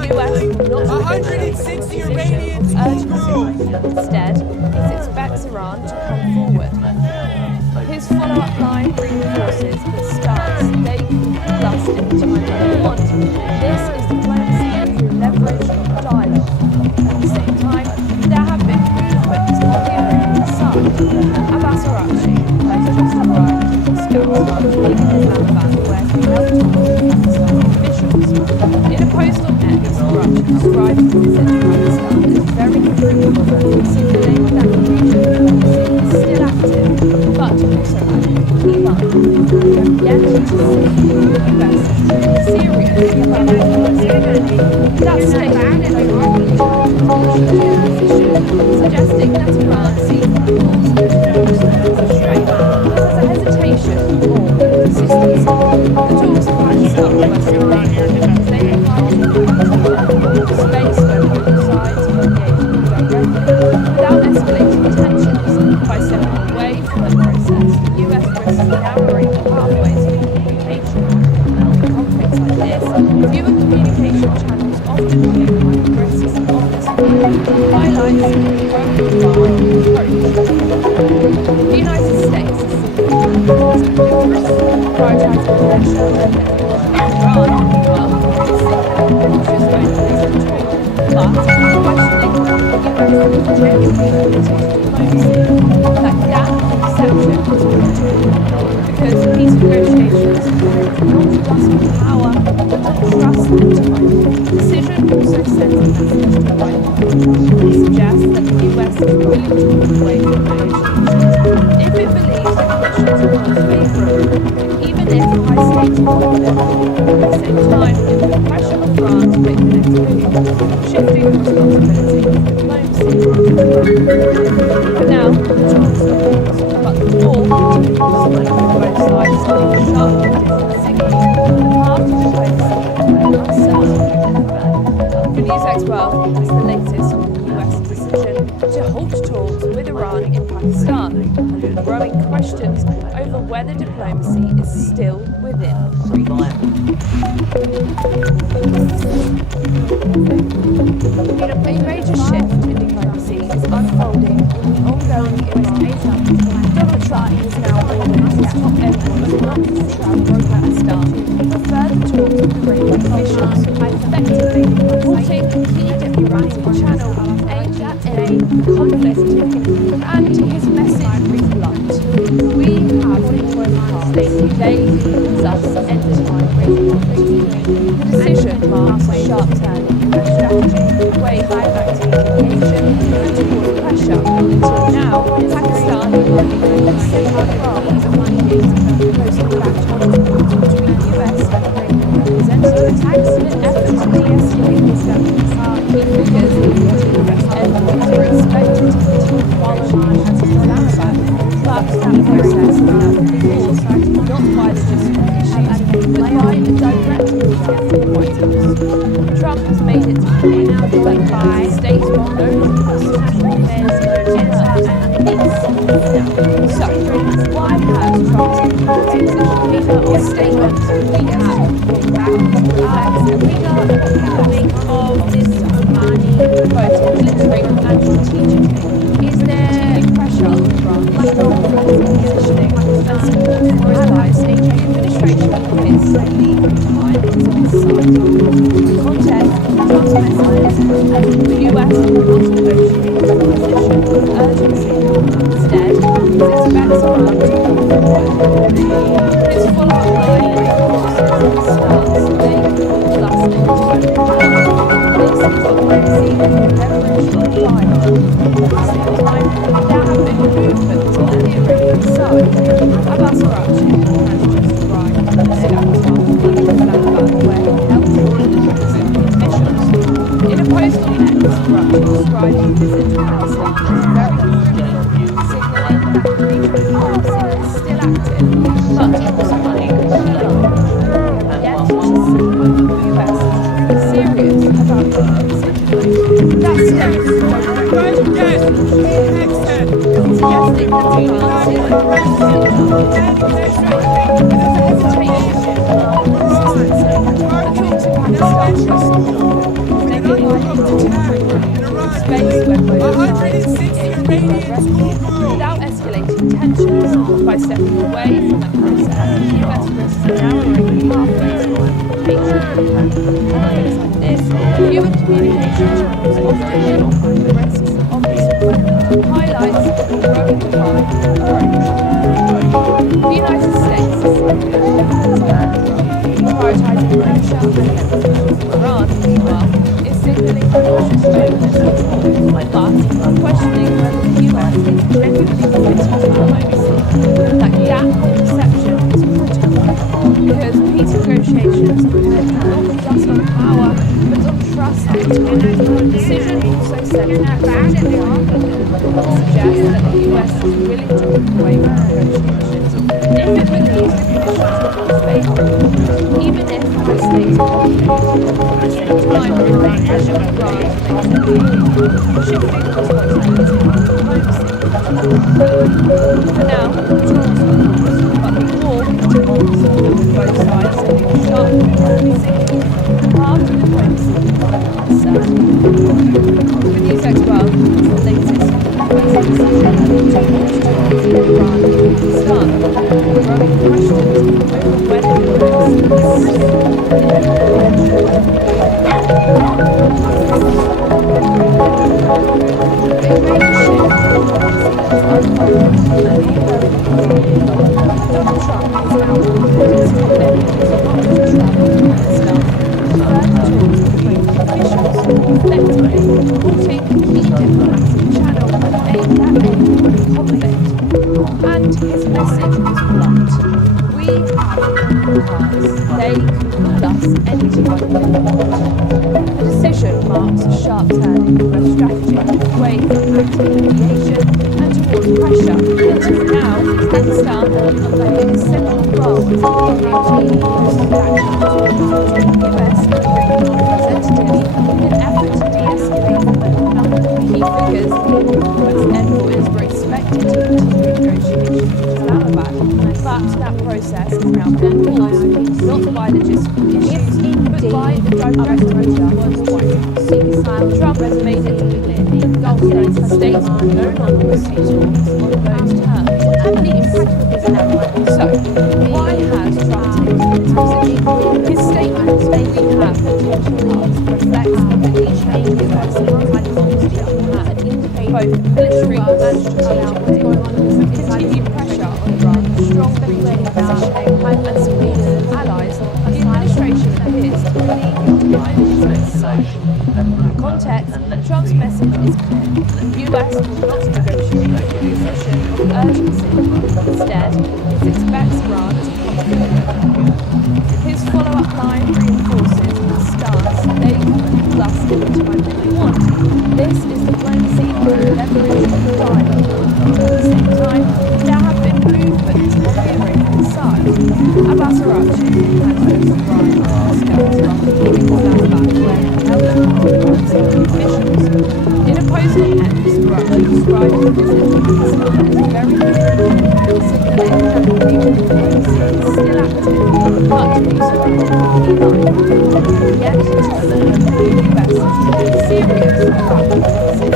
The US will not negotiate this position urgency. Instead, it expects Iran to come forward. His follow-up line reinforces the stance they can call us anytime they want. This is diplomacy through leverage and dialogue. At the same time, there have been movements on the Iranian side. Abbas Araghchi has just arrived in Moscow in Islamabad, where he held talks with Pakistani officials. In a post on X, Araghchi described his visit to Pakistan as very fruitful, signaling that the region diplomacy is still active, but also adding key line. We have yet to see the US serious about diplomacy. That statement by Araghchi suggesting that Iran sees the rules and talks as restraint, but as a hesitation or consistency. The talks of Pakistan were significant as they provide space where both sides can engage directly without escalating tensions. By stepping away from the process, the US risks narrowing the pathways for communication. In conflicts like this, fewer communication channels often amplify the risks of this highlights the growing approach. The United States is prioritising pressure and Iran, meanwhile, is signaling cautious openness to talk, but questioning whether the US is genuinely committed to diplomacy. That gap in perception is critical because peace negotiations depend not just on power, but on trust and time. The decision also sends a message to the wider world. It suggests that the US is willing to move away from negotiations if it believes the conditions are not favourable, even if high stakes conflict. At the same time, it puts pressure on France to make the next move, shifting the responsibility of diplomacy. For now, the talks are paused, but the war continues, with both sides sending a sharp and different signal. The path to diplomacy is uncertain. For news as well as the latest on the US decision to halt talks with Iran in Pakistan, and growing questions over whether diplomacy is still within reach. A major shift in diplomacy is unfolding in the ongoing Iran. Donald Trump has now ordered his top envoys not to travel to Pakistan for further talks with Iranian officials, effectively halting key diplomatic channel aimed at ending the conflict, and his message is blunt. We have informed states they thus ended the conflict. The decision marks a sharp turn in US strategy, away from active mediation and towards pressure. Until now, Pakistan had been a central role in posting back talks between US and Iranian representatives in an effort to de-escalate discussions. Key figures including US envoys were expected to continue negotiations in Islamabad, but that process is now paused, not by logistical issues, but by a direct order from the White House. Trump has made it clear that the states will no longer support So, why has Trump's his statement we have reflects a bigger make of this money, both military and strategically? Is there pressure on Iran positioning and support for his allies? The administration commits to leave time on his side. In context, Trump's message, the US will not negotiate a position of urgency. Instead, it expects Iran to move forward. His follow-up line reinforces the stance they plus this is diplomacy with reverential dialogue. At the same time, there have been movements on the Iranian side. Abbas Araghchi has just arrived at the capital in Islamabad, where he held meetings with officials. In a post on X, Araghchi described his visit to Pakistan as very fruitful, signalling that the regional policy is still active, but also running yet to see the US is serious about the decision. That stems from suggesting that without escalating tensions by stepping away from that process, the US risks narrowing the pathways like this, fewer communication channels often amplify the risks of this highlights the growing divide approach. The United States is prioritising pressure and Iran, meanwhile, is signalling cautious openness, but questioning whether the US is genuinely committed to diplomacy. That gap in perception is critical, because peace negotiations depend not just on power, but on trust and autonomy. The decision also sends a message to Iran, suggests that the US is willing to move away from negotiations if it believes the conditions are not favourable, even if high stakes conflict. At the same time, pressure on Iran shifting responsibility on diplomacy. For now, talks are paused, but the war continues, with both sides sending sharp diplomatic signals. Half of diplomacy are concerned. The news as well is the latest US decision to launch talks with Iran and Pakistan, growing questions over whether diplomacy is Donald Trump has now ordered his top envoys not to travel to Pakistan for further talks between officials, effectively halting a key diplomatic channel aimed at ending the conflict. And his message was blunt. We have Martyrs. They can call us anytime they want. The decision marks a sharp turn in US strategy, away from active mediation and towards pressure. Until now, Pakistan had been playing a central role as a posting back between US and Iranian representatives in an effort to caused not by logistical issues, but by the direct pressure from the White House. Trump has made it clear that the United States will no longer pursue talks on those terms. So, why has Trump taken this position? His statement, we have potential reflects a belief that the US had both military and strategically, with continued pressure on Iran, strong military positioning and support from allies, the administration appears to believe on Biden's side. In context, Trump's message is clear. The US will not negotiate a position of urgency. Instead, it expects Iran to come forward. His follow-up line reinforces the stance they can plus anytime they want. This is diplomacy and leverage of dialogue. At the same time, there have been movements on the Iranian side. Abbas Araghchi has hosted Iran on Moscow in Islamabad, where he held officials. In a post on X, Araghchi described the visit to Pakistan as very good, signaling that the regional diplomacy is still active, but useful in line. Yet, the US is serious about the visit.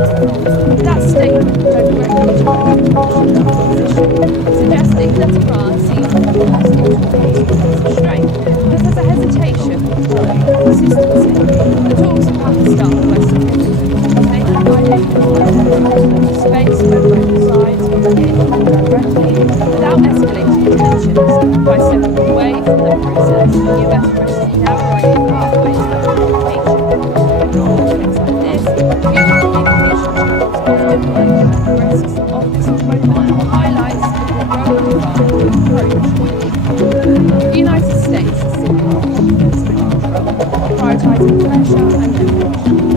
That statement directly targeted Washington's position, suggesting that Iran sees the forced into restraint, that there's a hesitation or consistency. The talks in Pakistan were significant, taken by space where both sides engaged directly without escalating tensions. By stepping away from the process, the US risks narrowing pathways of communication. Conflicts like this, new communication channels often bring the risks of this approach highlights the growing Iran approach. The United States is signaling confidence and control, prioritizing pressure and leverage.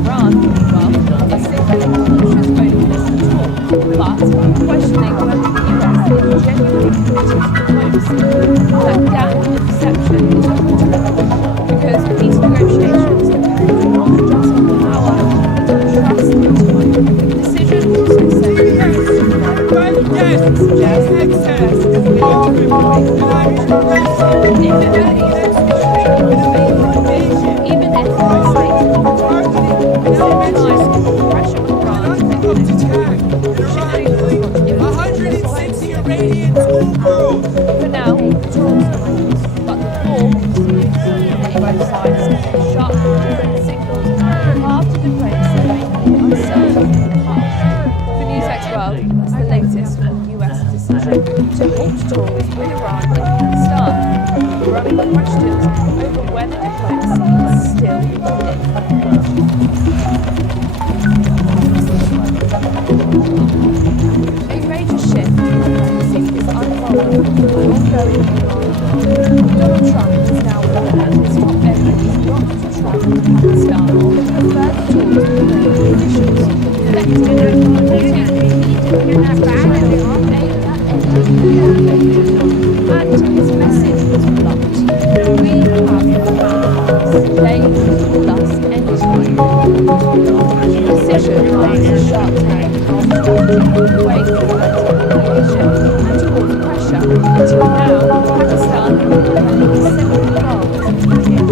Iran, meanwhile, is signaling cautious openness and talk, but questioning whether the US is genuinely committed to diplomacy. That gap in perception is critical, because peace negotiations depend not just on power, but on trust and time. The decision also sends a very suggests the US is willing to make if it believes the situation is favourable, even if the state is the pressure on Iran to make the next move. 160 Iranian schoolgirls! For now, the talks continue, but the war continues. Both sides send sharp different signals, the path to diplomacy remains uncertain. For Newsx World, that's the latest on the US decision to halt talks with Iran in Pakistan, growing questions over whether diplomacy is still a major shift in diplomacy is unfolding with the ongoing Iran war. Donald Trump is now warned his top enemies not to travel to Pakistan or further talks with Iranian officials, connecting and his message was blunt. We have plans. They call us anytime. The decision marks a sharp turn after away from anti-coalition and towards pressure. Until now, Pakistan had been several roles in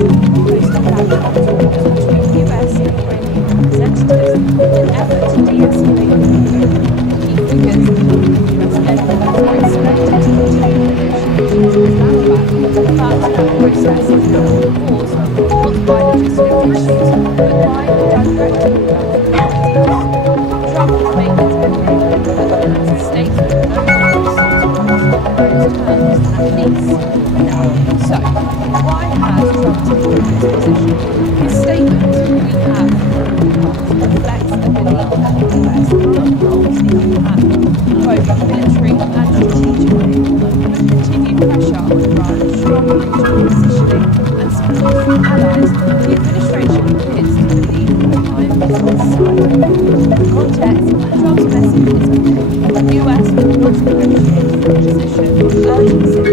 post-Baghdad talks between US and Iranian representatives in an effort to de-escalate the conflict. Key figures, US envoys are expected to continue negotiations in Islamabad, but that process is now on pause, not by logistical issues, but by the direct impact of parties. Trump has made it clear that the United States will no longer pursue talks on those terms, at least for now. So, why has Trump taken this position? His statement, we have reflects a belief that the US controls the upper hand, both military and strategically, with continued pressure on Iran, strong military positioning and support from allies. The administration appears to believe that time is on its side. In context, Trump's message is clear. The US will not negotiate a position of urgency.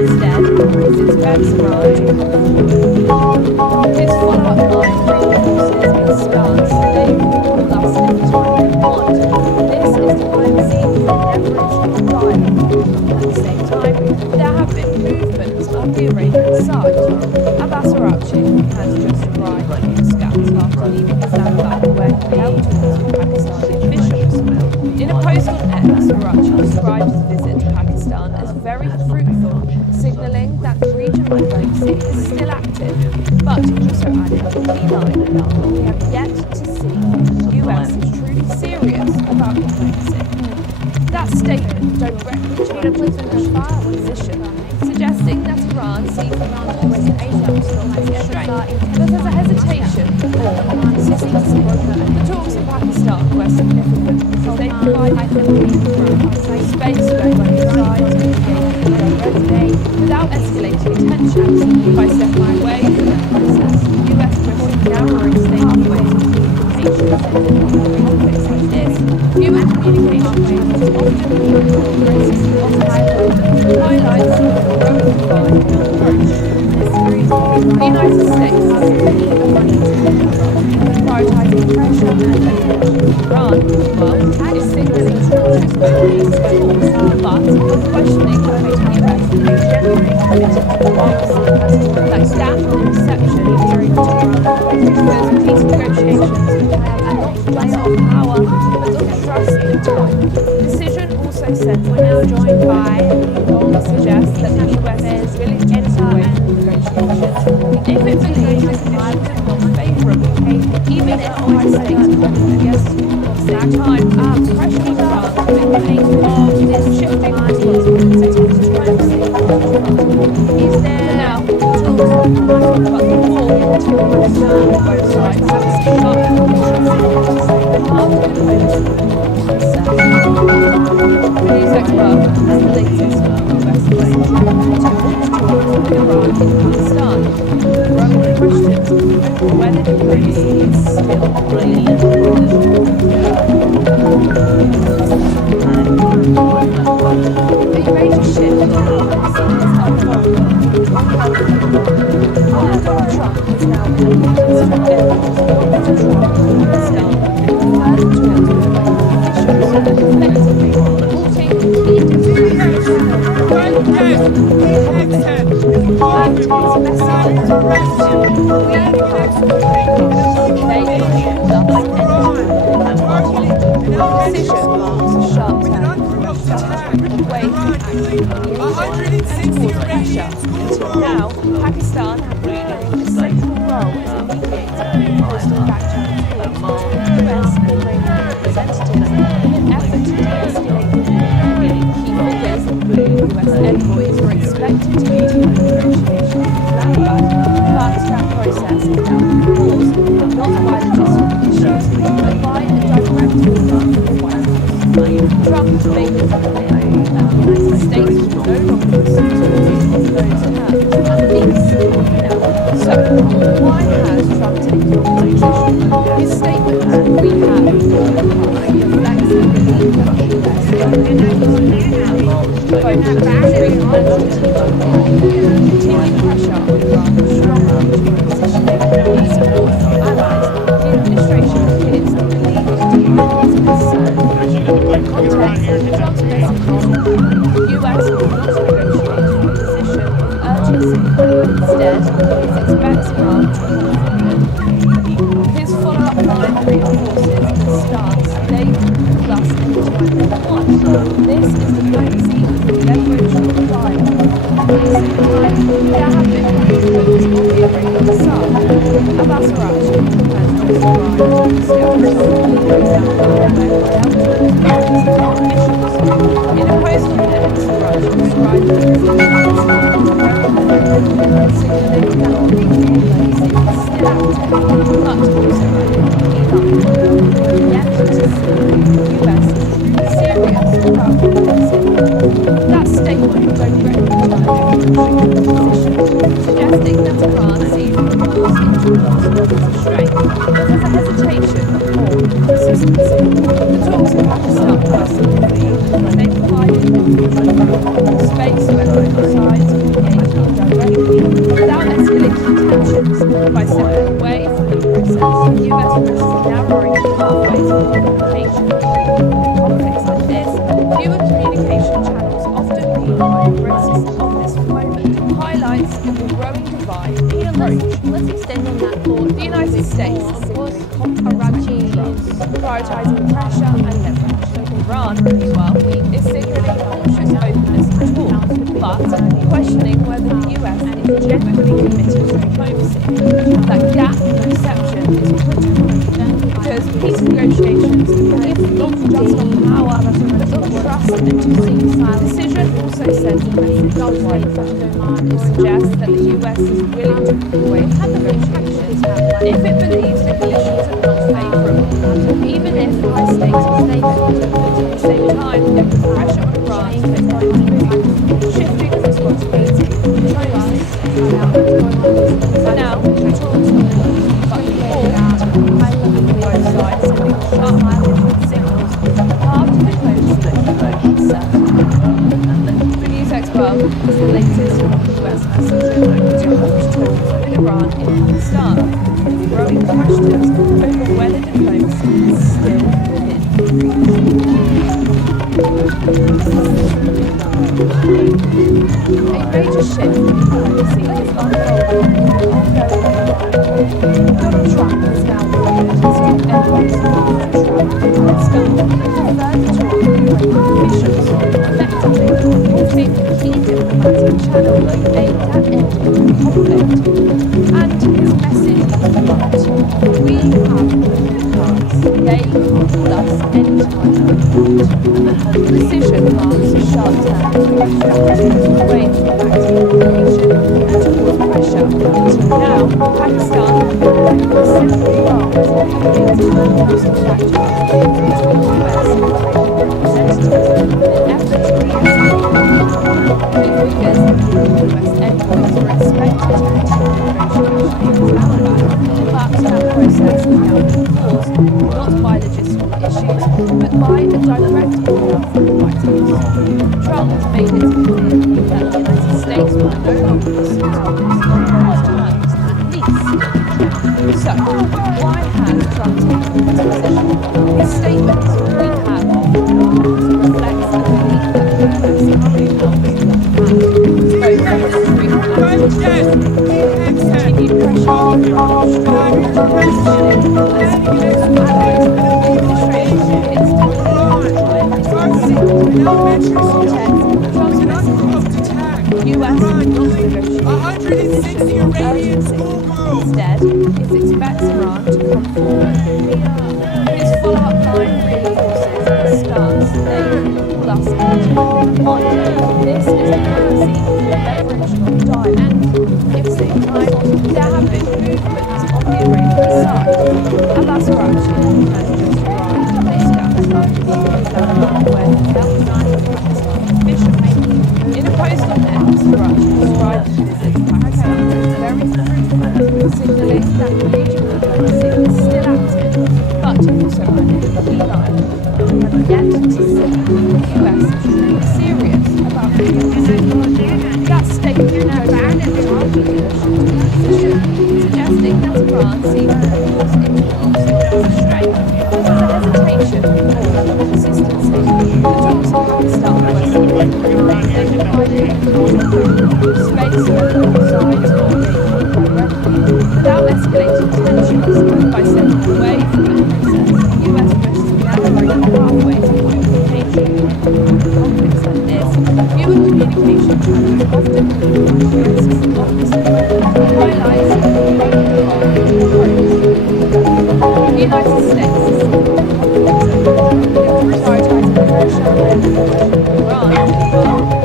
Instead, it expects Iran to come forward. His follow-up line reinforces his stance. They call us anytime they want. This is diplomacy with leverage and dialogue. At the same time, there have been movements on the In a post on X, Karachi described his visit to Pakistan as very fruitful, signalling that regional diplomacy is still active. But he also added a key line: "We have yet to see the US is truly serious about diplomacy." That statement directly challenges the Russian position, suggesting that Iran sees West Asia as a strength, but as a hesitation or consistency. The talks in Pakistan were significant because they provided space where both sides could engage without escalating tensions. By stepping away from that process, the US risks narrowing state communications. Conflicts like this, fewer communication channels often highlights the growing divide in approach. The United States has prioritizing pressure and Iran, well, is signaling challenges both but questioning whether the US is generally committed to diplomacy. That gap in perception is very important because peace negotiations are not just on power but on trust and time. The decision also said we're now joined by suggests that the US is willing to enter negotiations if it believes the conditions are not favourable, even if the United States working against it. At the same time, pressure on Iran of this shifting responsibility to diplomacy. Is there now tools but the war to return both sides have started half the diplomacy process. These experts as the latest US Iran in Pakistan. Growing questions over whether diplomacy is still brilliant. A major shift in diplomacy is unfolding. Donald Trump is now leading to areas of control in Pakistan and further tools with officials effectively halting key Now, Pakistan have regained a central role as a mediator in hosting back-channel talks with US and Iranian representatives in an effort to de-escalate the war. Key figures, including US envoys, were expected to continue negotiations in Islamabad, but that process is now paused, not by logistical issues, but by a direct order from the White House. Trump made it clear that the United States will no longer pursue those terms, at least now. So, why has Trump taken this position? His statement, "We have reflects the belief that the US both domestic and strategic continued pressure on Iran strongly to positioning and support from allies. The administration appears to believe it to be his concern. In context, Trump's message is the US will not negotiate from a position of urgency. Instead, it expects Iran to move forward. His follow-up line reinforces the stance they thus anytime they want. This is diplomacy with leverage and dialogue. At the same time, there have been proposals on the Iranian side. Abbas Araghchi has described discussions in a post on X, Araghchi described the signaling that regional diplomacy is still active, but also yet to see the US is truly serious about diplomacy. That statement directly challenges Washington's position, suggesting that Iran sees the war's influence as a strength, but as a hesitation or consistency. The talks in Pakistan were significant when they provided space where both sides could engage directly without escalating tensions. By stepping away from the process, the US risks narrowing pathways of communication. Conflicts like this, fewer communication channels often mean risks of this moment, highlights the growing divide in approach. Let's extend on that thought. The United States is signaling confidence and trust, prioritizing pressure and leverage. Tehran, meanwhile, is signaling cautious openness to talk, but questioning whether the US is genuinely committed to diplomacy. That gap in perception is critical, because peace negotiations, if not just on power, but on trust and tone. The decision also sends a message to Washington. It suggests that the US is willing to walk away from negotiations if it believes the conditions are not favourable, even if high stakes are favourable. At the same time, there is pressure on Iran to make the move, shifting the responsibility to diplomacy. For now, the talks are on, but the war on both sides sending sharp signals hard to diplomacy is certain. The News Expo is the latest US message to halt talks with Iran in Pakistan, with growing questions over whether diplomacy is still within reach. A major shift in diplomacy is unfolding in the ongoing war. Donald Trump has now ordered his top envoys to travel to Pakistan to further talk with Iranian officials, effectively forcing the key diplomatic channel aimed at ending the conflict. And his message is blunt: we have open cards. They can call us anytime they want. The decision marks a sharp turn in the strategy away from active communication and towards pressure. Until now, Pakistan had been a simple role as a navigator using strategies between the US and Iranian representatives in an effort to figures US envoys were expected to continue negotiations in Islamabad, but that process has now been paused, not by logistical issues, but by a direct order from the White House. Trump has made it clear that the United States will no longer pursue talks on those terms, at least. So, why has Trump taken this position? His statement, "We have open doors," reflects the belief that the US is coming out with both military and continued pressure on Iran, positioning as the US allies and administration against Trump's message US will not negotiate on urgency. Instead, it expects Iran to come forward. His follow-up line reinforces the stance they can call us anytime they want. This is diplomacy, leverage, not die. And at the same time, there have been movements on the Iranian side. Abbas Araghchi has just arrived in Istanbul, Islamabad, where he held with Pakistani officials. In a post on X, Araghchi described his visit to Pakistan as very fruitful, signalling that major diplomacy is still active, but also running a key line. We have yet to see the US is truly serious about diplomacy. That statement goes position, suggesting that Iran sees the force into obstacles strength, whether hesitation or consistency. The talks in Pakistan were significant. They provided space for both sides to engage directly without escalating tensions by stepping away from the process. The US risks gathering a pathway to confrontation. Conflicts like this, fewer communication channels often lead to risks the opposite, highlights the approach. The United States is seeing prioritizing pressure and Iran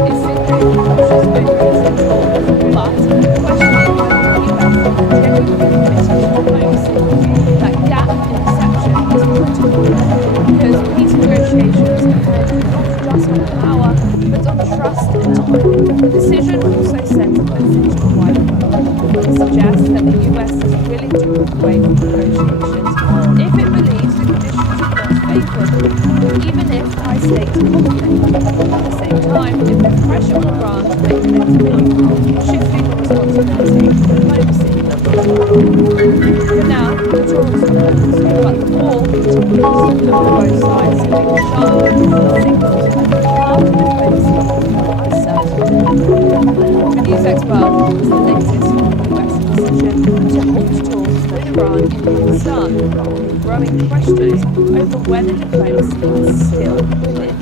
is signaling cautious openness to talk, but questioning whether the US is genuinely committed to diplomacy. That gap in perception is critical, because peace negotiations depend not just on power, but on trust and time. The decision also sends a message to the wider world. It suggests that the US is willing to walk away from negotiations if it believes the conditions are not favourable, even if high stakes conflict. At the same time, if there's pressure on Iran to make the next move, shifting the responsibility to diplomacy. For now, the talks are closed, but the war continues, with both sides sending sharp signals that the path to diplomacy is uncertain. The News Expo is the latest US decision to halt talks with Iran in Pakistan, growing questions over whether diplomacy is still within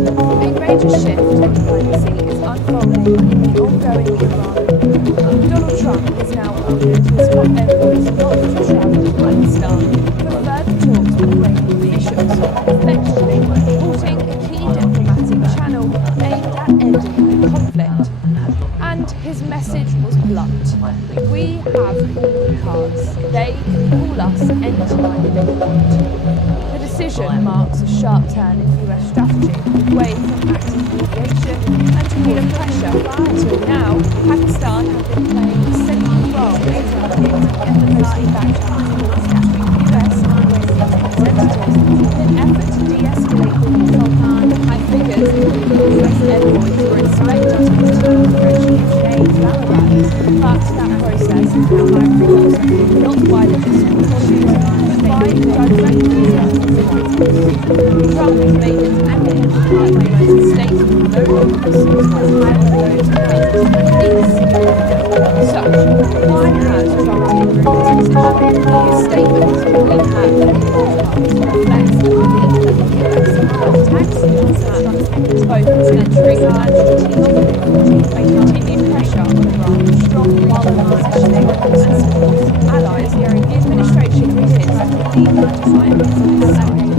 A major shift in diplomacy is unfolding in the ongoing Iran war. Donald Trump has now ordered his top envoys not to travel to Pakistan for further talks with Iranian officials, effectively halting a key diplomatic channel aimed at ending the conflict. And his message was blunt. We have all the cards. They can call us anytime they want. The decision marks a sharp turn in US strategy, away from active mediation and toward pressure. Until now, Pakistan have been playing a central role in hosting back between US and Iranian representatives in an effort to de-escalate the war. High figures, including US envoys, were expected to continue negotiations in Islamabad, but that process is now being forced, not by logistical issues, but by direct Trump has made it evident that the United States will no longer pursue high-level needs. So, why has Trump taken this decision? His statement, "We have the reflects the belief that the US both military and strategic by continued pressure on Iran, strong positioning and support allies. The administration appears to leave the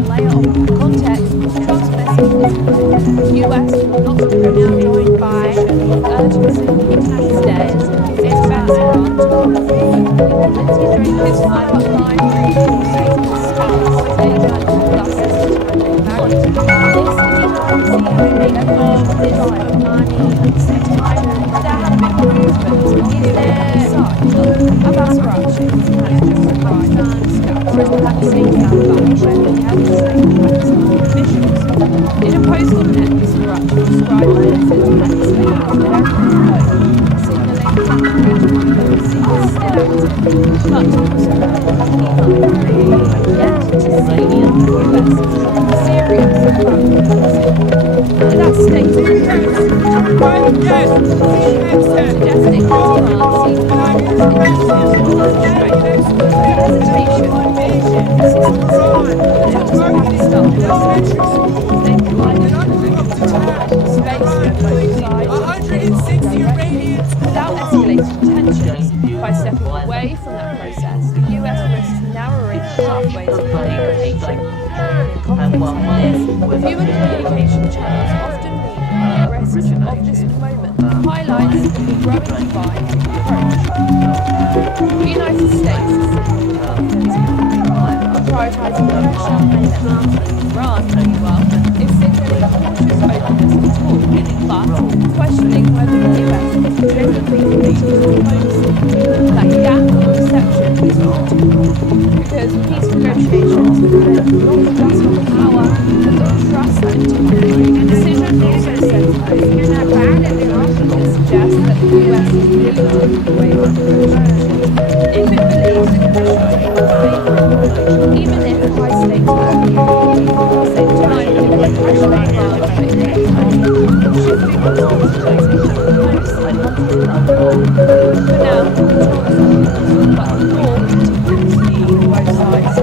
layer of context. Trump's message is the US will not be joined by urgency. Instead, it expects Iran to come forward. Considering his follow-up line, in a post on X, Rush described the message as signaling that the diplomacy is still active, but also yet to see the US serious about diplomacy. That statement suggesting that without escalating tensions, by stepping away from that process, the US risks narrowing pathways of communication. Conflicts like this, fewer communication channels often mean the risks of this moment highlights the growing divide approach. The United States is prioritising pressure and Iran, meanwhile, is signaling cautious openness to talk, but questioning whether the US is genuinely committed to diplomacy. That gap in perception is critical, because peace negotiations depend not just on power, but on trust and time. The decision also sends a that suggests that the US is leading the way of negotiations. If it believes the conditions are favourable, even if high stakes will be at the same time, pressure on Iran to make shifting the talks to for now, the talks are but the war continues. Both sides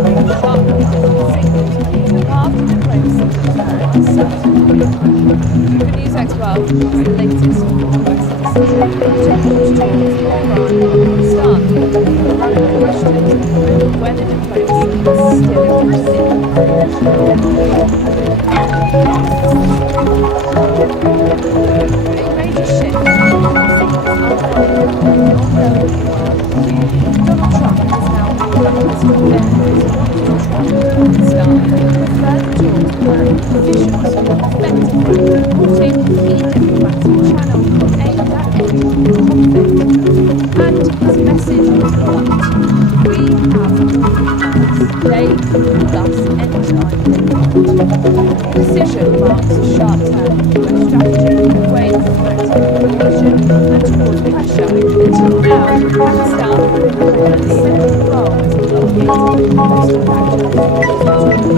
sharp signals that the path to diplomacy is uncertain. Good News X World is the latest on the US decision to launch talks with Iran and Pakistan, running questions over whether diplomacy is still within. A major shift in diplomacy is unfolding in the ongoing Iran war. Donald Trump has now ordered his top envoys not to travel to Pakistan for further talks with Iranian officials, effectively halting a key diplomatic channel aimed at ending the conflict. And his message was blunt. We have all the cards. They can call us anytime they want. The decision marks a sharp turn in US strategy, away from active mediation and towards pressure. Until now, Pakistan has been playing a central role as a mediator, hosting back between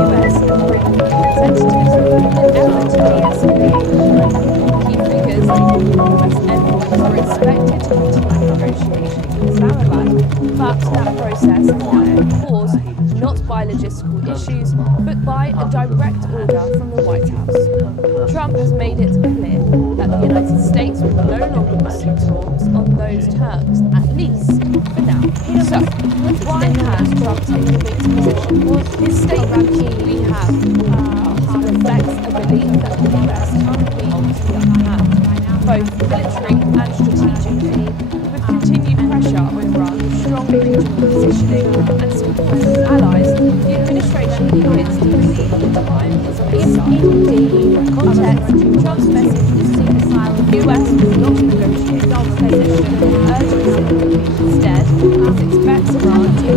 US and Iranian representatives in an effort to de-escalate the war. Key figures, US envoys were expected to continue negotiations with Islamabad, but that process has now been paused, not by logistical issues, but by a direct order from the White House. Trump has made it clear that the United States will no longer pursue talks on those terms, at least for now. So, why has Trump taken this position? His statement we have reflects a belief that the US currently holds the upper hand, both military and strategically, with continued pressure on Iran, strong regional positioning and support from allies. The administration appears to believe the time is on its side. In context, Trump's message is seeking asylum. The US will not negotiate position of urgency. Instead, it expects Iran to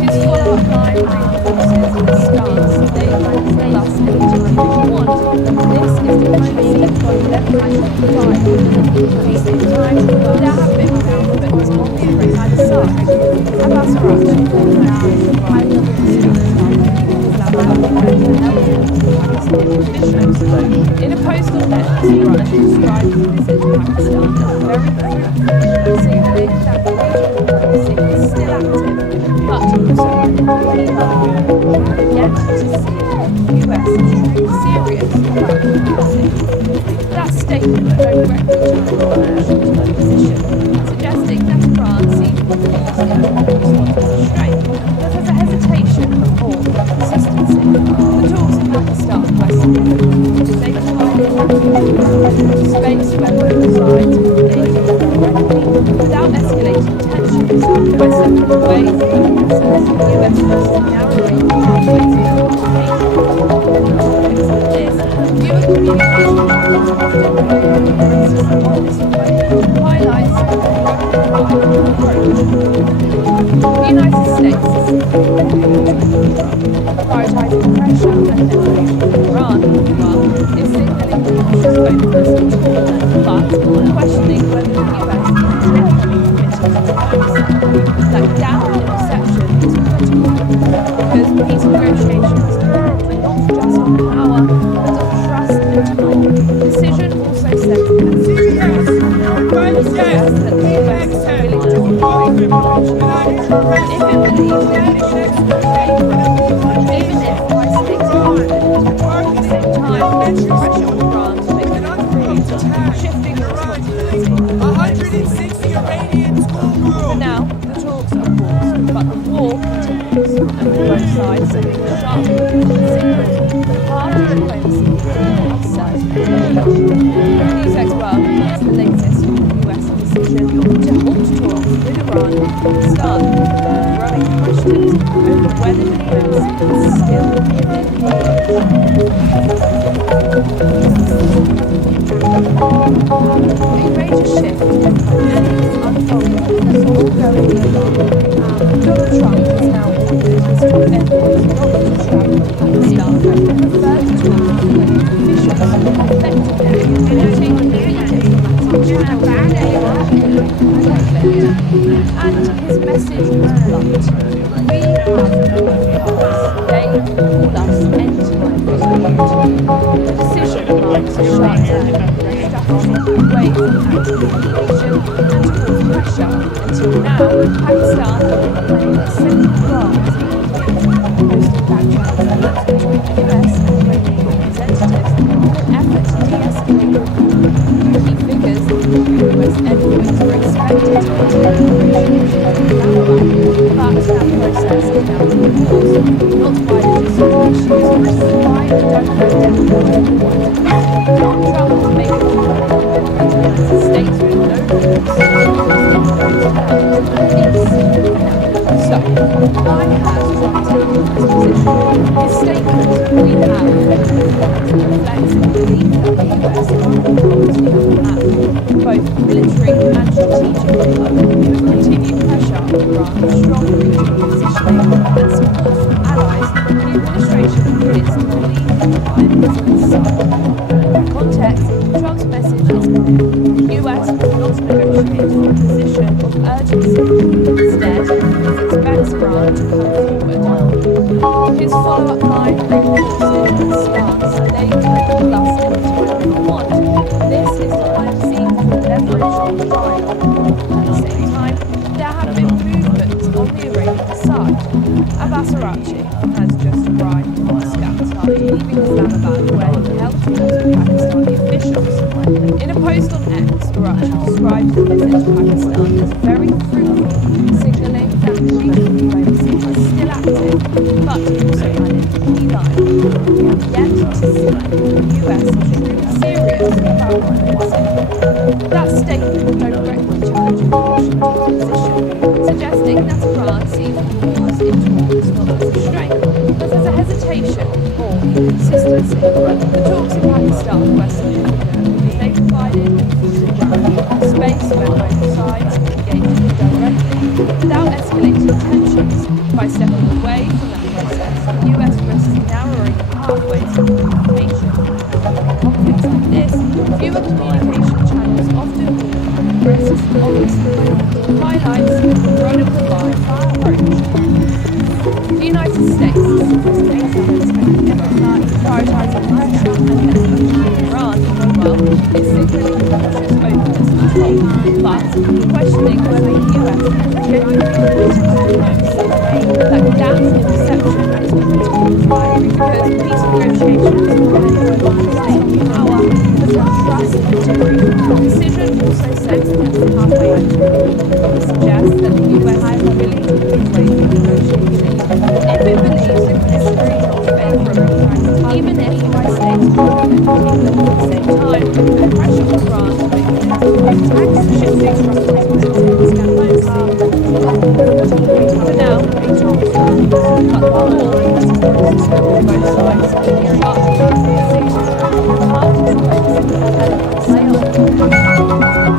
his follow-up line reinforces the stance they want plus anything they want. This is diplomacy by leverage and pride. At the same time, there have been movements on the other side. Ambassador in a post on Net, Russia described the visit to Pakistan as very fruitful, signaling that the regional diplomacy is still active, but also yet to see the US truly serious about diplomacy. That statement directly challenged Washington's position, suggesting that Iran seems to be forcing restraint, but has a hesitation or consistency. The talks in Pakistan were significant. They provided space where both sides could engage directly without escalating tensions, by separate ways and US forces narrowing pathways of communication. Fewer communication channels often on this way highlights the approach. The United States prioritizing pressure and leverage on Iran is signaling cautious openness to talk, but questioning whether the US is genuinely committed to peace. That gap in perception is critical, because peace negotiations depend not just on power, but on trust and time. The decision also says that the US is willing to cooperate if it believes the officials will favor it, even if high stakes conflict. At the same time, pressure on Iran to make it agreed, shifting responsibility. 160 Iranian schoolgirls. For now, the talks are paused, but the war continues, and both sides sending sharp signals that hard diplomacy is uncertain. News Expo is the latest on the US decision to halt talks with Iran and Pakistan, growing questions over whether the US is still within a major shift is unfolding in the ongoing Iran. Donald Trump has now ordered his top envoys not to travel to Pakistan, but prefer to talk with officials, effectively limiting any diplomatic channels and his message was blunt. We have no powers. They call us anytime they want. The decision marks a sharp turn in their strategy away from active communication and towards pressure. Until now, Pakistan has been playing a central role as a mediator, hosting back channels between the US and Iranian representatives in an effort to de-escalate the war. Key figures, US envoys were expected to continue negotiations with Islamabad, but that process is now being paused, not by logistical issues, but by a direct order from the White House. Trump has made it clear that the United States will no longer pursue so, why has Trump taken this position? His statement, we have reflects the belief that the US currently holds the upper hand, both military and strategically, with continued pressure on Iran, strong regional positioning and support from allies. The administration appears to believe that the time is on its side. In context, Trump's message is clear. The US will not negotiate from a position of urgency. Instead, it expects Iran to come forward. His follow-up line reinforces the stance they can plus anytime they want. Basarati has just arrived from Afghanistan, leaving Islamabad, where he held talks with Pakistani officials. In a post on X, Arachi described the visit to Pakistan as very fruitful, signalling that regional diplomacy is still active, but he also added the key line: "We have yet to see the US truly serious about diplomacy." That statement directly challenged Washington's position, suggesting that Iran sees the pause in talks not as a strength, but as a hesitation or inconsistency. The talks in Pakistan, Western Africa, because they provided a neutral ground, a space where both sides could engage directly without escalating tensions. By stepping away from that process, the US risks narrowing pathways to communication. Conflicts like this, fewer communication channels often mean risks obviously highlights the growing divide approach. The United States, prioritising Russia and Iran, well, it's signaling cautious openness at top, but questioning whether the US genuinely wants to diplomacy. That gap in perception is critical because peace negotiations power without trust and integrity. The decision also sets the halfway point. It suggests that the US is willing to give way to negotiations if it believes it would improve its favourably, even if the United States would benefit at the same time. The pressure on Iran to make it shifting from responsibilities and for now, it talks but the war has progressed on both sides.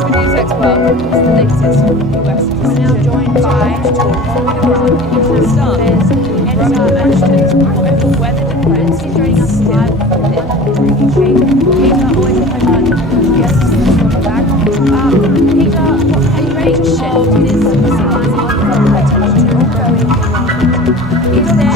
For News Expert, is the latest from the US decision now joined by talks with Iran in Pakistan. Growing questions over whether the defense is still within Peter, a major shift is is there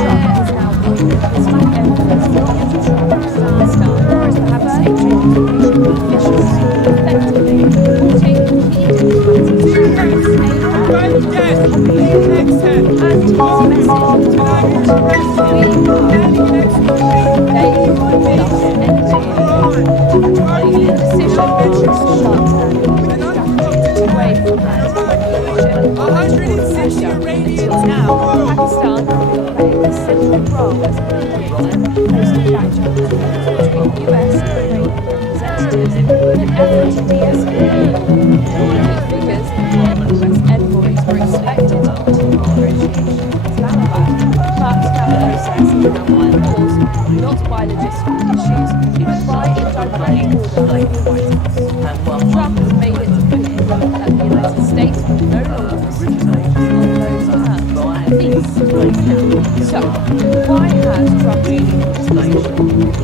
now perhaps officials effectively putting key Pakistan playing a central role as a mediator, hosting backchat between US and Iranian representatives in an effort to de-escalate. Figures and US envoys were expected to continue negotiations with Islamabad, but that process is now on pause, not by logistical issues, but by a direct order like the White House. Trump has made it clear that the United States will no longer participate on those terms. So, why has Trump changed his position?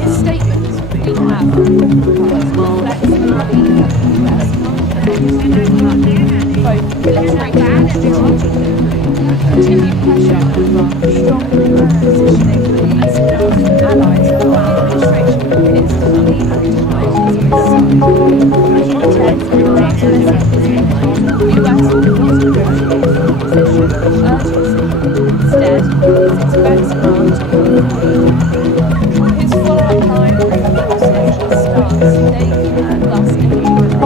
His statements we have reflects the belief that the US both military and strategic continued pressure on Iran, strongly positioning and supporting allies while the administration appears to lean towards its side. The US will not negotiate from a position of urgency. Instead, it expects Iran to move forward. His follow-up line reinforces the stance taken and thus enduring.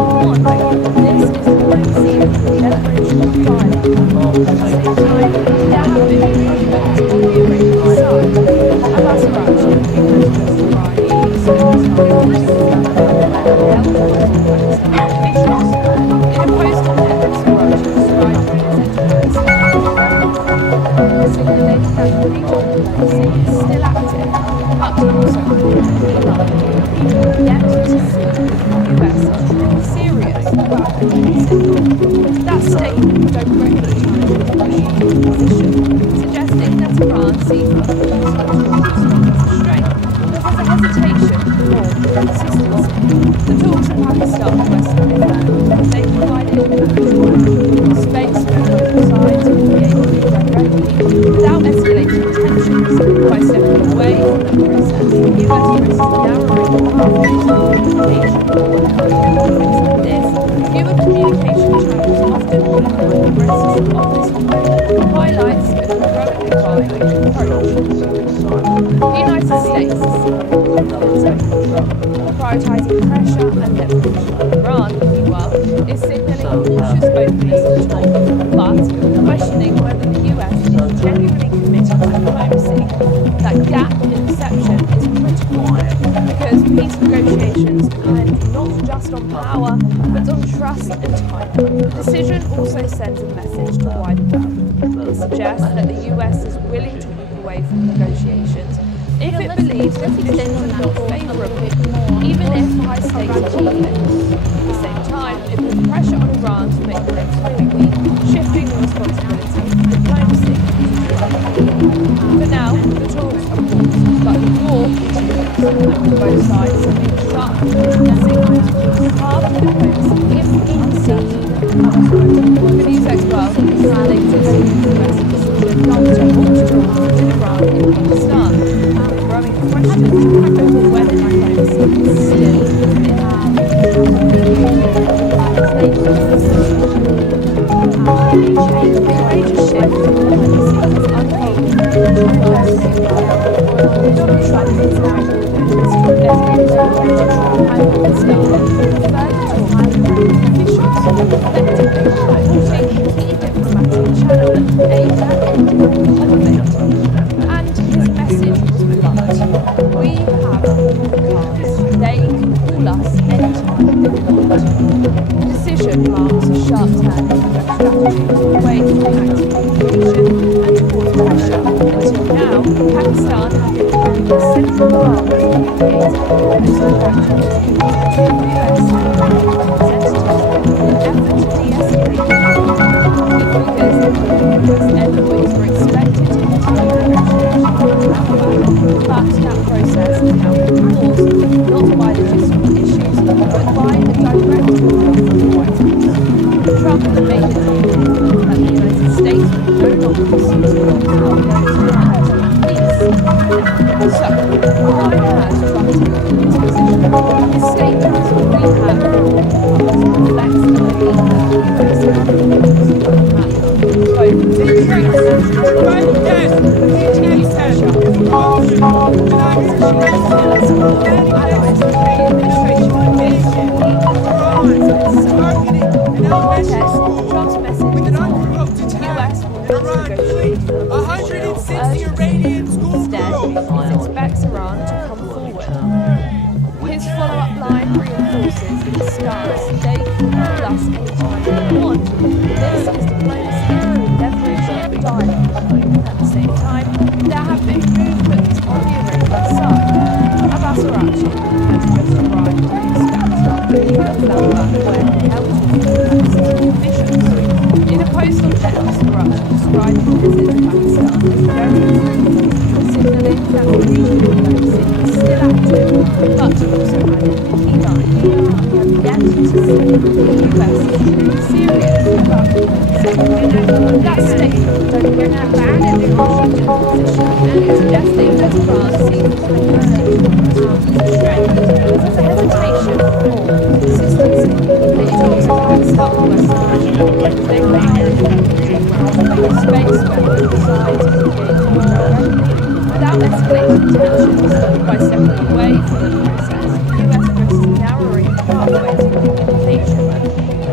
This is diplomacy of leverage and fire. At the same time, there have been movements on the Iranian side. Al-Basarati has just arrived from Pakistan, held talks with Pakistani officials. In a post on X, Arachi described the visit to Pakistan as very fruitful, signaling that the regional diplomacy is still active, but also yet to see the US truly serious about diplomacy. That statement directly challenged Washington's position, suggesting that Iran sees the pause in talks not as a strength, but as a hesitation or inconsistency. The talks in Pakistan, Western Africa, they provided a neutral space where both sides could engage directly without escalating tensions. By stepping away from that process, the US risks narrowing pathways to communication. Conflicts like this, fewer communication channels often mean risks of this highlights a growing divide approach. Prioritising pressure and leverage. Iran, meanwhile, is signalling cautious openness to talk, but questioning whether the US is genuinely committed to diplomacy. That gap in perception is critical because peace negotiations depend not just on power, but on trust and time. The decision also sends a message to wider world. It suggests that the US is willing to walk away from negotiations if it believes the conditions are not favourable, even if high stakes are taken. At the same time, it puts pressure on Iran to make claims publicly, shifting the responsibility for diplomacy. For now, the talks are paused, but the war continues, and both sides are being sharp signals half diplomacy if indeed. The news expert is the latest US decision to halt talks with Iran in Pakistan. Growing questions over whether diplomacy is still within. Major shift in diplomacy is unfolding. Donald Trump is now escalating Trump and Pakistan further talks officials collectively reporting key diplomatic channel aimed at ending the conflict. And his message was blunt. We have all the cards. They can call us anytime they want. The decision marks a sharp turn in the strategy away from active communication and towards pressure. Until now, Pakistan had been playing a central role in communicating those activities to the US representatives in an effort to de-escalate the conflict. Because the US envoys were expected to continue negotiations with Mojtaba, but that process has now been paused, not by logistical issues, but by a direct order from the White House. Trump made it clear that the United States would no longer pursue the power those peace. So, why has Trump taken this position? His statement, "We have reflects the belief that the US has Trump's message is on. The US will not negotiate for 160 Iranian Instead, schoolgirls. he expects Iran to come forward. His follow-up line reinforces the stance they can call us anytime they want. This is diplomacy, leverage, and dialogue. At the same time, there have been movements on the Iranian side. Abbas Araghchi has just arrived in Pakistan, Islamabad, where he held talks with Pakistani officials. In a post on X, Araghchi described his visit to Pakistan as very fruitful, signalling that the regional diplomacy is still active, but also added the key line. We have yet to see the US is truly serious about diplomacy. That statement don't bring back the Washington position, suggesting that Iran seems to be strength. There's a hesitation or consistency. It talks about Pakistan Western they may space where both sides engage directly without escalating tensions. By stepping away from the process, the US risks narrowing pathways for communication.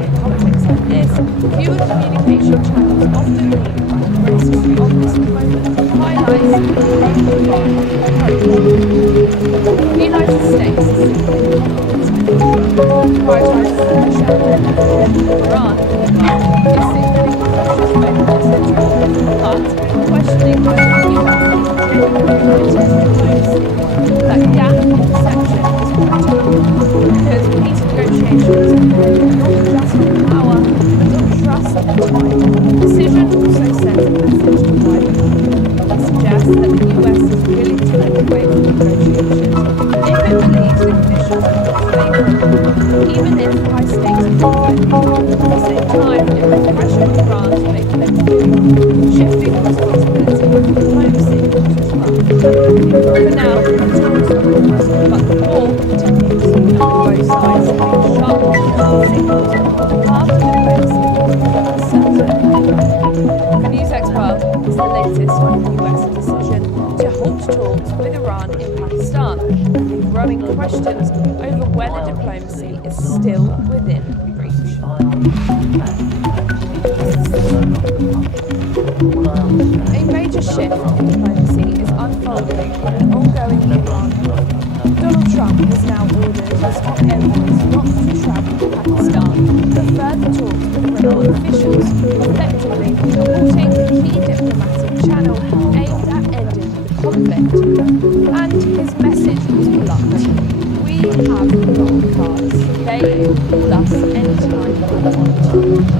In conflicts like this, fewer communication channels often lead by risks of this moment highlights the approach. The United States is signaling prioritising pressure and Iran is signaling cautious openness to talk, but questioning whether the US is genuinely committed to diplomacy. That gap in perception is critical because peace negotiations depend not just on power, but on trust and time. The decision also sends a message to wider world. It suggests that the US is willing to move away from negotiations if it believes the conditions are not favourable, even if high stakes are taken. At the same time, it puts pressure on Iran to make claims publicly, shifting the responsibility of diplomacy to Trump. For now, the talks are paused, but the war continues, and both sides are being sharp signals on the path to diplomacy is uncertain. The news expert is the latest on the US decision to halt talks with Iran in Pakistan, and growing questions over whether diplomacy is still within reach. A major shift in diplomacy is unfolding in the ongoing Iran war. Donald Trump has now ordered his top envoys not to travel to Pakistan for further talks with Iranian officials, effectively halting the key diplomatic channel aimed at ending the conflict. And his message was blunt: "We have long cards. They can call us anytime they want."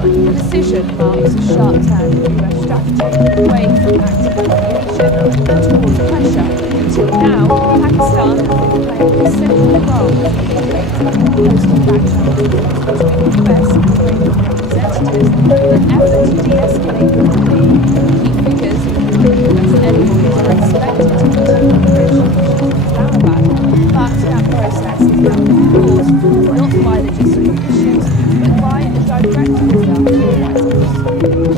The decision marks a sharp turn in US strategy away from active mediation and towards pressure. Until now, Pakistan has been playing a central role in mediating and hosting back challenges between the US and Iranian representatives in an effort to de-escalate the conflict. Key figures, including US envoys, are expected to continue negotiations in Islamabad, but that process has now been paused, not by logistical issues, but by a direct order from the White House.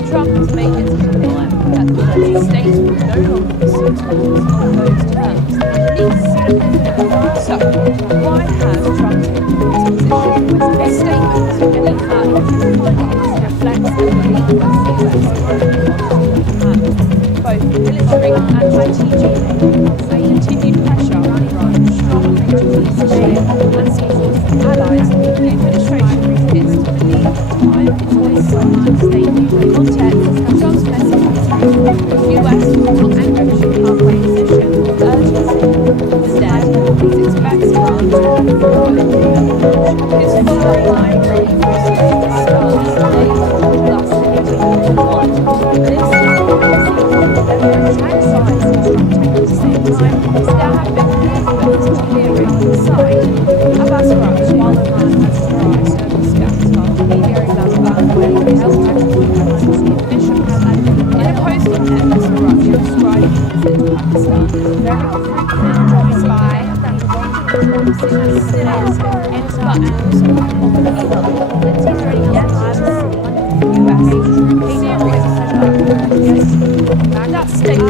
Trump has made it clear that the United States will no longer pursue talks on those terms, at least. So, why has Trump taken this position? A statement in an ad reflects the belief that the US is on both military and strategically, and continued pressure on Iran, strong major leadership and support from allies. The administration appears to believe that time is on its side. The context of Trump's message the US will not negotiate halfway position or urgency. Instead, he expects Iran to move forward. His follow line reinforces the stance they will thus anything they want. This is attack sides Trump taken at the same time. There have been movements clearing inside. Abbas Arach, while Iran has tried several scouts after media Islamabad, where he held the officials. In a post on X, Arach described his visit to Pakistan as very frequent dropping by and wanting to still is, but also that statement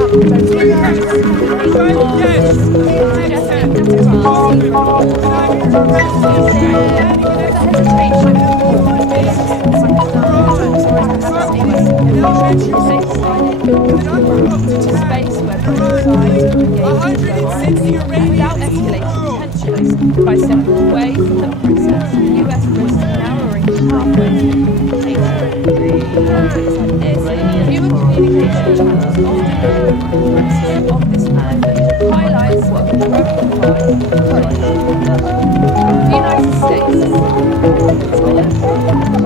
to space where both sides engage without escalating tensions. By stepping away from the process, the US risks narrowing the pathways to communication. Fewer communication channels often of this method highlights what the The United States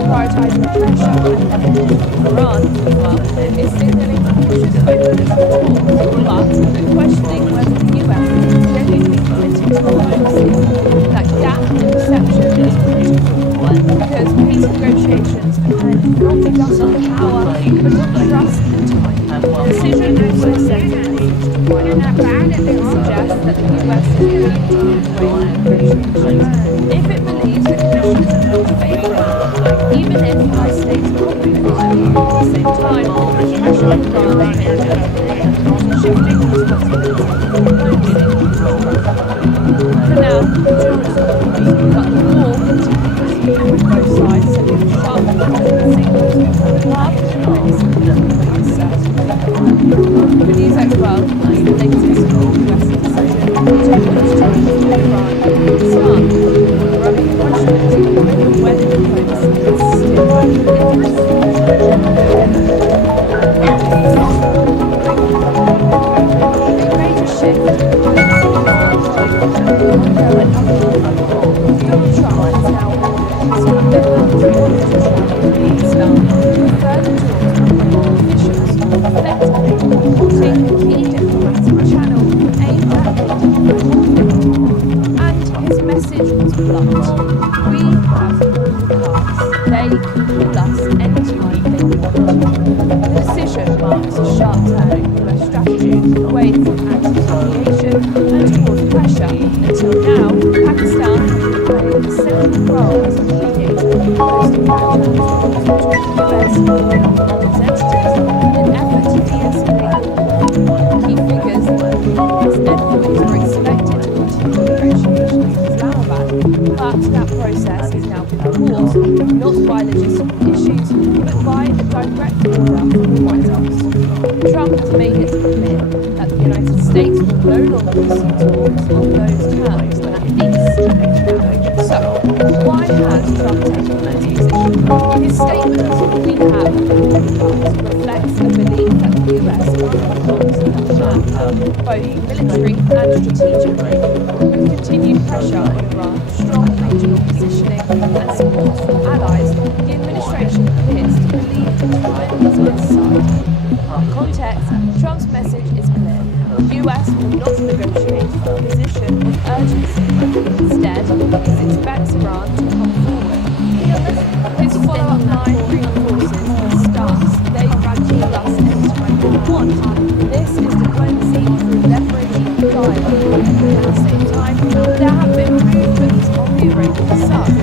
prioritizing pressure and Iran, meanwhile, is signaling cautious openness to talks, but questioning whether the US is genuinely committed to diplomacy. That gap in perception is critical, because peace negotiations depend not just on power, but on trust and time. The decision also sends a message to the wider nation. It suggests that the US is willing to move away from negotiations if it believes the conditions are not favourable, even if high stakes conflict. At the same time, pressure on Iran shifting responsibility for diplomacy. For now, but the war continues, with both sides sending sharp signals of half the news as well as the latest US decision to push Iran Pakistan, growing questions over whether diplomacy is still in reach. A major shift in the ongoing states will no longer pursue talks on those terms, at least. So, why has Trump taken that decision? His statement, "We have reflects a belief that the US belongs to Tehran, both military and strategically, with continued pressure on Iran, strong regional positioning, and support from allies. The administration appears to believe the time is on its side." Context: Trump's message is clear. The US will not negotiate from a position of urgency. Instead, it expects Iran to come forward. His follow-up line reinforces the stance they radically us anytime they want. This is diplomacy through leverage and dialogue. At the same time, there have been movements on the Iranian side.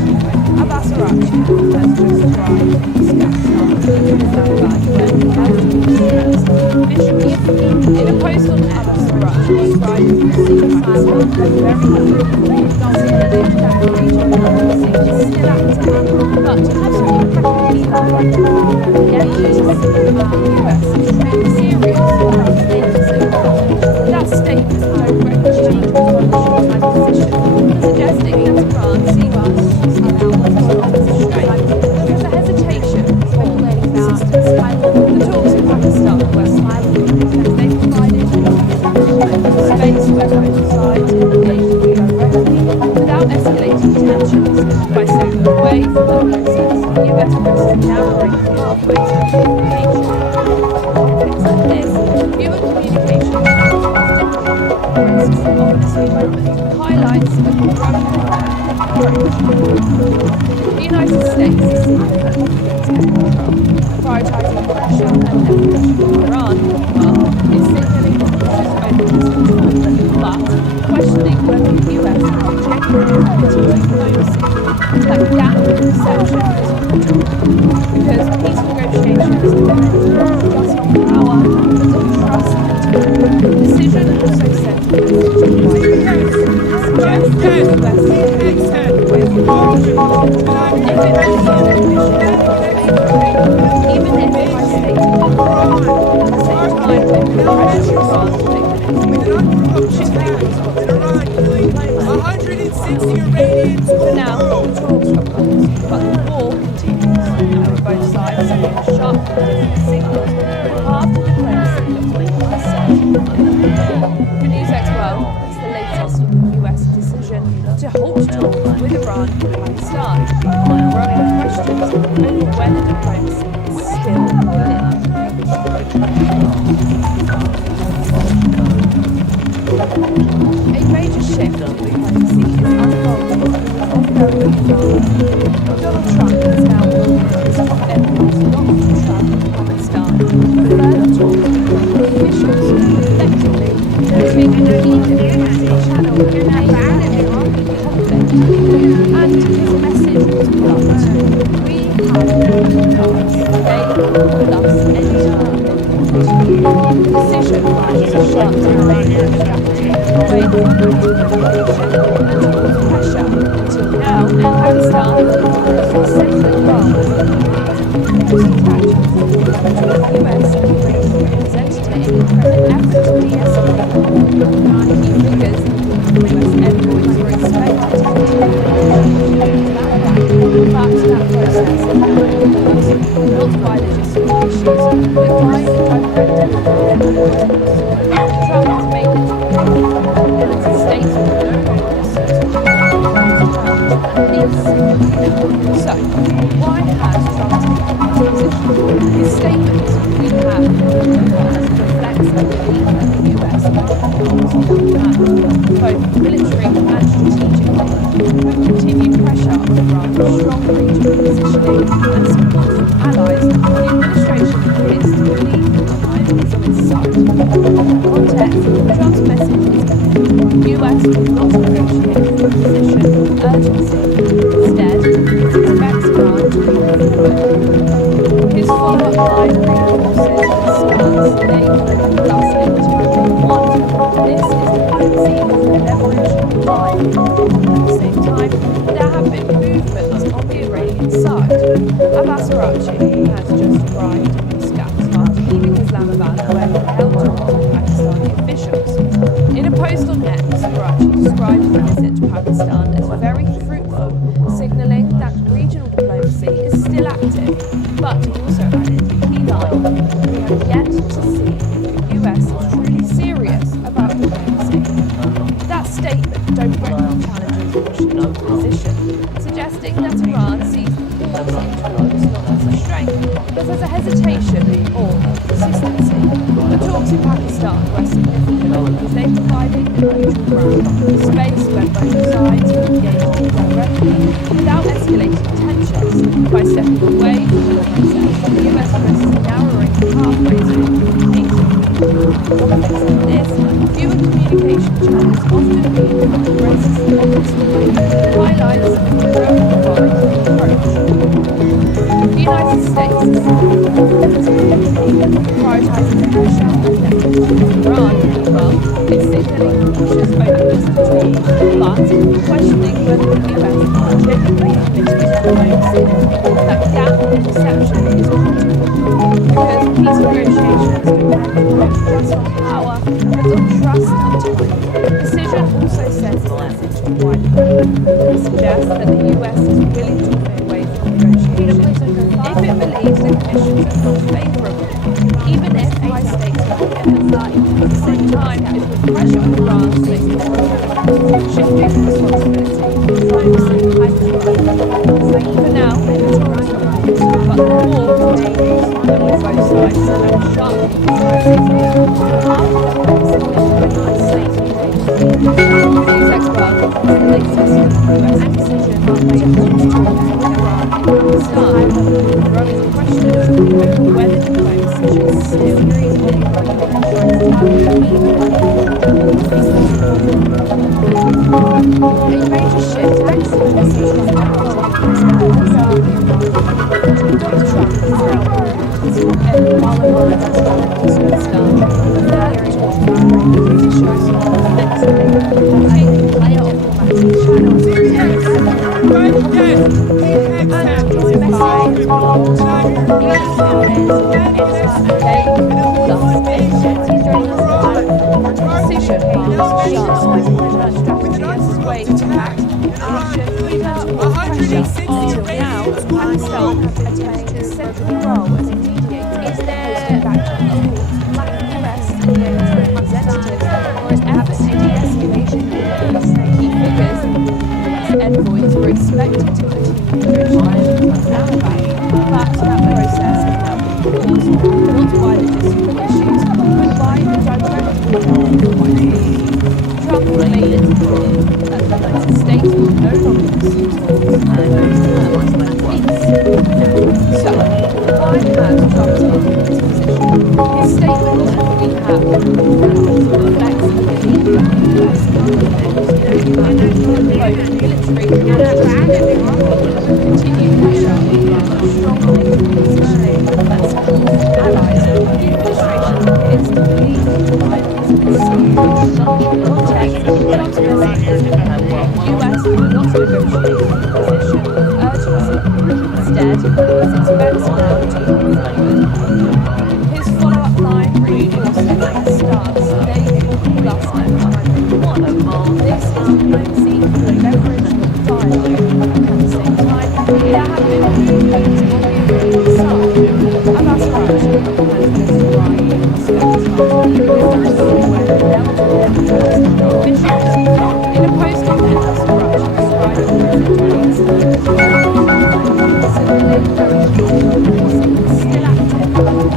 Abbas Araghchi has just tried to scatter Islamabad when he has officials. In a post on Abbas Araghchi described Pakistan as very fruitful, noting that the regional diplomacy is still active, but also impractically large. Yet the US is really serious about status Iran. That statement directly changes Washington's position, suggesting that Iran sees us as an strength. There's a hesitation, speculating resistance. The talks in Pakistan were silent because they provided space where both sides engaged directly without escalating tensions. By stepping away from that process, the US risks narrowing pathways to communication. Conflicts like this, human communication risks obviously highlights a growing approach. The United States is significantly against control, prioritizing pressure and leverage. Iran, meanwhile, is signaling cautious openness to talk, but questioning whether the US has genuine ability to diplomacy. That gap in perception is crucial, because peace negotiations depend not just on power, but on trust and time. The decision also sent a message to the White House, suggests that the US is with even if by stating at the same time when the pressure Iran to take the next move, should take responsibility. 160 Iranians. For now, the talks are paused, but the war continues, with both sides sending sharp political signals on the path to diplomacy looks more uncertain. For Newsx World, it's the latest on the US decision to halt talks with Iran and Pakistan, growing questions over whether diplomacy is still within a major shift in diplomacy is unfolding with ongoing involvement. Donald Trump is now calling for his top envoys not to travel to Pakistan for further talks with officials, effectively noting an diplomacy channel remains conflict. And his message was blunt: "We have cards. They call us anytime they want." The decision rises a sharp Iranian strategy away from communication and towards pressure. Until now, Pakistan has been a central role as a actions between the US and Iranian representative in an effort to de-escalate. Key figures, US envoys were expected to continue but that process is now paused, not by logistical issues, but by directed Trump has made it clear that the states will no longer pursue So, why has Trump taken this position? His statement, "We have reflects a belief that the US belongs to Tehran, both military and strategically, with continued pressure on Iran, strong regional positioning, and support from allies. The administration appears to believe that time is on its side." Context: Trump's message is clear. The US will not negotiate from a position of urgency. Instead, it expects Iran to come forward. His follow-up line reinforces the stance they will plus anytime they want. This is diplomacy through leverage and dialogue. At the same time, there have been movements on the Iranian side. Abbas Araghchi has just arrived in Muscat after leaving Islamabad where he held talks with Pakistani officials. post on X, Karachi described the visit to Pakistan as very fruitful, signalling that regional diplomacy is still active, but he also added a key line: "We have yet to see the US is truly serious about diplomacy." That statement directly challenges Washington's position, suggesting that Iran sees the pause in talks not as a strength, but as a hesitation or consistency. The talks in Pakistan were significant because they provided a neutral ground, a space where both sides could engage directly without escalating tensions. By stepping away from the process, the US risks narrowing pathways for communication. Conflicts like this, fewer communication channels often mean that the process of this highlights the growing divide in approach. The United States is prioritising the pressure on Iran. Meanwhile, it's signaling cautious openness to talk, but questioning whether the US genuinely committed to diplomacy. That gap in perception is critical, because peace negotiations depend not just on power, but on trust and time. The decision also sends a message to wider group. It suggests that the US is willing to move away from negotiations if it believes the conditions are not favourable, even if high stakes are given. At the same time, it would pressure on Iran to take control, shifting responsibility from diplomacy to Iran. For now, the talks are on, but the war continues, and with both sides and sharply criticizing half of the United States these experts the latest US decision to halt talks with Iran in Pakistan, growing questions over whether diplomacy should still be a major shift next to the message from Donald Trump is envoys were expected to continue negotiations on Alabama, but that process has now been paused, not by logistical issues, but by the direct call of the White House. Trump made it clear that the United States will no longer pursue talks and those terms like peace. So, why has Trump taken this position? His statement, "We have reflects the belief that the US both military and strategic continue pressure on Iran strong political positioning that supports allies. The administration appears to believe that Iran is perceived context. Trump's message is that the US will not negotiate a position of urgency. Instead, it expects now to move forward. His follow-up line reinforces the stance they will call us at time they want. This is diplomacy for leverage dialogue. At the same time, there have been movements on the Iranian side. Abbas Araghchi and President Ibrahim in a post on X, Araghchi described President still active, but also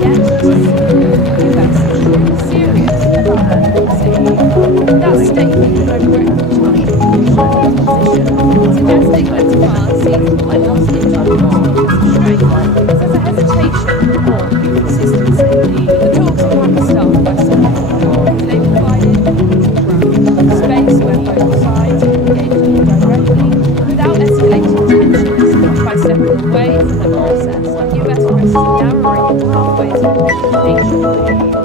yet to see the US truly serious about diplomacy. That statement directly challenged Washington's position, suggesting that Tehran sees the pause in talks not as a strength, but as a hesitation or consistency. The talks in Pakistan were significant because they provided a neutral ground, a space where both sides could engage directly without escalating tensions. By stepping away from the process, the US risks narrowing pathways of communication.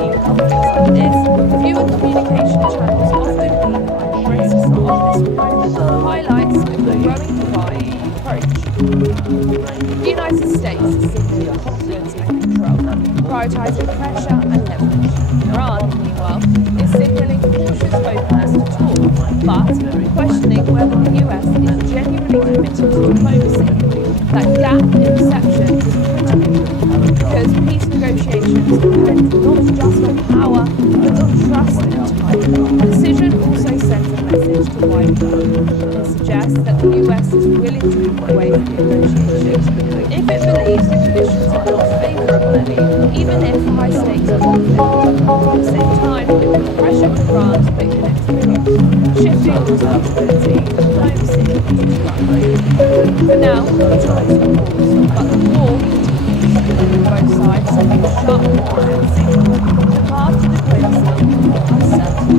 In conflicts like this, fewer communication channels often mean that the risks of this highlights the growing divide in approach. The United States is signaling confidence and control, prioritising pressure and leverage. Iran, meanwhile, is signalling cautious openness to talk, but questioning whether the US is genuinely committed to diplomacy. That gap in perception is critical, because peace negotiations depend not just on power, but on trust and time. The decision also sends a message to wider world. It suggests that the US is willing to move away from negotiations if it believes the conditions are not favourable, even if high-stakes conflict. At the same time, it puts pressure on Iran to make the next move, shifting responsibility and diplomacy to Trump. For now, the talks are paused, but the war continues, with both sides sending sharp signals. The path to diplomacy is uncertain.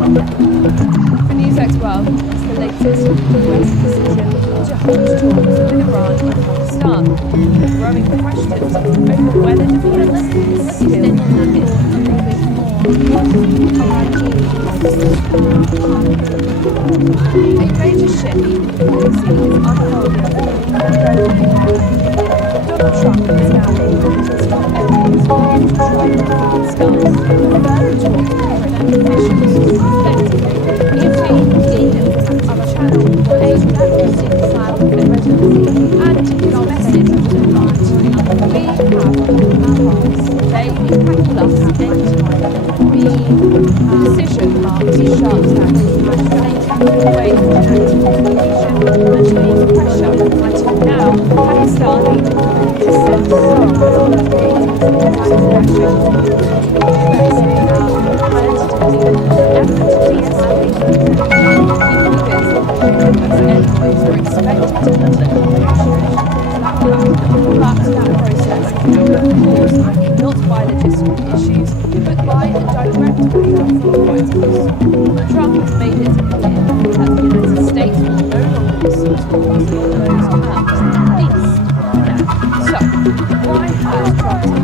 For NewsX World, it's the latest US decision to hold talks with Iran and Pakistan, growing questions over whether diplomacy is still needed. A major shift in policy is unfolding. Donald Trump is now able to stop enemies to try to discuss further talks with French officials. Effectively, if we diplomat on a channel aimed at boosting asylum and residency and his message to the night, we have our hearts. They can call us anytime. The decision marks a sharp stance, taking away from active communication and to pressure until now Pakistani dissent not by logistical issues, but by a direct order from the White House. Trump has made it clear that the United States will no longer pursue talks on those terms, at least for now. So, why has Trump